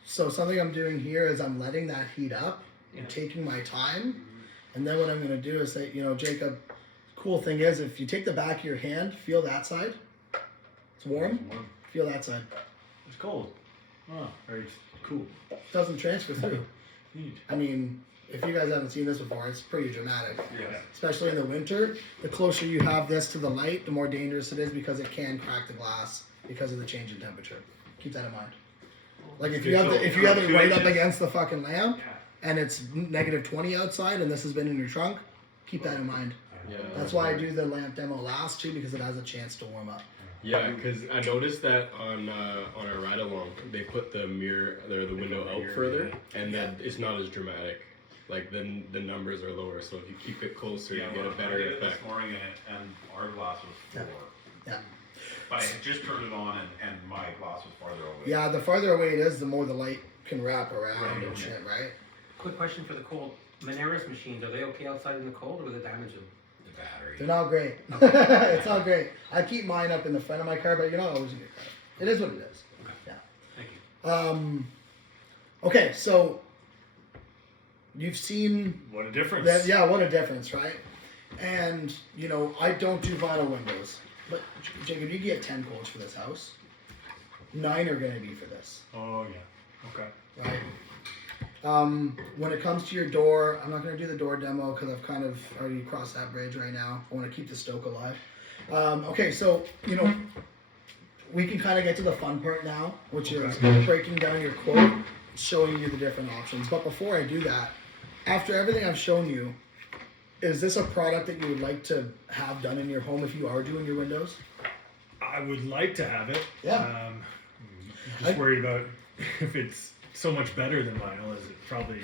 So something I'm doing here is I'm letting that heat up and Yeah. taking my time. And then what I'm going to do is say, you know, Jacob, cool thing is if you take the back of your hand, feel that side. It's warm. Feel that side. It's cold. Oh, very cool. Doesn't transfer through. Neat. I mean, if you guys haven't seen this before, it's pretty dramatic. Yeah. Especially in the winter. The closer you have this to the light, the more dangerous it is because it can crack the glass because of the change in temperature. Keep that in mind. Like if you have it right up against the fucking lamp and it's negative 20 outside and this has been in your trunk, keep that in mind. Yeah. That's why I do the lamp demo last too, because it has a chance to warm up. Yeah, because I noticed that on our ride along, they put the mirror or the window out further, and then it's not as dramatic. Like then the numbers are lower, so if you keep it closer, you get a better effect. This morning and our glass was 4. Yeah. But I had just turned it on and my glass was farther away. Yeah, the farther away it is, the more the light can wrap around Right, and okay. shit, right? Quick question for the cold. Moneris machines, are they okay outside in the cold or will it damage them? The battery. They're not great. It's not great. I keep mine up in the front of my car, but you're not always in your car. It is what it is. Yeah. Thank you. Okay, so you've seen What a difference. that. Yeah, what a difference, right? And you know, I don't do vinyl windows, but Jacob, you get 10 quotes for this house. 9 are going to be for this, Oh, yeah. Okay. right? When it comes to your door, I'm not going to do the door demo because I've kind of already crossed that bridge right now. I want to keep the Stoke alive. Okay, so, you know, we can kind of get to the fun part now, which is breaking down your quote, showing you the different options. But before I do that, after everything I've shown you, is this a product that you would like to have done in your home if you are doing your windows? I would like to have it. Yeah. Just worried about if it's so much better than vinyl. Is it probably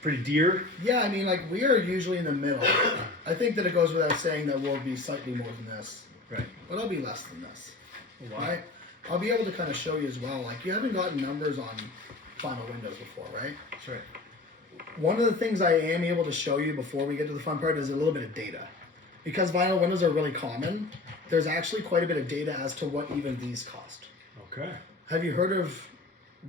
pretty dear? Yeah, I mean, like, we are usually in the middle. I think that it goes without saying that we'll be slightly more than this. Right. But I'll be less than this. Why? Right? I'll be able to kind of show you as well. Like, you haven't gotten numbers on vinyl windows before, right? That's right. One of the things I am able to show you before we get to the fun part is a little bit of data. Because vinyl windows are really common, there's actually quite a bit of data as to what even these cost. Okay. Have you heard of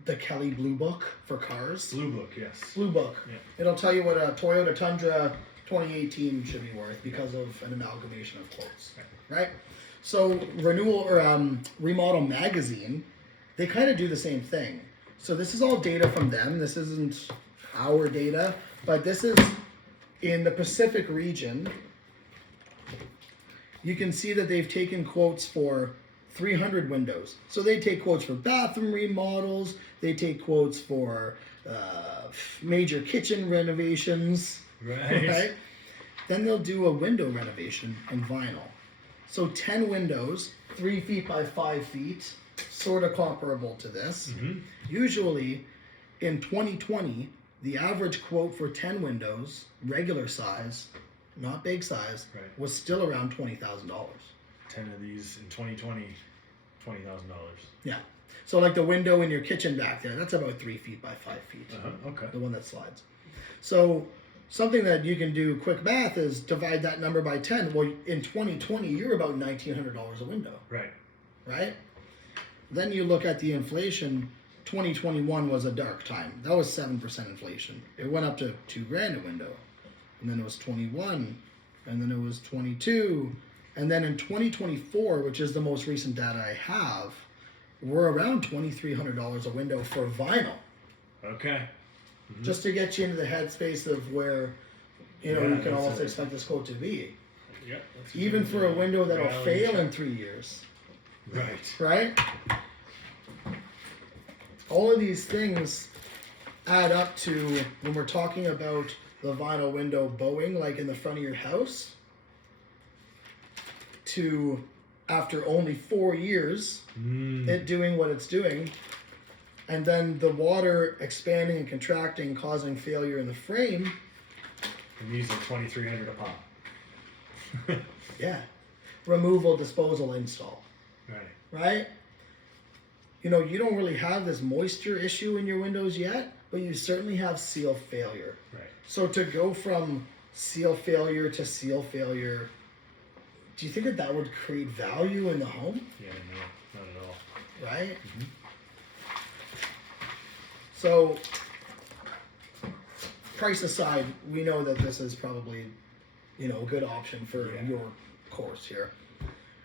the Kelly Blue Book for cars? Blue Book, yes. Blue Book. Yeah. It'll tell you what a Toyota Tundra 2018 should be worth because of an amalgamation of quotes, right? So Remodel Magazine, they kind of do the same thing. So this is all data from them. This isn't our data, but this is in the Pacific region. You can see that they've taken quotes for 300 windows. So they take quotes for bathroom remodels. They take quotes for major kitchen renovations. Right. Then they'll do a window renovation in vinyl. So 10 windows, 3 feet by 5 feet, sort of comparable to this. Mm-hmm. Usually, in 2020, the average quote for 10 windows, regular size, not big size, Right. was still around $20,000. 10 of these in 2020, $20,000. Yeah. So like the window in your kitchen back there, that's about 3 feet by 5 feet. Okay. The one that slides. So something that you can do quick math is divide that number by 10. Well, in 2020, you're about $1,900 a window, Right. right? Then you look at the inflation. 2021 was a dark time. That was 7% inflation. It went up to $2,000 a window, and then it was 21, and then it was 22, and then in 2024, which is the most recent data I have, we're around $2,300 a window for vinyl. Okay. Just to get you into the headspace of where, you know, Yeah, you can that's almost it. expect this quote to be. Yeah. Even for a window that'll Reality fail check. in 3 years, Right. right? All of these things add up to when we're talking about the vinyl window bowing, like in the front of your house, to after only 4 years, it doing what it's doing, and then the water expanding and contracting, causing failure in the frame. And these are 2,300 a pop. Yeah. Removal, disposal, install. Right. Right? You know, you don't really have this moisture issue in your windows yet, but you certainly have seal failure. Right. So to go from seal failure to seal failure, do you think that that would create value in the home? Yeah, no, not at all. Right? So, price aside, we know that this is probably, you know, a good option for your course here.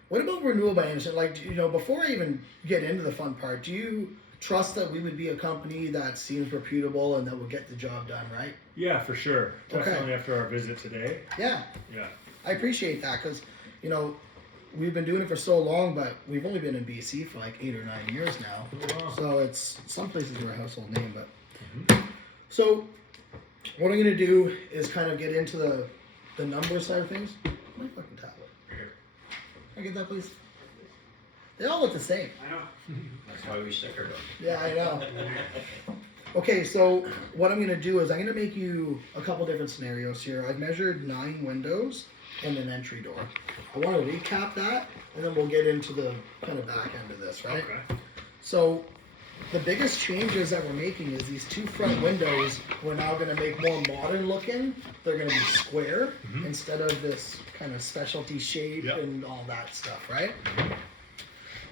What about renewable energy? Like, you know, before I even get into the fun part, do you trust that we would be a company that seems reputable and that will get the job done, right? Yeah, for sure. Okay. Definitely after our visit today. Yeah, Yeah. I appreciate that because, you know, we've been doing it for so long, but we've only been in BC for like 8 or 9 years now. Oh, wow. So it's some places we're a household name, but so what I'm gonna do is kind of get into the number side of things. My fucking tablet. Can I get that, please? They all look the same. I know. That's why we sticker them. Yeah, I know. Okay, so what I'm gonna do is I'm gonna make you a couple different scenarios here. I've measured 9 windows and an entry door. I want to recap that, and then we'll get into the kind of back end of this, right? Okay. So the biggest changes that we're making is these 2 front windows. We're now going to make more modern looking. They're going to be square instead of this kind of specialty shape and all that stuff, right?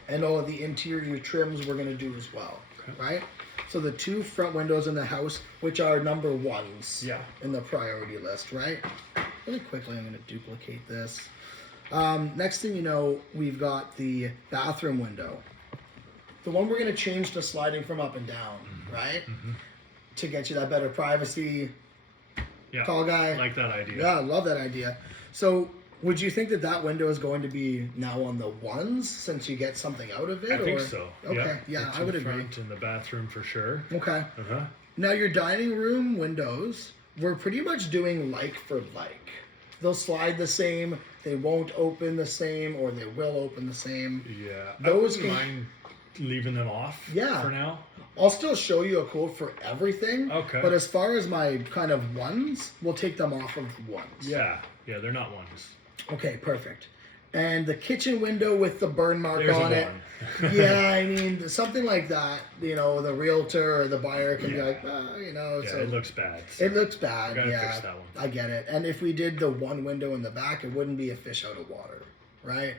And all of the interior trims we're going to do as well, right? So the 2 front windows in the house, which are number 1s in the priority list, right? Really quickly, I'm going to duplicate this. Next thing you know, we've got the bathroom window. The one we're going to change to sliding from up and down, right? To get you that better privacy. Yeah. Tall guy. Like that idea. Yeah, I love that idea. So would you think that that window is going to be now on the 1s since you get something out of it? I think or? so. Okay, yeah, The I would 2 agree. front in the bathroom for sure. Okay. Uh-huh. Now your dining room windows, we're pretty much doing like for like. They'll slide the same, they won't open the same, or they will open the same. Yeah. Those I can- wouldn't mind leaving them off for now. I'll still show you a quote for everything. Okay. But as far as my kind of 1s, we'll take them off of 1s. Yeah. Yeah, they're not ones. Okay, perfect. And the kitchen window with the burn mark There's on a it. one. Yeah, I mean, something like that, you know, the realtor or the buyer can be like, you know, Yeah, so it looks bad. so it looks bad. gotta Yeah, fix that one. I get it. And if we did the 1 window in the back, it wouldn't be a fish out of water, right?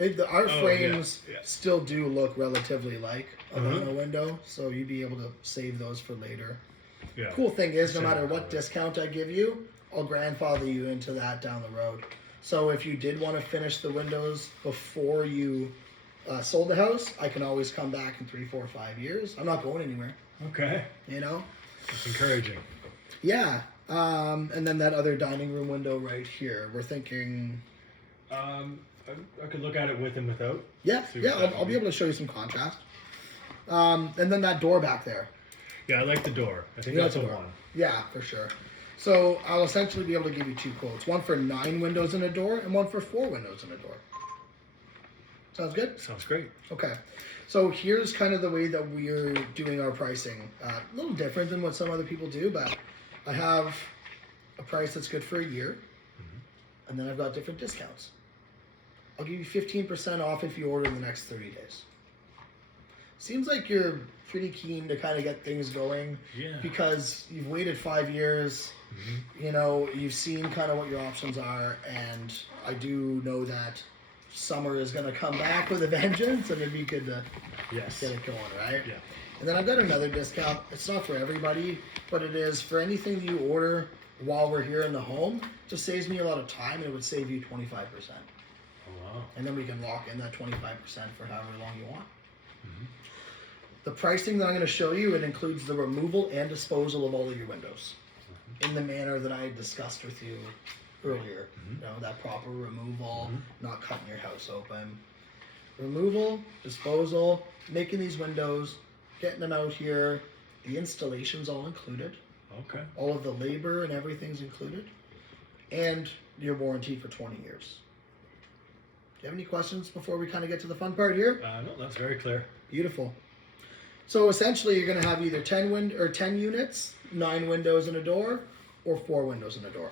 Our Oh, frames yeah. still do look relatively like a Uh-huh. vinyl window, so you'd be able to save those for later. Yeah. Cool thing is, no Same matter color. what discount I give you, I'll grandfather you into that down the road. So if you did want to finish the windows before you sold the house, I can always come back in 3, 4, 5 years. I'm not going anywhere. Okay. You know? That's encouraging. Yeah. And then that other dining room window right here. We're thinking. I could look at it with and without. Yeah, See what yeah. that I'll would be be. able to show you some contrast. And then that door back there. Yeah, I like the door. I think You that's a like the door? 1. Yeah, for sure. So I'll essentially be able to give you 2 quotes. One for 9 windows in a door and one for 4 windows in a door. Sounds good? Sounds great. Okay. So here's kind of the way that we're doing our pricing. A little different than what some other people do, but I have a price that's good for a year. And then I've got different discounts. I'll give you 15% off if you order in the next 30 days. Seems like you're pretty keen to kind of get things going Yeah. because you've waited 5 years. You know, you've seen kind of what your options are, and I do know that summer is going to come back with a vengeance, and it'd be good to Yes. get it going, right? Yeah. And then I've got another discount. It's not for everybody, but it is for anything that you order while we're here in the home. Just saves me a lot of time, and it would save you 25%. Oh wow. And then we can lock in that 25% for however long you want. The pricing that I'm going to show you, it includes the removal and disposal of all of your windows in the manner that I discussed with you earlier. You know, that proper removal, not cutting your house open. Removal, disposal, making these windows, getting them out here. The installation's all included. Okay. All of the labor and everything's included. And your warranty for 20 years. Do you have any questions before we kind of get to the fun part here? No, that's very clear. Beautiful. So essentially, you're going to have either 10 units, 9 windows and a door, or 4 windows and a door.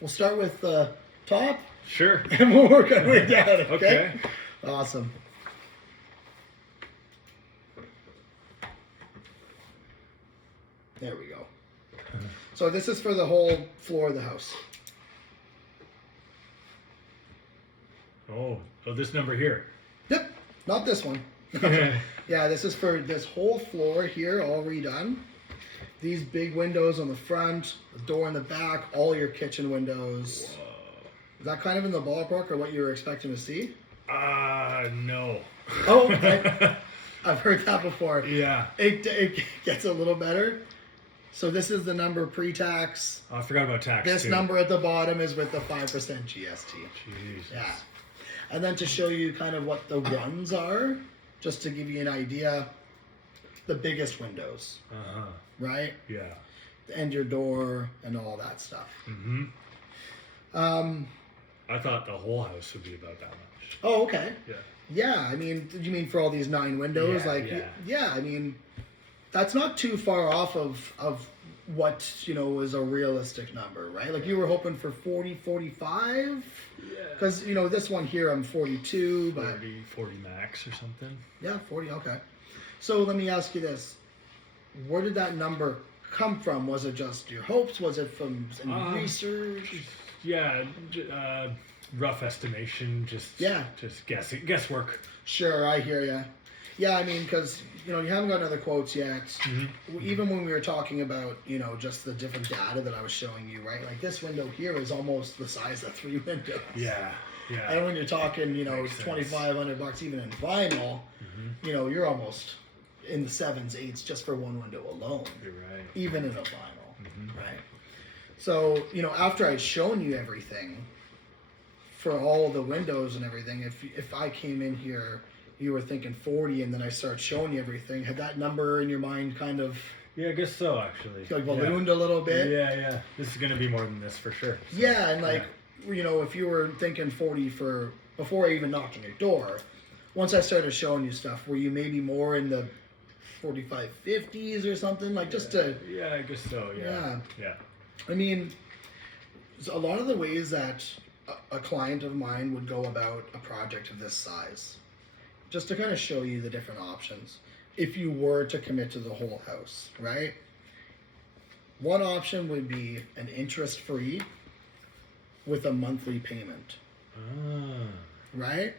We'll start with the top, Sure. and we'll work our way down. Okay. Okay. Awesome. There we go. So this is for the whole floor of the house. Oh, this number here. Yep. Not this one. Yeah, this is for this whole floor here, all redone. These big windows on the front, the door in the back, all your kitchen windows. Is that kind of in the ballpark or what you were expecting to see? No. Oh, okay. I've heard that before. Yeah. It gets a little better. So this is the number pre-tax. I forgot about tax. This too. number at the bottom is with the 5% GST. Jesus. Yeah. And then to show you kind of what the runs are, just to give you an idea, the biggest windows, Uh-huh. right? Yeah. And your door and all that stuff. Mm-hmm. Um, I thought the whole house would be about that much. oh, okay. Yeah. Yeah, I mean, did you mean for all these 9 windows? Yeah, like, yeah. I mean, that's not too far off of what, you know, is a realistic number, right? Like you were hoping for 40, 45? Yeah. Because, you know, this one here, I'm 42, but 40 max or something. yeah, 40, okay. So let me ask you this. Where did that number come from? Was it just your hopes? Was it from any research? Yeah, rough estimation, just guesswork. Sure, I hear ya. Yeah, I mean, because, you know, you haven't got other quotes yet. Even when we were talking about, you know, just the different data that I was showing you, right? Like this window here is almost the size of 3 windows. Yeah, yeah. And when you're talking, you know, Makes sense. $2,500 even in vinyl, you know, you're almost in the 7s, 8s just for one window alone. You're right. Even in a vinyl, right? So, you know, after I'd shown you everything for all the windows and everything, if I came in here, you were thinking 40, and then I start showing you everything, had that number in your mind kind of Yeah, I guess so, actually. like ballooned a little bit? Yeah. This is gonna be more than this for sure. So, Yeah, and like, you know, if you were thinking 40 before I even knocked on your door, once I started showing you stuff, were you maybe more in the 45, 50s or something? Like just to... Yeah, I guess so, yeah. I mean, a lot of the ways that a client of mine would go about a project of this size, just to kind of show you the different options, if you were to commit to the whole house, right? One option would be an interest-free with a monthly payment, right?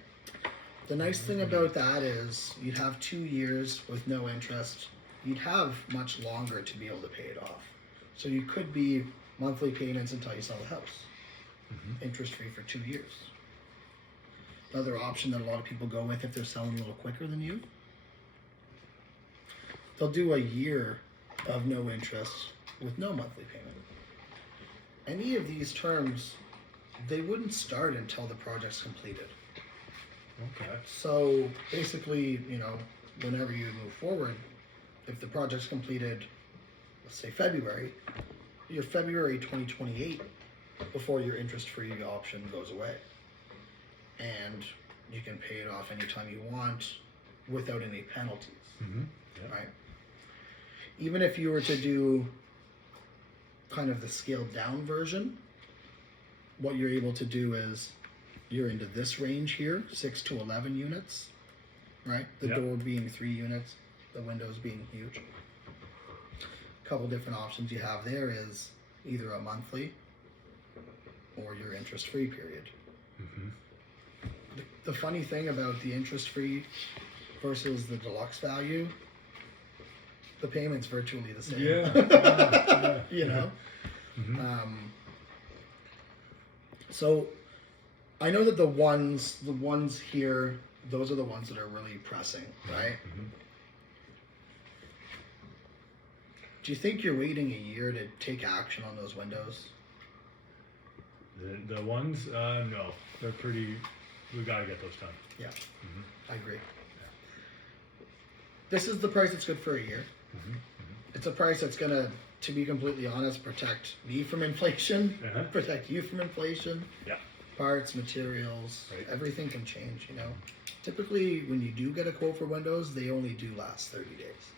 The nice thing about that is you'd have 2 years with no interest. You'd have much longer to be able to pay it off. So you could be monthly payments until you sell the house. Interest-free for 2 years. Another option that a lot of people go with if they're selling a little quicker than you, they'll do a year of no interest with no monthly payment. Any of these terms, they wouldn't start until the project's completed. Okay. So basically, you know, whenever you move forward, if the project's completed, let's say February, you're February 2028 before your interest-free option goes away. And you can pay it off anytime you want without any penalties, right? Even if you were to do kind of the scaled down version, what you're able to do is you're into this range here, 6 to 11 units, right? The Yep. door being 3 units, the windows being huge. Couple different options you have there is either a monthly or your interest-free period. The funny thing about the interest-free versus the deluxe value, the payment's virtually the same. Yeah. You know? So I know that the ones here, those are the ones that are really pressing, right? Do you think you're waiting a year to take action on those windows? The ones, no, they're pretty. We gotta get those done. Yeah, I agree. This is the price that's good for a year. It's a price that's gonna, to be completely honest, protect me from inflation, protect you from inflation. Yeah. Parts, materials, Right. everything can change, you know. Typically, when you do get a quote for windows, they only do last 30 days.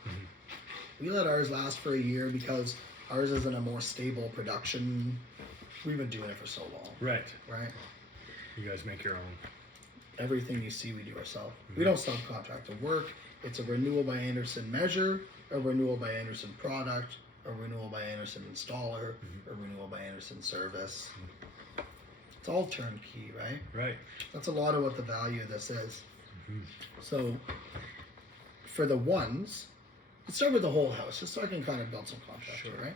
We let ours last for a year because ours is in a more stable production. We've been doing it for so long, Right. right? You guys make your own. Everything you see, we do ourselves. We don't subcontract the work. It's a renewal by Anderson measure, a renewal by Anderson product, a renewal by Anderson installer, a renewal by Anderson service. It's all turnkey, right? Right. That's a lot of what the value of this is. So, for the ones, let's start with the whole house, just so I can kind of build some context, right?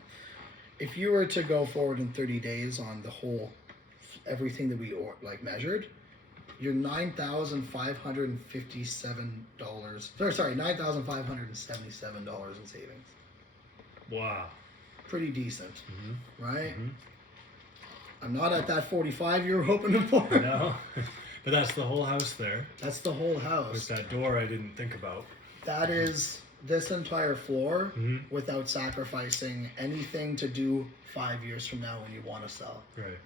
If you were to go forward in 30 days on the whole, everything that we measured, you're $9,557. Sorry, $9,577 in savings. Wow. Pretty decent, right? I'm not at that 45 you were hoping for. No, but that's the whole house there. That's the whole house. With that door, I didn't think about. That is this entire floor without sacrificing anything to do 5 years from now when you want to sell. Right.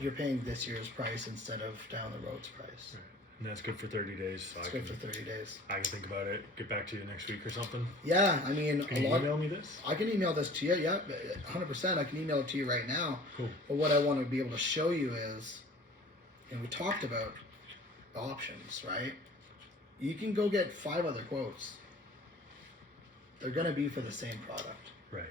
You're paying this year's price instead of down the road's price. Right. And that's good for 30 days. So It's good for 30 days. I can think about it. Get back to you next week or something. Yeah, I mean, Can you email me this? I can email this to you. Yeah, 100%. I can email it to you right now. Cool. But what I want to be able to show you is, and we talked about options, right? You can go get 5 other quotes. They're going to be for the same product. Right.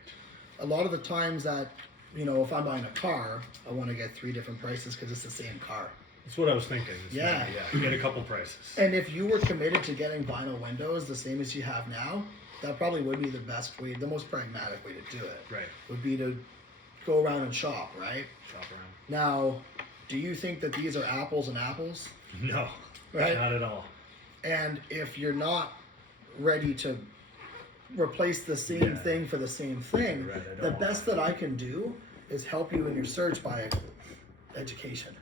A lot of the times that, you know, if I'm buying a car, I want to get 3 different prices because it's the same car. That's what I was thinking. Yeah. Yeah. Get a couple prices. And if you were committed to getting vinyl windows the same as you have now, that probably would be the best way, the most pragmatic way to do it. Right. Would be to go around and shop, right? Shop around. Now, do you think that these are apples and apples? No. Right? Not at all. And if you're not ready to replace the same thing for the same thing, the best that I can do is help you in your search by education,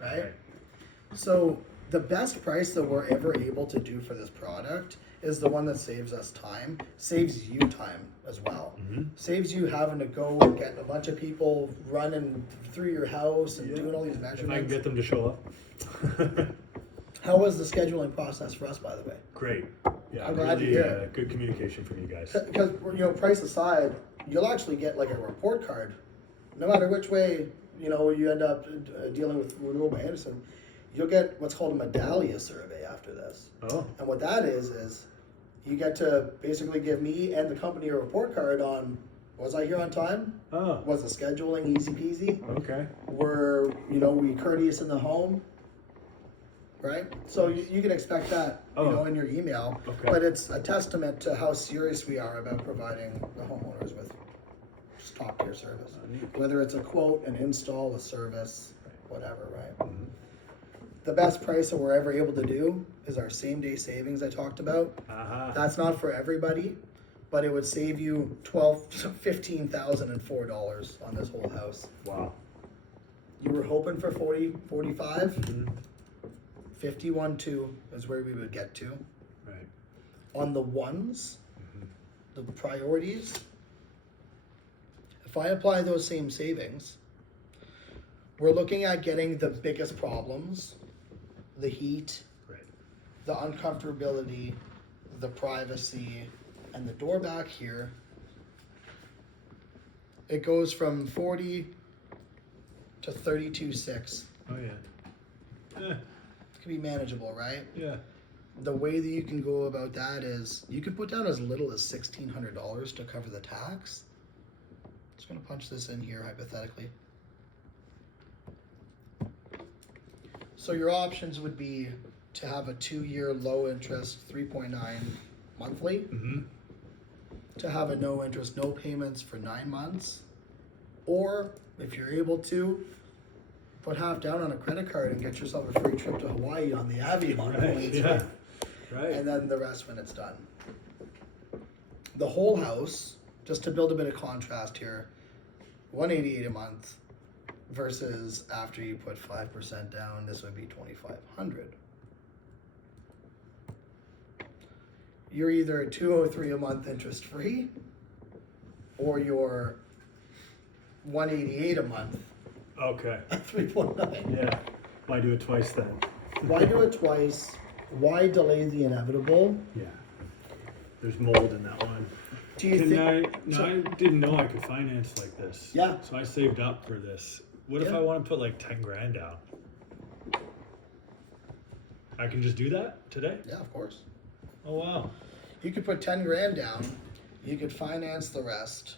right? So the best price that we're ever able to do for this product is the one that saves us time, saves you time as well. Saves you having to go and get a bunch of people running through your house and doing all these measurements. If I can get them to show up. How was the scheduling process for us, by the way? Great. Yeah, I'm glad to really, hear it. good communication from you guys. Because, you know, price aside, you'll actually get like a report card. No matter which way, you know, you end up dealing with Renewal by Anderson, you'll get what's called a medallia survey after this. Oh. And what that is you get to basically give me and the company a report card on, was I here on time? Oh. Was the scheduling easy peasy? Okay. Were, you know, we courteous in the home? Right? So you can expect that, you know, in your email. Okay. But it's a testament to how serious we are about providing the homeowners with just top tier service. Whether it's a quote, an install, a service, whatever, right? The best price that we're ever able to do is our same day savings I talked about. That's not for everybody, but it would save you $15,004 on this whole house. Wow. You were hoping for 40, 45? 51.2 is where we would get to. Right. On the ones, the priorities, if I apply those same savings, we're looking at getting the biggest problems, the heat, the uncomfortability, the privacy, and the door back here. It goes from 40 to 32.6. Oh yeah. It can be manageable, right? Yeah. The way that you can go about that is you can put down as little as $1,600 to cover the tax. Just gonna punch this in here hypothetically. So your options would be to have a 2-year low interest 3.9 monthly, Mm-hmm. to have a no interest, no payments for 9 months, or if you're able to, put half down on a credit card and get yourself a free trip to Hawaii on the Avion Right, points, yeah. Right. and then the rest when it's done. The whole house, just to build a bit of contrast here, $188 a month versus after you put 5% down, this would be $2,500. You're either $203 a month interest free, or you're $188 a month Okay. at 3.9. Yeah. Why do it twice then? Why do it twice? Why delay the inevitable? Yeah. There's mold in that one. Do you Can think? I didn't know I could finance like this. Yeah. So I saved up for this. What if Yeah. I want to put like 10 grand down? I can just do that today? Yeah, of course. Oh wow. You could put 10 grand down. You could finance the rest.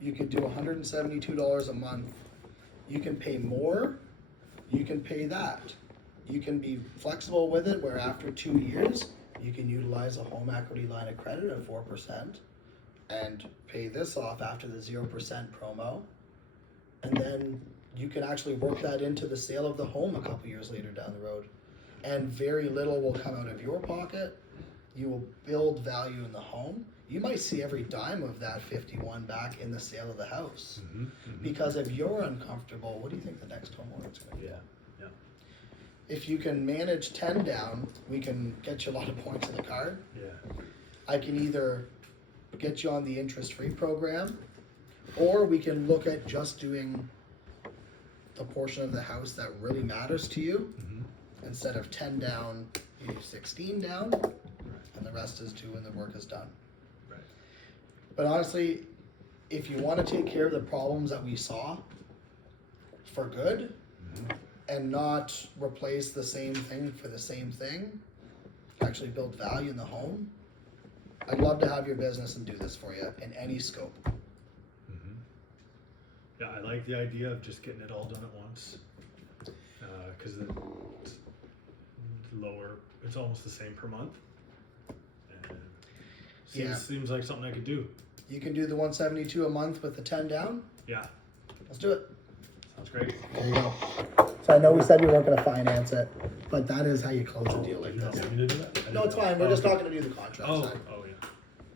You could do $172 a month. You can pay more. You can pay that. You can be flexible with it where after 2 years, you can utilize a home equity line of credit at 4% and pay this off after the 0% promo. And then you can actually work that into the sale of the home a couple years later down the road. And very little will come out of your pocket. You will build value in the home. You might see every dime of that 51 back in the sale of the house. Mm-hmm. Mm-hmm. Because if you're uncomfortable, what do you think the next homeowner is going to do? Yeah. Yeah. If you can manage 10 down, we can get you a lot of points in the card. Yeah. I can either get you on the interest-free program, or we can look at just doing the portion of the house that really matters to you. Mm-hmm. Instead of 10 down, you do 16 down, and the rest is due when the work is done. Right. But honestly, if you want to take care of the problems that we saw for good, and not replace the same thing for the same thing, actually build value in the home, I'd love to have your business and do this for you in any scope. Mm-hmm. Yeah, I like the idea of just getting it all done at once. Because it's lower, it's almost the same per month. And seems like something I could do. You can do the 172 a month with the 10 down. Yeah. Let's do it. Sounds great. There you go. So I know we said we weren't going to finance it, but that is how you close a deal like You this. want me to do that? No, it's fine. We're just not going to do the contract side. Oh yeah.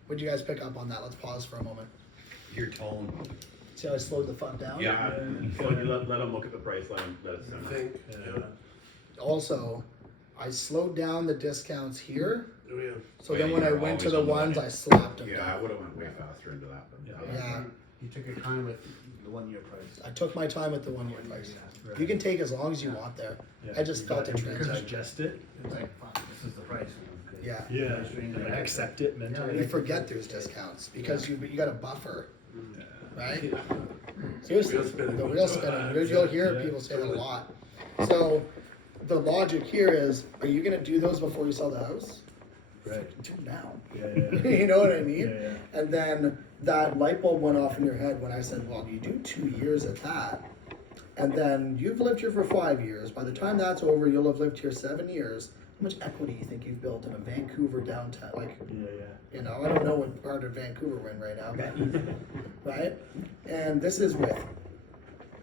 Would you guys pick up on that? Let's pause for a moment. Your tone. See how I slowed the fuck down? Yeah, let them look at the price, let us know. Yeah. Also, I slowed down the discounts here. Oh, yeah. So Oh, then yeah, when I you're went to always the on the ones, money. I slapped them Yeah, I down. would've went way faster into that, but. Yeah. You took your time with the 1 year price. I took my time with the 1 year price. Right. You can take as long as you want there. Yeah. I just You felt gotta a transition. digest it. It's like, fuck, this is the price. Okay. Yeah. Yeah. And accept it mentally. You forget there's discounts because you got a buffer, Yeah. right? Seriously, Real spinning. the real spinning. You'll hear Yeah. people say that a lot. So the logic here is, are you gonna do those before you sell the house? Right. Do them now. Yeah. You know what I mean? Yeah. And then that light bulb went off in your head when I said, well, you do 2 years at that. And then you've lived here for 5 years. By the time that's over, you'll have lived here 7 years. How much equity do you think you've built in a Vancouver downtown? Like, Yeah. you know, I don't know what part of Vancouver we're in right now, but, right? And this is with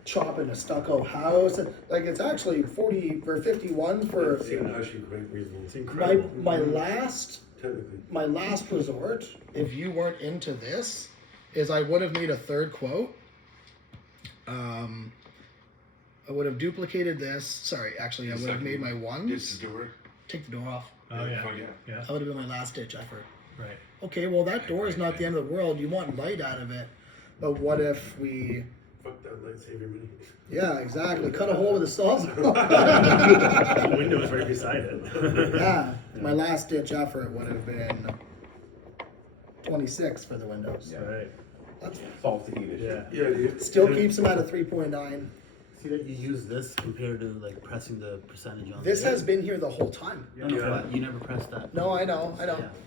chopping a stucco house. Like, it's actually 40 or 51 for Seemed actually quite reasonable. It's incredible. my last Technically. my last resort, if you weren't into this, is I would have made a third quote. I would have duplicated this. Sorry, actually, I would have made my ones. Take the door off. Oh yeah. Yeah. That would have been my last ditch effort. Right. Okay, well, that door is not the end of the world. You want light out of it. But what if we... Fuck that lightsaber mini. Yeah, exactly. Cut a hole with a sawzall. The window is right beside it. Yeah, my last ditch effort would have been 26 for the windows. Right. That's Solves the heat issue. Yeah. Yeah, you. still keeps them at a 3.9. see that you use this compared to like pressing the percentage on. This the has been here the whole time. No, no, but you never pressed that. No, I know. Yeah,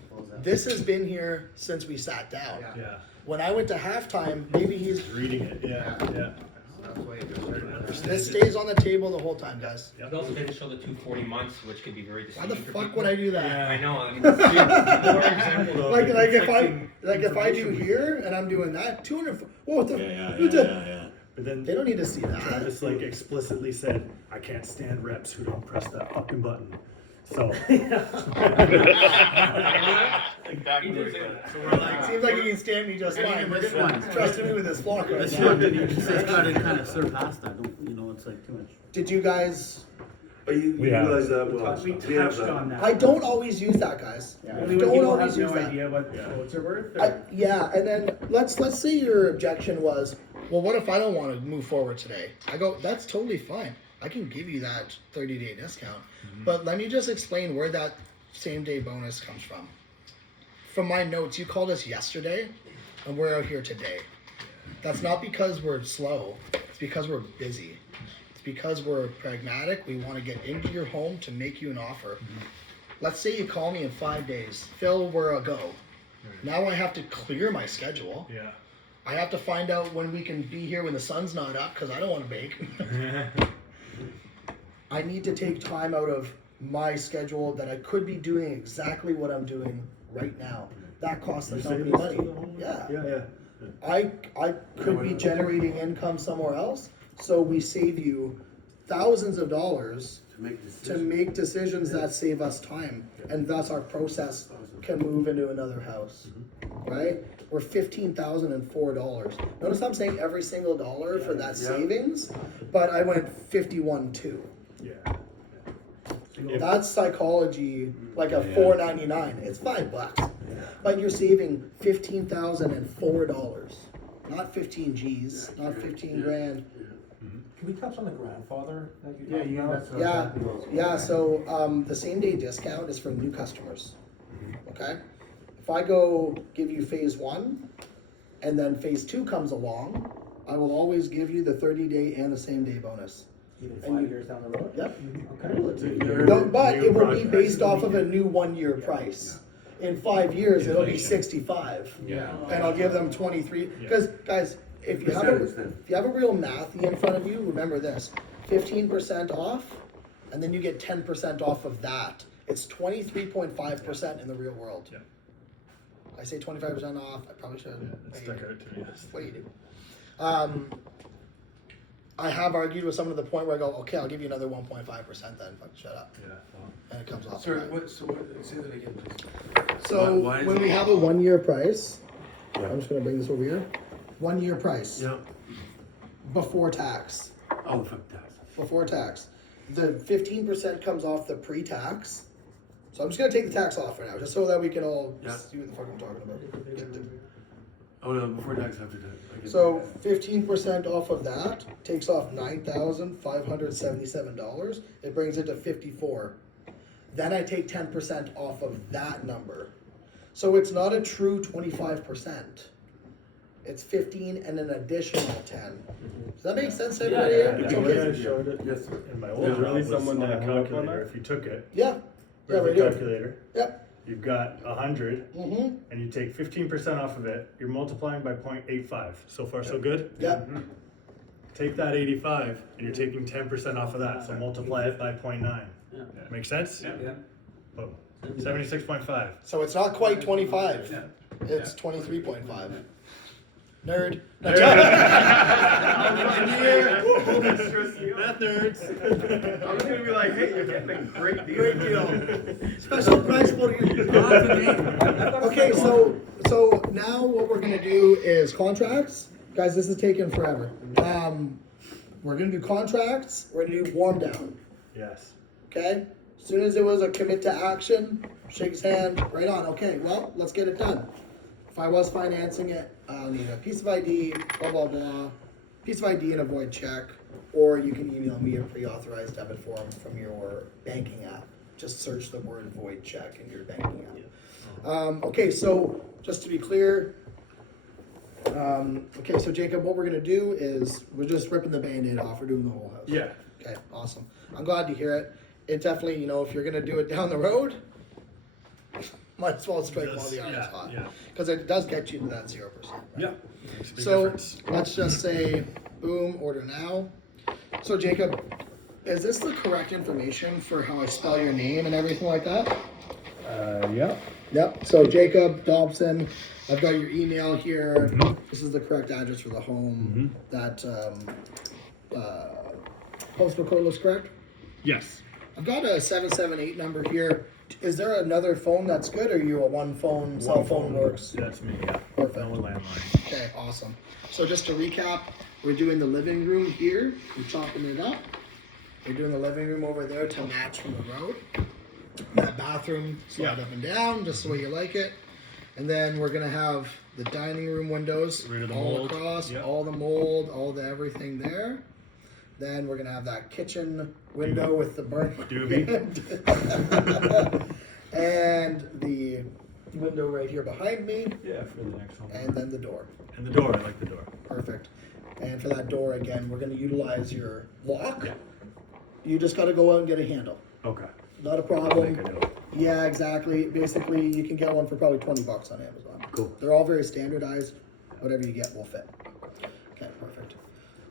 what was that? This has been here since we sat down. Yeah. When I went to halftime, maybe he's, Reading it. Yeah. Yeah. That's why it does. this stays on the table the whole time, guys. It also didn't show the 240 months, which could be very Why deceiving the for fuck people. would I do that? I know. I mean, For example, though, Like, the like if conflicting if I do information- here and I'm doing that, 200. What the? Yeah. But then They don't need to see that. Travis like explicitly said, I can't stand reps who don't press that fucking button. So. Exactly. So we're like, Seems like he can stand me just fine. This one. Trusting me with his flock right This now. one, you just gotta kind of surpass that. Don't, you know, it's like too much. Did you guys? But you We have- realize that well. We have touched on that. I don't always use that, guys. Yeah. I When don't people always have use no that. idea what quotes are worth. Or... Yeah, and then let's say your objection was, well, what if I don't want to move forward today? I go, that's totally fine. I can give you that 30-day discount, but let me just explain where that same-day bonus comes from. From my notes, you called us yesterday, and we're out here today. That's not because we're slow. It's because we're busy. It's because we're pragmatic. We want to get into your home to make you an offer. Let's say you call me in 5 days. Phil, we're a go. Now I have to clear my schedule. yeah. I have to find out when we can be here when the sun's not up because I don't want to bake. I need to take time out of my schedule that I could be doing exactly what I'm doing right now. That costs the You company say this money. to the whole- Yeah. Yeah. I could be generating income somewhere else, so we save you thousands of dollars To make to decisions. make decisions that save us time, and thus our process can move into another house, right? We're $15,004. Notice I'm saying every single dollar for that Yeah. savings, but I went 51.2. Yeah. That's psychology, like a $4.99. It's $5, but you're saving $15,004, not 15 G's, not 15 grand. Can we touch on the grandfather that you Yeah, talked you about? that's what Yeah, exactly what I was gonna yeah, say. so, the same day discount is for new customers, okay? If I go give you phase 1, and then phase 2 comes along, I will always give you the 30-day and the same day bonus. Even And 5 you- years down the road? Yep. Okay. No, but New it will be project. based off of a new 1-year price. In 5 years, it'll be 65. Yeah. And I'll give them 23, because, guys, if you have Percentage then. a real mathy in front of you, remember this, 15% off, and then you get 10% off of that. It's 23.5% in the real world. Yeah. I say 25% off, I probably should. It stuck out to me. What do you do? I have argued with someone to the point where I go, okay, I'll give you another 1.5% then, fucking shut up, Yeah. Well, and it comes off. Sorry, the what, say that again, please. So Why is when it we off? have a 1-year price, Yeah. I'm just gonna bring this over here. 1-year price Yeah. before tax. Oh, fuck that. Before tax, the 15% comes off the pre-tax. So I'm just gonna take the tax off for now, just so that we can all Yeah. see what the fuck I'm talking about. Oh, no, before tax, after tax. I get So that. 15% off of that takes off $9,577. It brings it to 54. Then I take 10% off of that number. So it's not a true 25%. It's 15 and an additional 10. Does that make sense to everybody? yeah, It's the way I okay. showed it Yes, sir. in my old There's job really was someone on that a come up on calculator. that? If you took it, Yeah. Yeah, with we the do. calculator, Yep. you've got 100, Mm-hmm. and you take 15% off of it. You're multiplying by 0.85. So far, so good. Yep. Take that 85, and you're taking 10% off of that. So multiply it by 0.9. Yeah. Make sense? Yeah. Boom. 76.5. So it's not quite 25. Yeah. It's 23.5. Nerd. That nerds. I was gonna be like, hey, you're getting a great deal. Great deal. Special price for you. Okay, so now what we're gonna do is contracts. Guys, this is taking forever. We're gonna do contracts, we're gonna do warm down, Yes. okay? As soon as it was a commit to action, shake his hand, right on, okay, well, let's get it done. If I was financing it, I'll need a piece of ID, blah, blah, blah, piece of ID and a void check, or you can email me a pre-authorized debit form from your banking app. Just search the word void check in your banking app. Okay, so just to be clear, Okay, so Jacob, what we're gonna do is we're just ripping the Band-Aid off. We're doing the whole house. Yeah. Okay, awesome. I'm glad to hear it. It definitely, you know, if you're gonna do it down the road, might as well strike while the iron's hot. Yeah. Because it does get you to that 0%. Right? Yeah. Makes a big So difference. let's just say, boom, order now. So Jacob, is this the correct information for how I spell your name and everything like that? Yeah. Yep. So Jacob Dobson, I've got your email here. This is the correct address for the home. That postal code looks correct. Yes. I've got a 778 number here. Is there another phone that's good, or are you a one phone cell phone works? That's me, yeah. Perfect. No landline. Okay, awesome. So just to recap, we're doing the living room here. We're chopping it up. We're doing the living room over there to match from the road. That bathroom, slide up and down, just the way you like it. And then we're gonna have the dining room windows Rid of the all mold. across, Yep. all the mold, all the everything there. Then we're gonna have that kitchen window with the burn and the window right here behind me, Yeah, for the next one. and then the door. And the door, I like the door. Perfect. And for that door, again, we're gonna utilize your lock. Yeah. You just gotta go out and get a handle. Okay. Not a I'll problem. make a note. Yeah, exactly. Basically, you can get one for probably $20 on Amazon. Cool. They're all very standardized. Whatever you get will fit. Okay, perfect.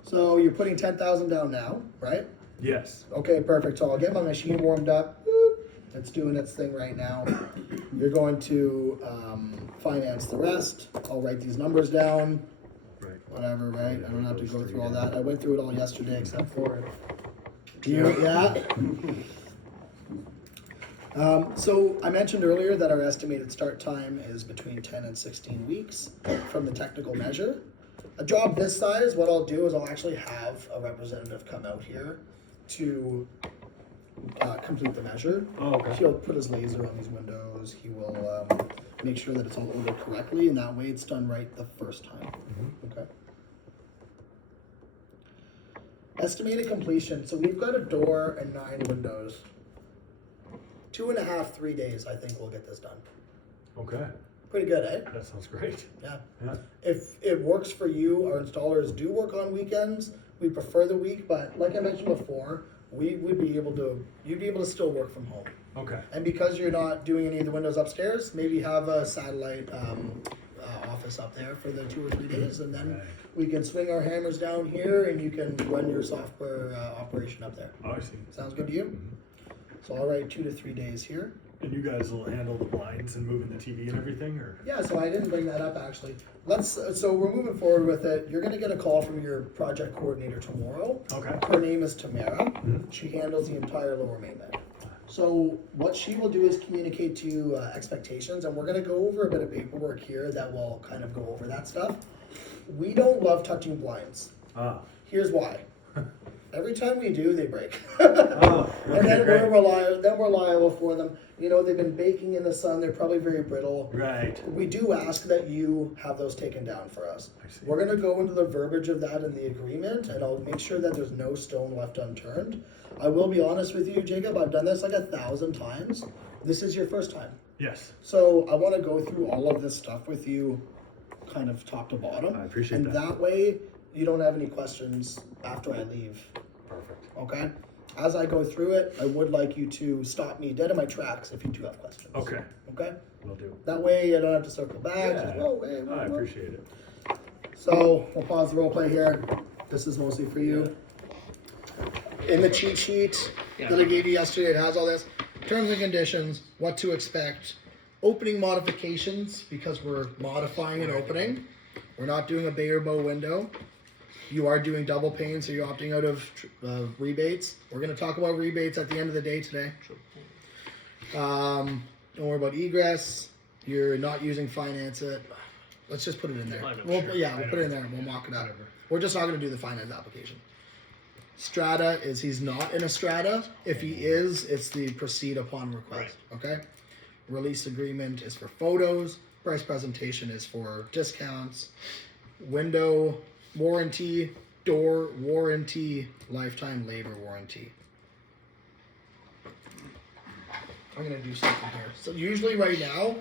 So you're putting 10,000 down now, right? Yes. Okay, perfect. So I'll get my machine warmed up. Boop. It's doing its thing right now. You're going to finance the rest. I'll write these numbers down. Right. Whatever, right? I don't have to go through all that. I went through it all yesterday except for you. Yeah. So I mentioned earlier that our estimated start time is between 10 and 16 weeks from the technical measure. A job this size, what I'll do is I'll actually have a representative come out here to complete the measure. Oh, okay. He'll put his laser on these windows. He will make sure that it's all ordered correctly, and that way it's done right the first time. Okay. Estimated completion. So we've got a door and 9 windows. 2.5, 3 days, I think we'll get this done. Okay. Pretty good, eh? That sounds great. Yeah. Yeah. If it works for you, our installers do work on weekends. We prefer the week, but like I mentioned before, we would be able to, you'd be able to still work from home. Okay. And because you're not doing any of the windows upstairs, maybe have a satellite office up there for the 2 or 3 days, and then we can swing our hammers down here, and you can run your software operation up there. Oh, I see. Sounds good to you? So I'll write 2 to 3 days here. And you guys will handle the blinds and moving the TV and everything, or? Yeah, so I didn't bring that up actually. So we're moving forward with it. You're gonna get a call from your project coordinator tomorrow. Okay. Her name is Tamara. She handles the entire Lower Mainland. So what she will do is communicate to you expectations, and we're gonna go over a bit of paperwork here that will kind of go over that stuff. We don't love touching blinds. Ah. Here's why. Every time we do, they break. Oh, And then okay, we're liable for them. You know, they've been baking in the sun. They're probably very brittle. Right. We do ask that you have those taken down for us. I see. We're gonna go into the verbiage of that in the agreement, and I'll make sure that there's no stone left unturned. I will be honest with you, Jacob, I've done this like 1,000 times. This is your first time. Yes. So I wanna go through all of this stuff with you, kind of top to bottom. I appreciate and that. that way, you don't have any questions after I leave. Perfect. Okay? As I go through it, I would like you to stop me dead in my tracks if you do have questions. Okay. Okay? Will do. That way I don't have to circle back. Yeah. Just, whoa, hey, I whoa. appreciate it. So we'll pause the role play here. This is mostly for you. In the cheat sheet that I gave you yesterday, it has all this. Terms and conditions, what to expect, opening modifications, because we're modifying an opening. We're not doing a bay or bow window. You are doing double pane, so you're opting out of rebates. We're going to talk about rebates at the end of the day today. Don't worry about egress. You're not using finance it. Let's just put it in there. We'll put it in there and we'll mock it up. We're just not going to do the finance application. Strata is he's not in a strata. If he is, it's the proceed upon request. Okay. Release agreement is for photos. Price presentation is for discounts. Window warranty, door warranty, lifetime labor warranty. I'm gonna do something here. So usually right now,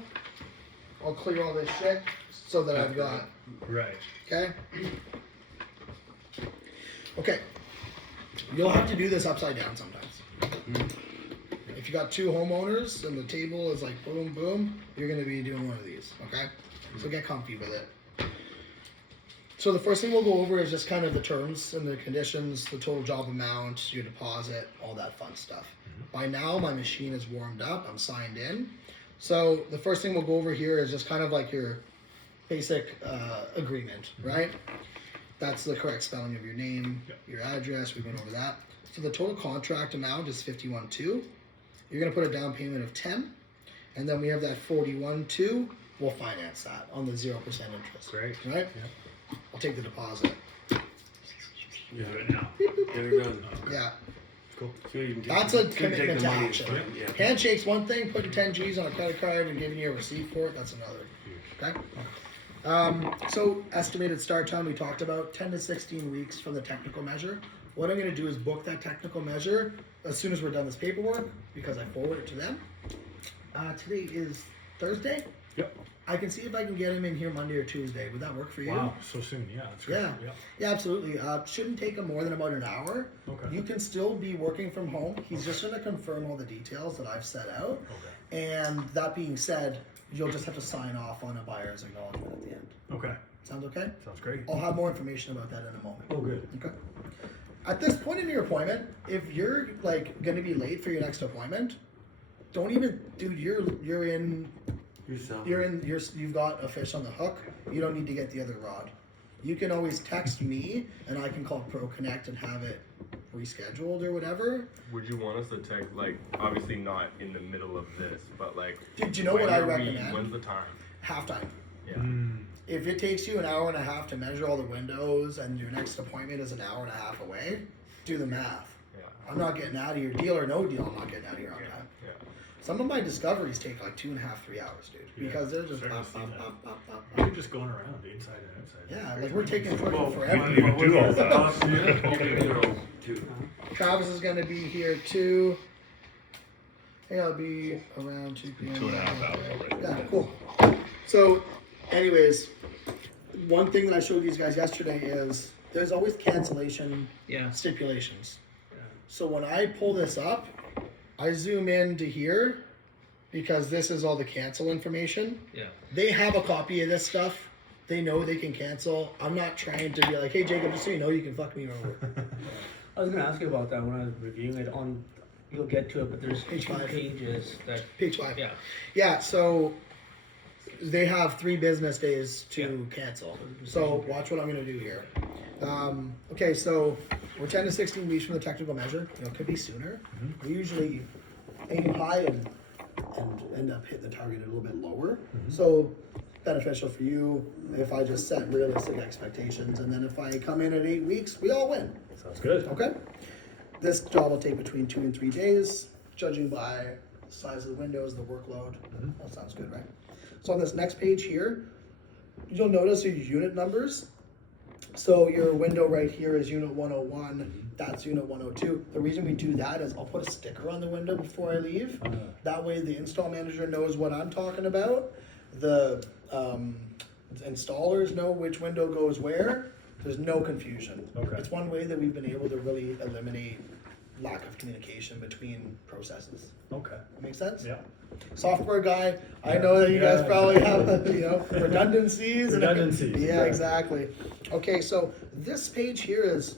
I'll clear all this shit so that I've got, Right. okay? Okay. You'll have to do this upside down sometimes. If you got two homeowners and the table is like boom, boom, you're gonna be doing one of these, okay? So get comfy with it. So the first thing we'll go over is just kind of the terms and the conditions, the total job amount, your deposit, all that fun stuff. By now, my machine is warmed up, I'm signed in. So the first thing we'll go over here is just kind of like your basic agreement, right? That's the correct spelling of your name, your address, we went over that. So the total contract amount is 51.2. You're gonna put a down payment of 10, and then we have that 41.2. We'll finance that on the 0% interest. Great. Right? I'll take the deposit. You do it now. They're done. Yeah. Cool. So you can take, That's a you can take commitment the to money. action. Yeah. Handshake's one thing, putting 10 G's on a credit card and giving you a receipt for it, that's another. Okay? So estimated start time we talked about 10 to 16 weeks from the technical measure. What I'm going to do is book that technical measure as soon as we're done this paperwork because I forward it to them. Today is Thursday. Yep. I can see if I can get him in here Monday or Tuesday. Would that work for you? Wow, so soon. Yeah, that's great. Yeah. Yeah, absolutely. Shouldn't take him more than about an hour. Okay. You can still be working from home. He's just going to confirm all the details that I've set out. Okay. And that being said, you'll just have to sign off on a buyer's acknowledgement at the end. Okay. Sounds okay? Sounds great. I'll have more information about that in a moment. Oh, good. Okay. At this point in your appointment, if you're like going to be late for your next appointment, don't even, dude. You've got a fish on the hook. You don't need to get the other rod. You can always text me, and I can call ProConnect and have it rescheduled or whatever. Would you want us to text, like, obviously not in the middle of this, but like, Dude, do you know what I when are we- recommend? When's the time? Halftime. Yeah. If it takes you an hour and a half to measure all the windows and your next appointment is an hour and a half away, do the math. Yeah. I'm not getting out of here, deal or no deal, I'm not getting out of here on time. Yeah. Some of my discoveries take like 2.5, 3 hours, dude. Yeah, Because they're just starting pop, to see pop, that. pop, pop, pop, You're pop. just going around inside and outside. Yeah, like we're taking fucking You forever. didn't even do all that. Travis is gonna be here too. Hey, I'll be around 2 p.m. 2.5 hours already. Yeah, cool. So, anyways, one thing that I showed these guys yesterday is there's always cancellation stipulations. So when I pull this up, I zoom in to here because this is all the cancel information. Yeah. They have a copy of this stuff. They know they can cancel. I'm not trying to be like, hey Jacob, just so you know, you can fuck me over. I was gonna ask you about that when I was reviewing it on, you'll get to it, but there's Page 2 5. pages that, Page 5. yeah. Yeah, so they have 3 business days to cancel. So watch what I'm gonna do here. Okay, so we're 10 to 16 weeks from the technical measure. You know, it could be sooner. We usually aim high and end up hitting the target a little bit lower. So beneficial for you if I just set realistic expectations, and then if I come in at 8 weeks, we all win. Sounds good. Okay? This job will take between 2 and 3 days, judging by the size of the windows, the workload. That sounds good, right? So on this next page here, you'll notice your unit numbers. So your window right here is unit 101, that's unit 102. The reason we do that is I'll put a sticker on the window before I leave. That way the install manager knows what I'm talking about. The installers know which window goes where. There's no confusion. Okay. It's one way that we've been able to really eliminate lack of communication between processes. Okay. That make sense? Yeah. Software guy, I know that you guys probably have, redundancies. Redundancies, Yeah, right. exactly. Okay, so this page here is,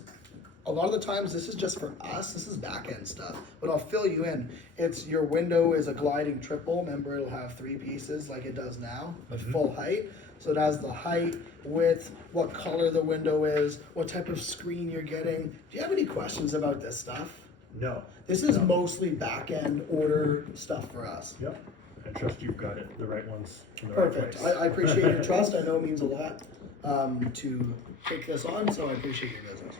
a lot of the times this is just for us, this is back end stuff, but I'll fill you in. It's your window is a gliding triple, remember it'll have 3 pieces like it does now, with full height. So it has the height, width, what color the window is, what type of screen you're getting. Do you have any questions about this stuff? No. This is mostly back end order stuff for us. Yep. I trust you've got it, the right ones in the right Perfect. place. I appreciate your trust. I know it means a lot to take this on, so I appreciate your business.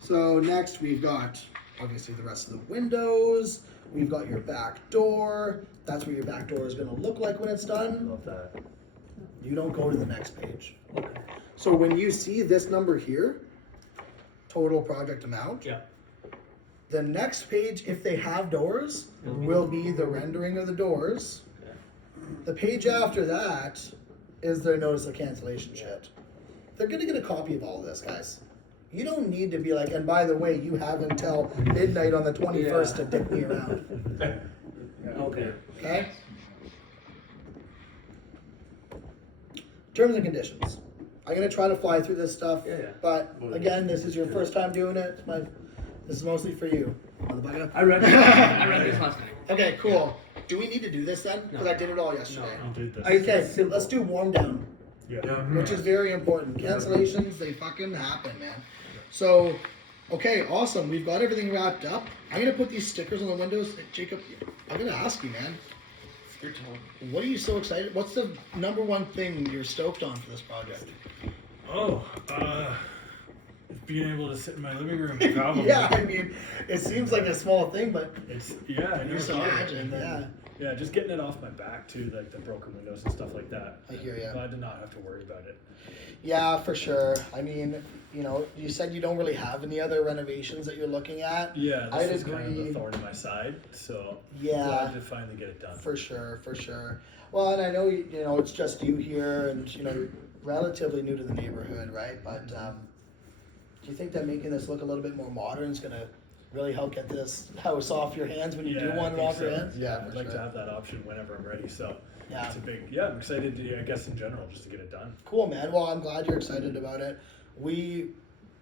So next we've got obviously the rest of the windows. We've got your back door. That's what your back door is going to look like when it's done. Love that. You don't go to the next page. So when you see this number here, total project amount, Yeah. the next page, if they have doors, will be the rendering of the doors. The page after that is their notice of cancellation shit. They're gonna get a copy of all this, guys. You don't need to be like, and by the way, you have until midnight on the 21st to dick me around. Okay. Okay? Terms and conditions. I'm gonna try to fly through this stuff, but again, this is your first time doing it. This is mostly for you, motherfucker. I read this last night. Okay, cool. Do we need to do this then? Because I did it all yesterday. You did this. Okay, let's do warm down, Yeah. which is very important. Cancellations, they fucking happen, man. So, okay, awesome. We've got everything wrapped up. I'm gonna put these stickers on the windows. Jacob, I'm gonna ask you, man. What are you so excited? What's the number one thing you're stoked on for this project? Oh, being able to sit in my living room. Probably. Yeah, I mean, it seems like a small thing, but It's I never just thought of it. imagine, And then, yeah, just getting it off my back too, like the broken windows and stuff like that. I hear ya. Glad to not have to worry about it. yeah, for sure. I mean, you know, you said you don't really have any other renovations that you're looking at. Yeah, I'd this is kind of agree. the thorn in my side, so Yeah. glad to finally get it done. For sure, for sure. Well, and I know you know it's just you here, and you know you're relatively new to the neighborhood, right? But do you think that making this look a little bit more modern is gonna really help get this house off your hands when you do I want it think off your so. hands? Yeah, for I'd like sure. to have that option whenever I'm ready. So Yeah. it's a big. Yeah, I'm excited to. I guess in general, just to get it done. Cool, man. Well, I'm glad you're excited about it. We,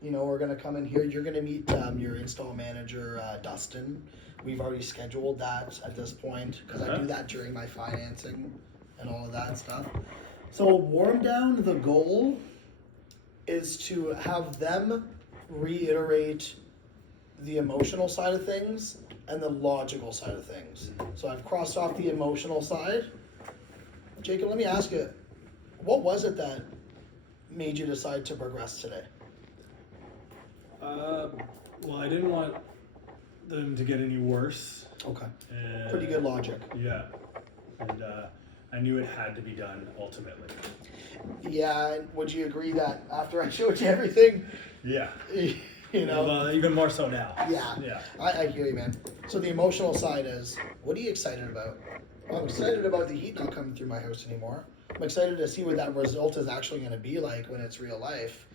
you know, we're gonna come in here. You're gonna meet your install manager, Dustin. We've already scheduled that at this point because I do that during my financing and all of that stuff. So warm down. The goal is to have them reiterate the emotional side of things and the logical side of things. So I've crossed off the emotional side. Jacob, let me ask you, what was it that made you decide to progress today? Well, I didn't want them to get any worse. Okay. And, Pretty good logic. Yeah, and I knew it had to be done ultimately. Yeah, and would you agree that after I showed you everything, Yeah. you know? Well, even more so now. Yeah. Yeah. I hear you, man. So the emotional side is, what are you excited about? Well, I'm excited about the heat not coming through my house anymore. I'm excited to see what that result is actually going to be like when it's real life.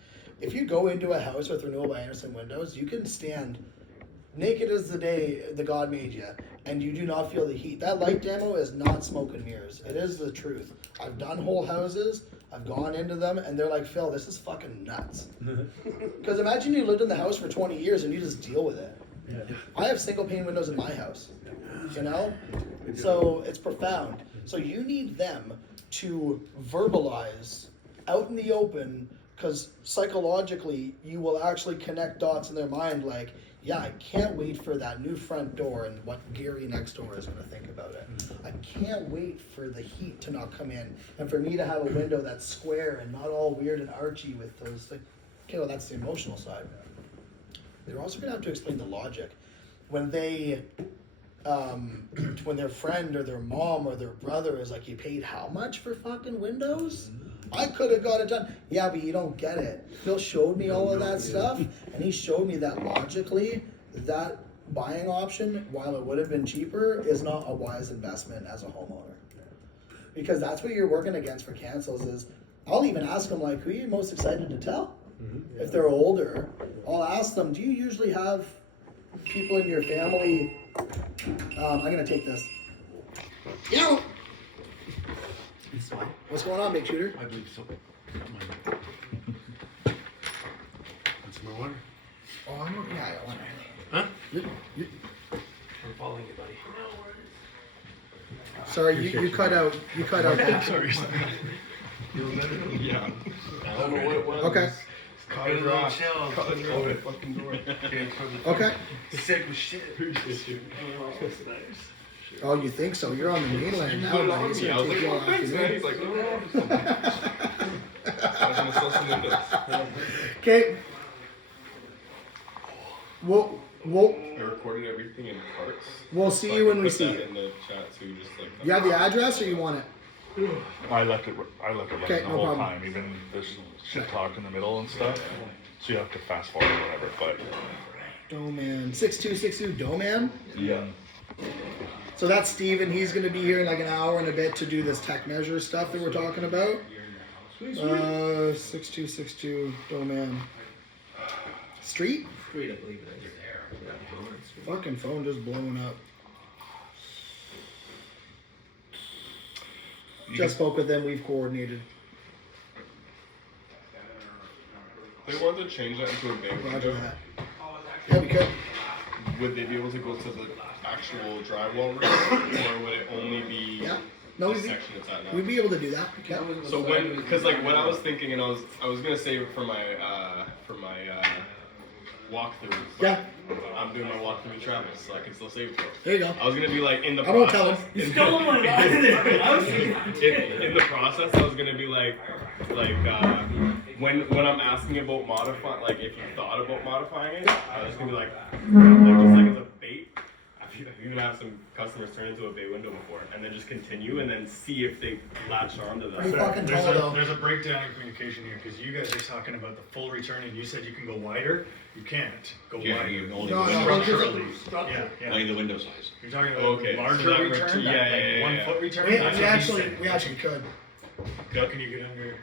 If you go into a house with Renewal by Anderson windows, you can stand naked as the day the God made you, and you do not feel the heat. That light demo is not smoke and mirrors. It is the truth. I've done whole houses, I've gone into them, and they're like, Phil, this is fucking nuts. Because imagine you lived in the house for 20 years and you just deal with it. Yeah. I have single pane windows in my house, you know? So it's profound. So you need them to verbalize out in the open, because psychologically you will actually connect dots in their mind like, yeah, I can't wait for that new front door and what Gary next door is going to think about it. I can't wait for the heat to not come in and for me to have a window that's square and not all weird and archy with those, like, okay, well, that's the emotional side. They're also going to have to explain the logic. When they, when their friend or their mom or their brother is like, you paid how much for fucking windows? I could have got it done. Yeah, but you don't get it. Phil showed me all of that stuff, and he showed me that logically, that buying option, while it would have been cheaper, is not a wise investment as a homeowner. Because that's what you're working against for cancels is, I'll even ask them, like, who are you most excited to tell? If they're older, I'll ask them, do you usually have people in your family, I'm gonna take this. Yo! What's going on, big shooter? I believe so. Want some more water? Oh, I'm okay. Yeah, I want it. Huh? I'm following you, buddy. Sorry, you cut out. You cut out. Sorry. Yeah. I don't know what it was. Okay. Caught it off. Caught it off the fucking door. Okay. Sick with shit. Oh, you think so? You're on the mainland now, buddy. It's I gonna was take like, you all oh, thanks, man. afternoon. He's like, no, no. I was gonna sell some windows. Okay. We'll I recorded everything in parts. we'll see So I you can when we put see that you. in the chat too, just like. You have the address or you want it? I left it running Okay, the no whole problem. time, even this shit talk in the middle and stuff. So you have to fast forward or whatever, but Doman 6262 Doman. yeah. So that's Steven. He's going to be here in like an hour and a bit to do this tech measure stuff that we're talking about. 6262 Doman. Street? Street, I believe it is. Yeah. Fucking phone just blowing up. Just spoke with them, we've coordinated. They wanted to change that into a bay Roger window. that. Yeah, we could. Would they be able to go to the actual drywall room, or would it only be Yeah. No, the we'd be, section it's at now? we'd be able to do that. Yeah. So when, because like what I was thinking, and I was gonna say for my walkthrough. but Yeah. I'm doing my walkthrough with Travis, so I can still save it for him. There you go. I was gonna be like in the I process. won't tell him. You stole my line. I was in the process, I was gonna be like when I'm asking about modifying, like if you thought about modifying it, I was gonna be like just like as a bait. I've even had some customers turn into a bay window before, and then just continue, and then see if they latch onto that. Pretty fucking tall though. There's a breakdown in communication here because you guys are talking about the full return and you said you can go wider. You can't go Yeah, wider. you only No, go no, Structurally. structure. Yeah. only the window size. You're talking about Okay, so larger that return, yeah, that, yeah, like yeah, 1 yeah. foot return. We, That's we what he actually said. we actually could. How can you get under?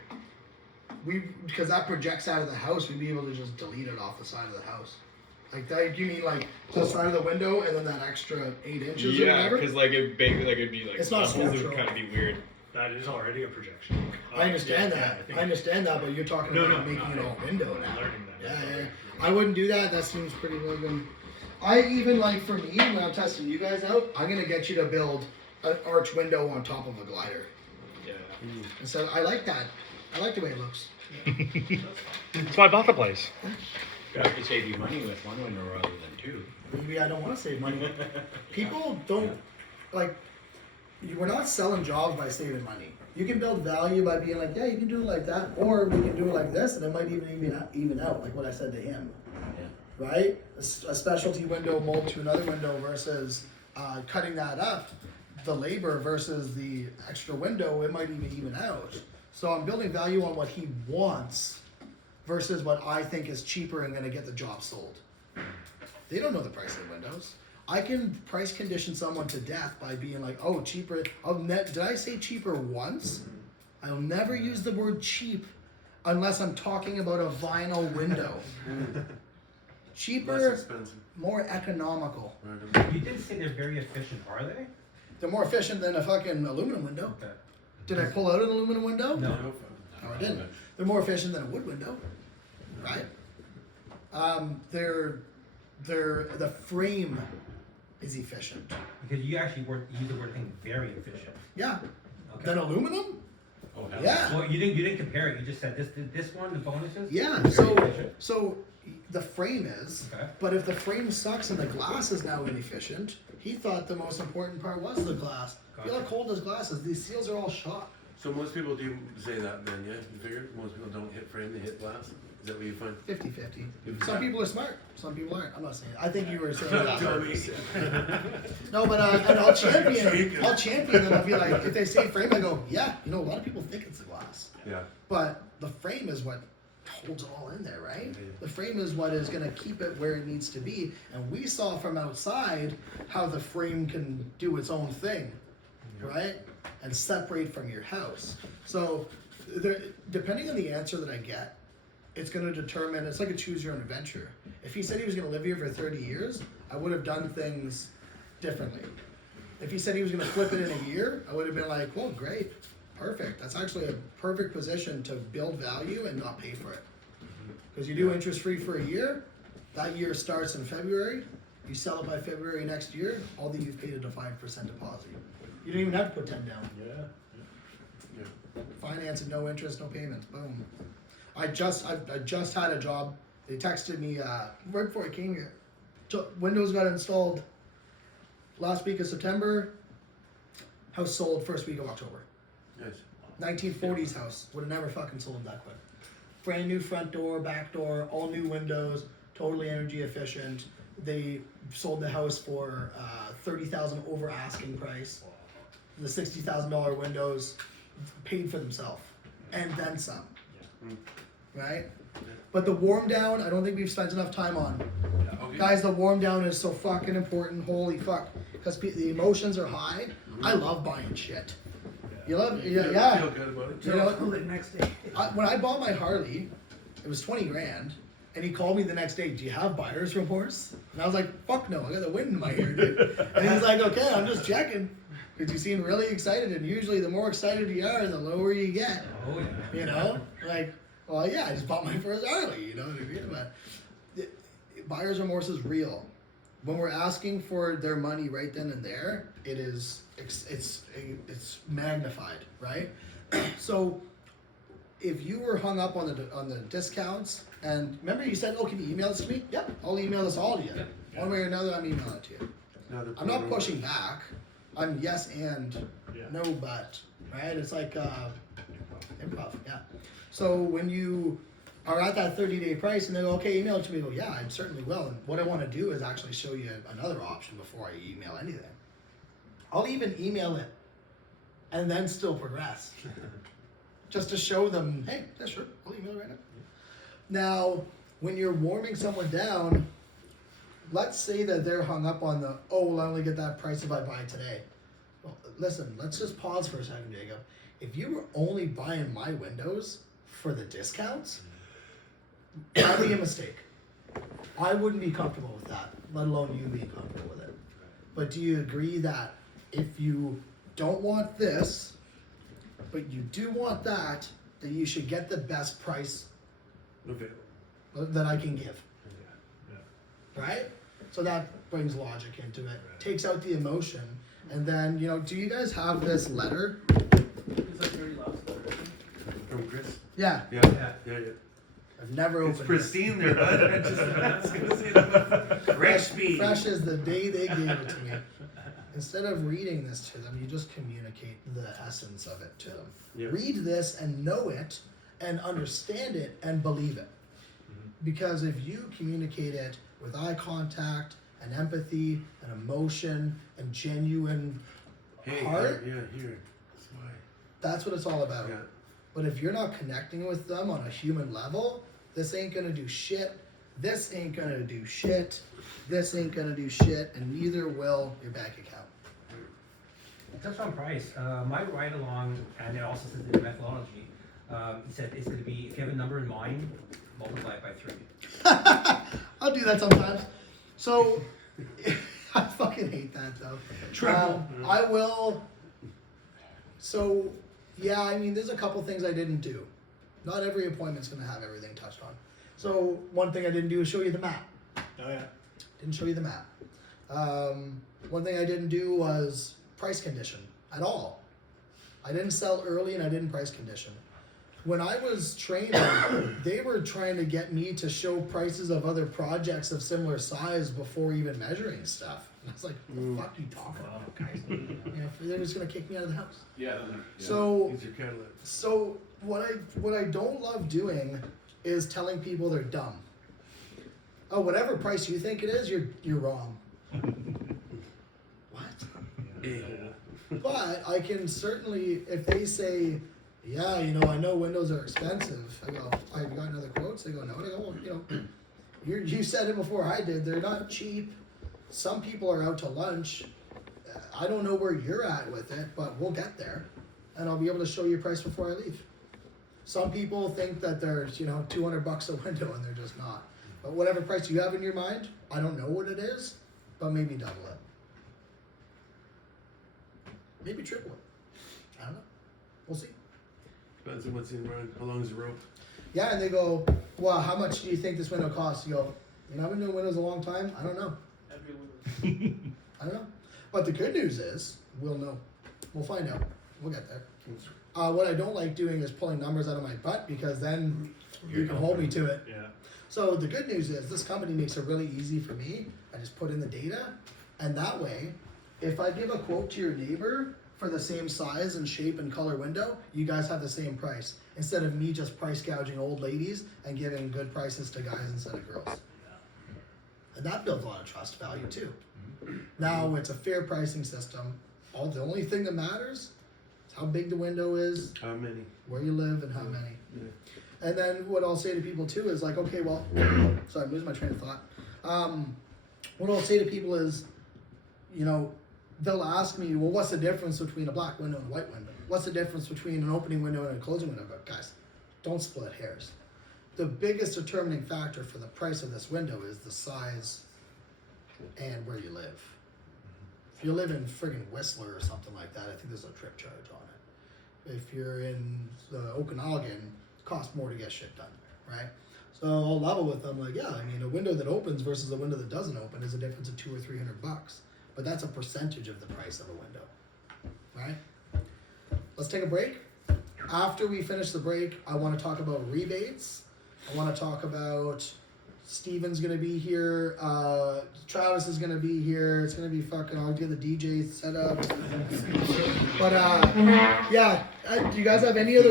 Because that projects out of the house, we'd be able to just delete it off the side of the house. Like that, you mean like the side of the window and then that extra 8 inches or Yeah, whatever? because like it'd be like It's not levels, it would structural. kind of be weird. That is already a projection. I understand Yeah, that. I think- I understand that, but you're talking No, about no, making no, it all window I'm now. learning that. Yeah, yeah, yeah. I wouldn't do that. That seems pretty good. I even like for me when I'm testing you guys out, I'm gonna get you to build an arch window on top of a glider. Yeah. And so I like that. I like the way it looks. That's why I bought the place. I could save you money with one window rather than two. Maybe I don't want to save money. People don't like. We're not selling jobs by saving money. You can build value by being like, yeah, you can do it like that, or we can do it like this, and it might even out, like what I said to him. Right? A specialty window mold to another window versus cutting that up, the labor versus the extra window, it might even out. So I'm building value on what he wants versus what I think is cheaper and gonna get the job sold. They don't know the price of the windows. I can price condition someone to death by being like, oh, cheaper. Did I say cheaper once? I'll never use the word cheap unless I'm talking about a vinyl window. Cheaper, Less expensive. more economical. You did say they're very efficient, are they? They're more efficient than a fucking aluminum window. Okay. Did I pull out an aluminum window? No. No, I didn't. They're more efficient than a wood window, right? The frame is efficient. Because you actually use the word thing very efficient. Yeah. Okay. Than aluminum? Oh, Yeah. Well, you didn't compare it. You just said this one, the bonuses. Yeah. very So efficient. the frame is, Okay. but if the frame sucks and the glass is now inefficient, he thought the most important part was the glass. Feel how cold this glass is. These seals are all shot. So most people do say that then, yeah? You figure most people don't hit frame, they hit glass? Is that what you find? 50-50. Some people are smart. Some people aren't. I'm not saying. I think you were saying that. No, but and I'll champion them. I'll be like, if they say frame, I go, yeah. You know, a lot of people think it's the glass, Yeah. but the frame is what holds it all in there, right? The frame is what is going to keep it where it needs to be. And we saw from outside how the frame can do its own thing, right? And separate from your house. So, depending on the answer that I get, it's going to determine, it's like a choose your own adventure. If he said he was going to live here for 30 years, I would have done things differently. If he said he was going to flip it in a year, I would have been like, well, great, perfect. That's actually a perfect position to build value and not pay for it. Because you do interest free for a year, that year starts in February, you sell it by February next year, all that you've paid is a 5% deposit. You don't even have to put 10 down. Yeah. Finance and no interest, no payments, boom. I just had a job. They texted me right before I came here. Windows got installed last week of September. House sold first week of October. Nice. 1940s house would have never fucking sold that quick. Brand new front door, back door, all new windows, totally energy efficient. They sold the house for $30,000 over asking price. The $60,000 windows paid for themselves and then some. Right? But the warm down, I don't think we've spent enough time on. Okay. Guys, the warm down is so fucking important. Holy fuck. Because the emotions are high. I love buying shit. You love, Feel yeah. good about it. You know, The next day. when I bought my Harley, it was 20 grand, and he called me the next day, do you have buyer's remorse? And I was like, fuck no, I got the wind in my ear, dude. And he's like, okay, I'm just checking. Because you seem really excited, and usually the more excited you are, the lower you get. Oh, yeah. You know? Like, well, yeah, I just bought my first Harley, you know what I mean? But buyer's remorse is real. When we're asking for their money right then and there, it's magnified, right? So if you were hung up on the discounts, and remember you said, oh, can you email this to me? Yep, I'll email this all to you. One way or another, I'm emailing it to you. I'm not pushing back. I'm yes and no but, right? It's like improv, yeah. So when you are at that 30-day price and they go, okay, email it to me, I go, yeah, I certainly will. And what I want to do is actually show you another option before I email anything. I'll even email it and then still progress. Just to show them, hey, yeah, sure, I'll email it right now. Now, when you're warming someone down, let's say that they're hung up on the, oh, well, I only get that price if I buy today. Well, listen, let's just pause for a second, Jacob. If you were only buying my windows for the discounts, that'd be a mistake. I wouldn't be comfortable with that, let alone you being comfortable with it. But do you agree that if you don't want this, but you do want that you should get the best price that I can give? Right? So that brings logic into it, takes out the emotion, and then, you know, do you guys have this letter? From Chris? Yeah. Yeah. I've never opened It's pristine there, bud. I was gonna say that. Fresh as the day they gave it to me. Instead of reading this to them, you just communicate the essence of it to them. Yeah. Read this and know it and understand it and believe it. Because if you communicate it with eye contact and empathy and emotion and genuine heart, here. That's why. that's what it's all about. Yeah. But if you're not connecting with them on a human level, this ain't gonna do shit. This ain't gonna do shit. This ain't gonna do shit, and neither will your bank account. Touch on price. My ride along, and it also says in the methodology, he said it's going to be, if you have a number in mind, multiply it by 3. I'll do that sometimes. So, I fucking hate that though. I will. So, yeah, I mean, there's a couple things I didn't do. Not every appointment's gonna have everything touched on. So, one thing I didn't do is show you the map. Oh yeah. Didn't show you the map. One thing I didn't do was price condition at all. I didn't sell early and I didn't price condition. When I was training, they were trying to get me to show prices of other projects of similar size before even measuring stuff. And I was like, what the fuck are you talking about, guys? You know, they're just gonna kick me out of the house. So, Use your Cadillac. so what I don't love doing is telling people they're dumb. Oh, whatever price you think it is, you're wrong. What? But I can certainly, if they say, yeah, you know, I know windows are expensive. I go, oh, have you got another quotes? They go, no. I go, well, you know, you said it before I did. They're not cheap. Some people are out to lunch. I don't know where you're at with it, but we'll get there, and I'll be able to show you a price before I leave. Some people think that there's, you know, $200 a window, and they're just not. But whatever price you have in your mind, I don't know what it is, but maybe double it. Maybe triple it. I don't know. We'll see. Depends on what's in mind. How long is the rope? Yeah, and they go, well, how much do you think this window costs? You go, you know, I've been doing windows a long time. I don't know. I don't know. But the good news is, we'll know. We'll find out. We'll get there. What I don't like doing is pulling numbers out of my butt, because then you can hold me to it. Yeah. So the good news is this company makes it really easy for me. I just put in the data, and that way, if I give a quote to your neighbor for the same size and shape and color window, you guys have the same price, instead of me just price gouging old ladies and giving good prices to guys instead of girls. And that builds a lot of trust value too. Now it's a fair pricing system. The only thing that matters is how big the window is, How many? where you live, and how many. Yeah. And then what I'll say to people too is like, okay, well, sorry, I'm losing my train of thought. What I'll say to people is, you know, they'll ask me, well, what's the difference between a black window and a white window? what's the difference between an opening window and a closing window? But guys, don't split hairs. The biggest determining factor for the price of this window is the size and where you live. If you live in friggin' Whistler or something like that, I think there's a trip charge on it. If you're in the Okanagan, it costs more to get shit done there, right? So I'll level with them like, yeah, I mean, a window that opens versus a window that doesn't open is a difference of $200 or $300, but that's a percentage of the price of a window, right? Let's take a break. After we finish the break, I want to talk about rebates. I want to talk about Steven's gonna be here. Travis is gonna be here. It's gonna be fucking. I'll get the DJ set up. But yeah, do you guys have any other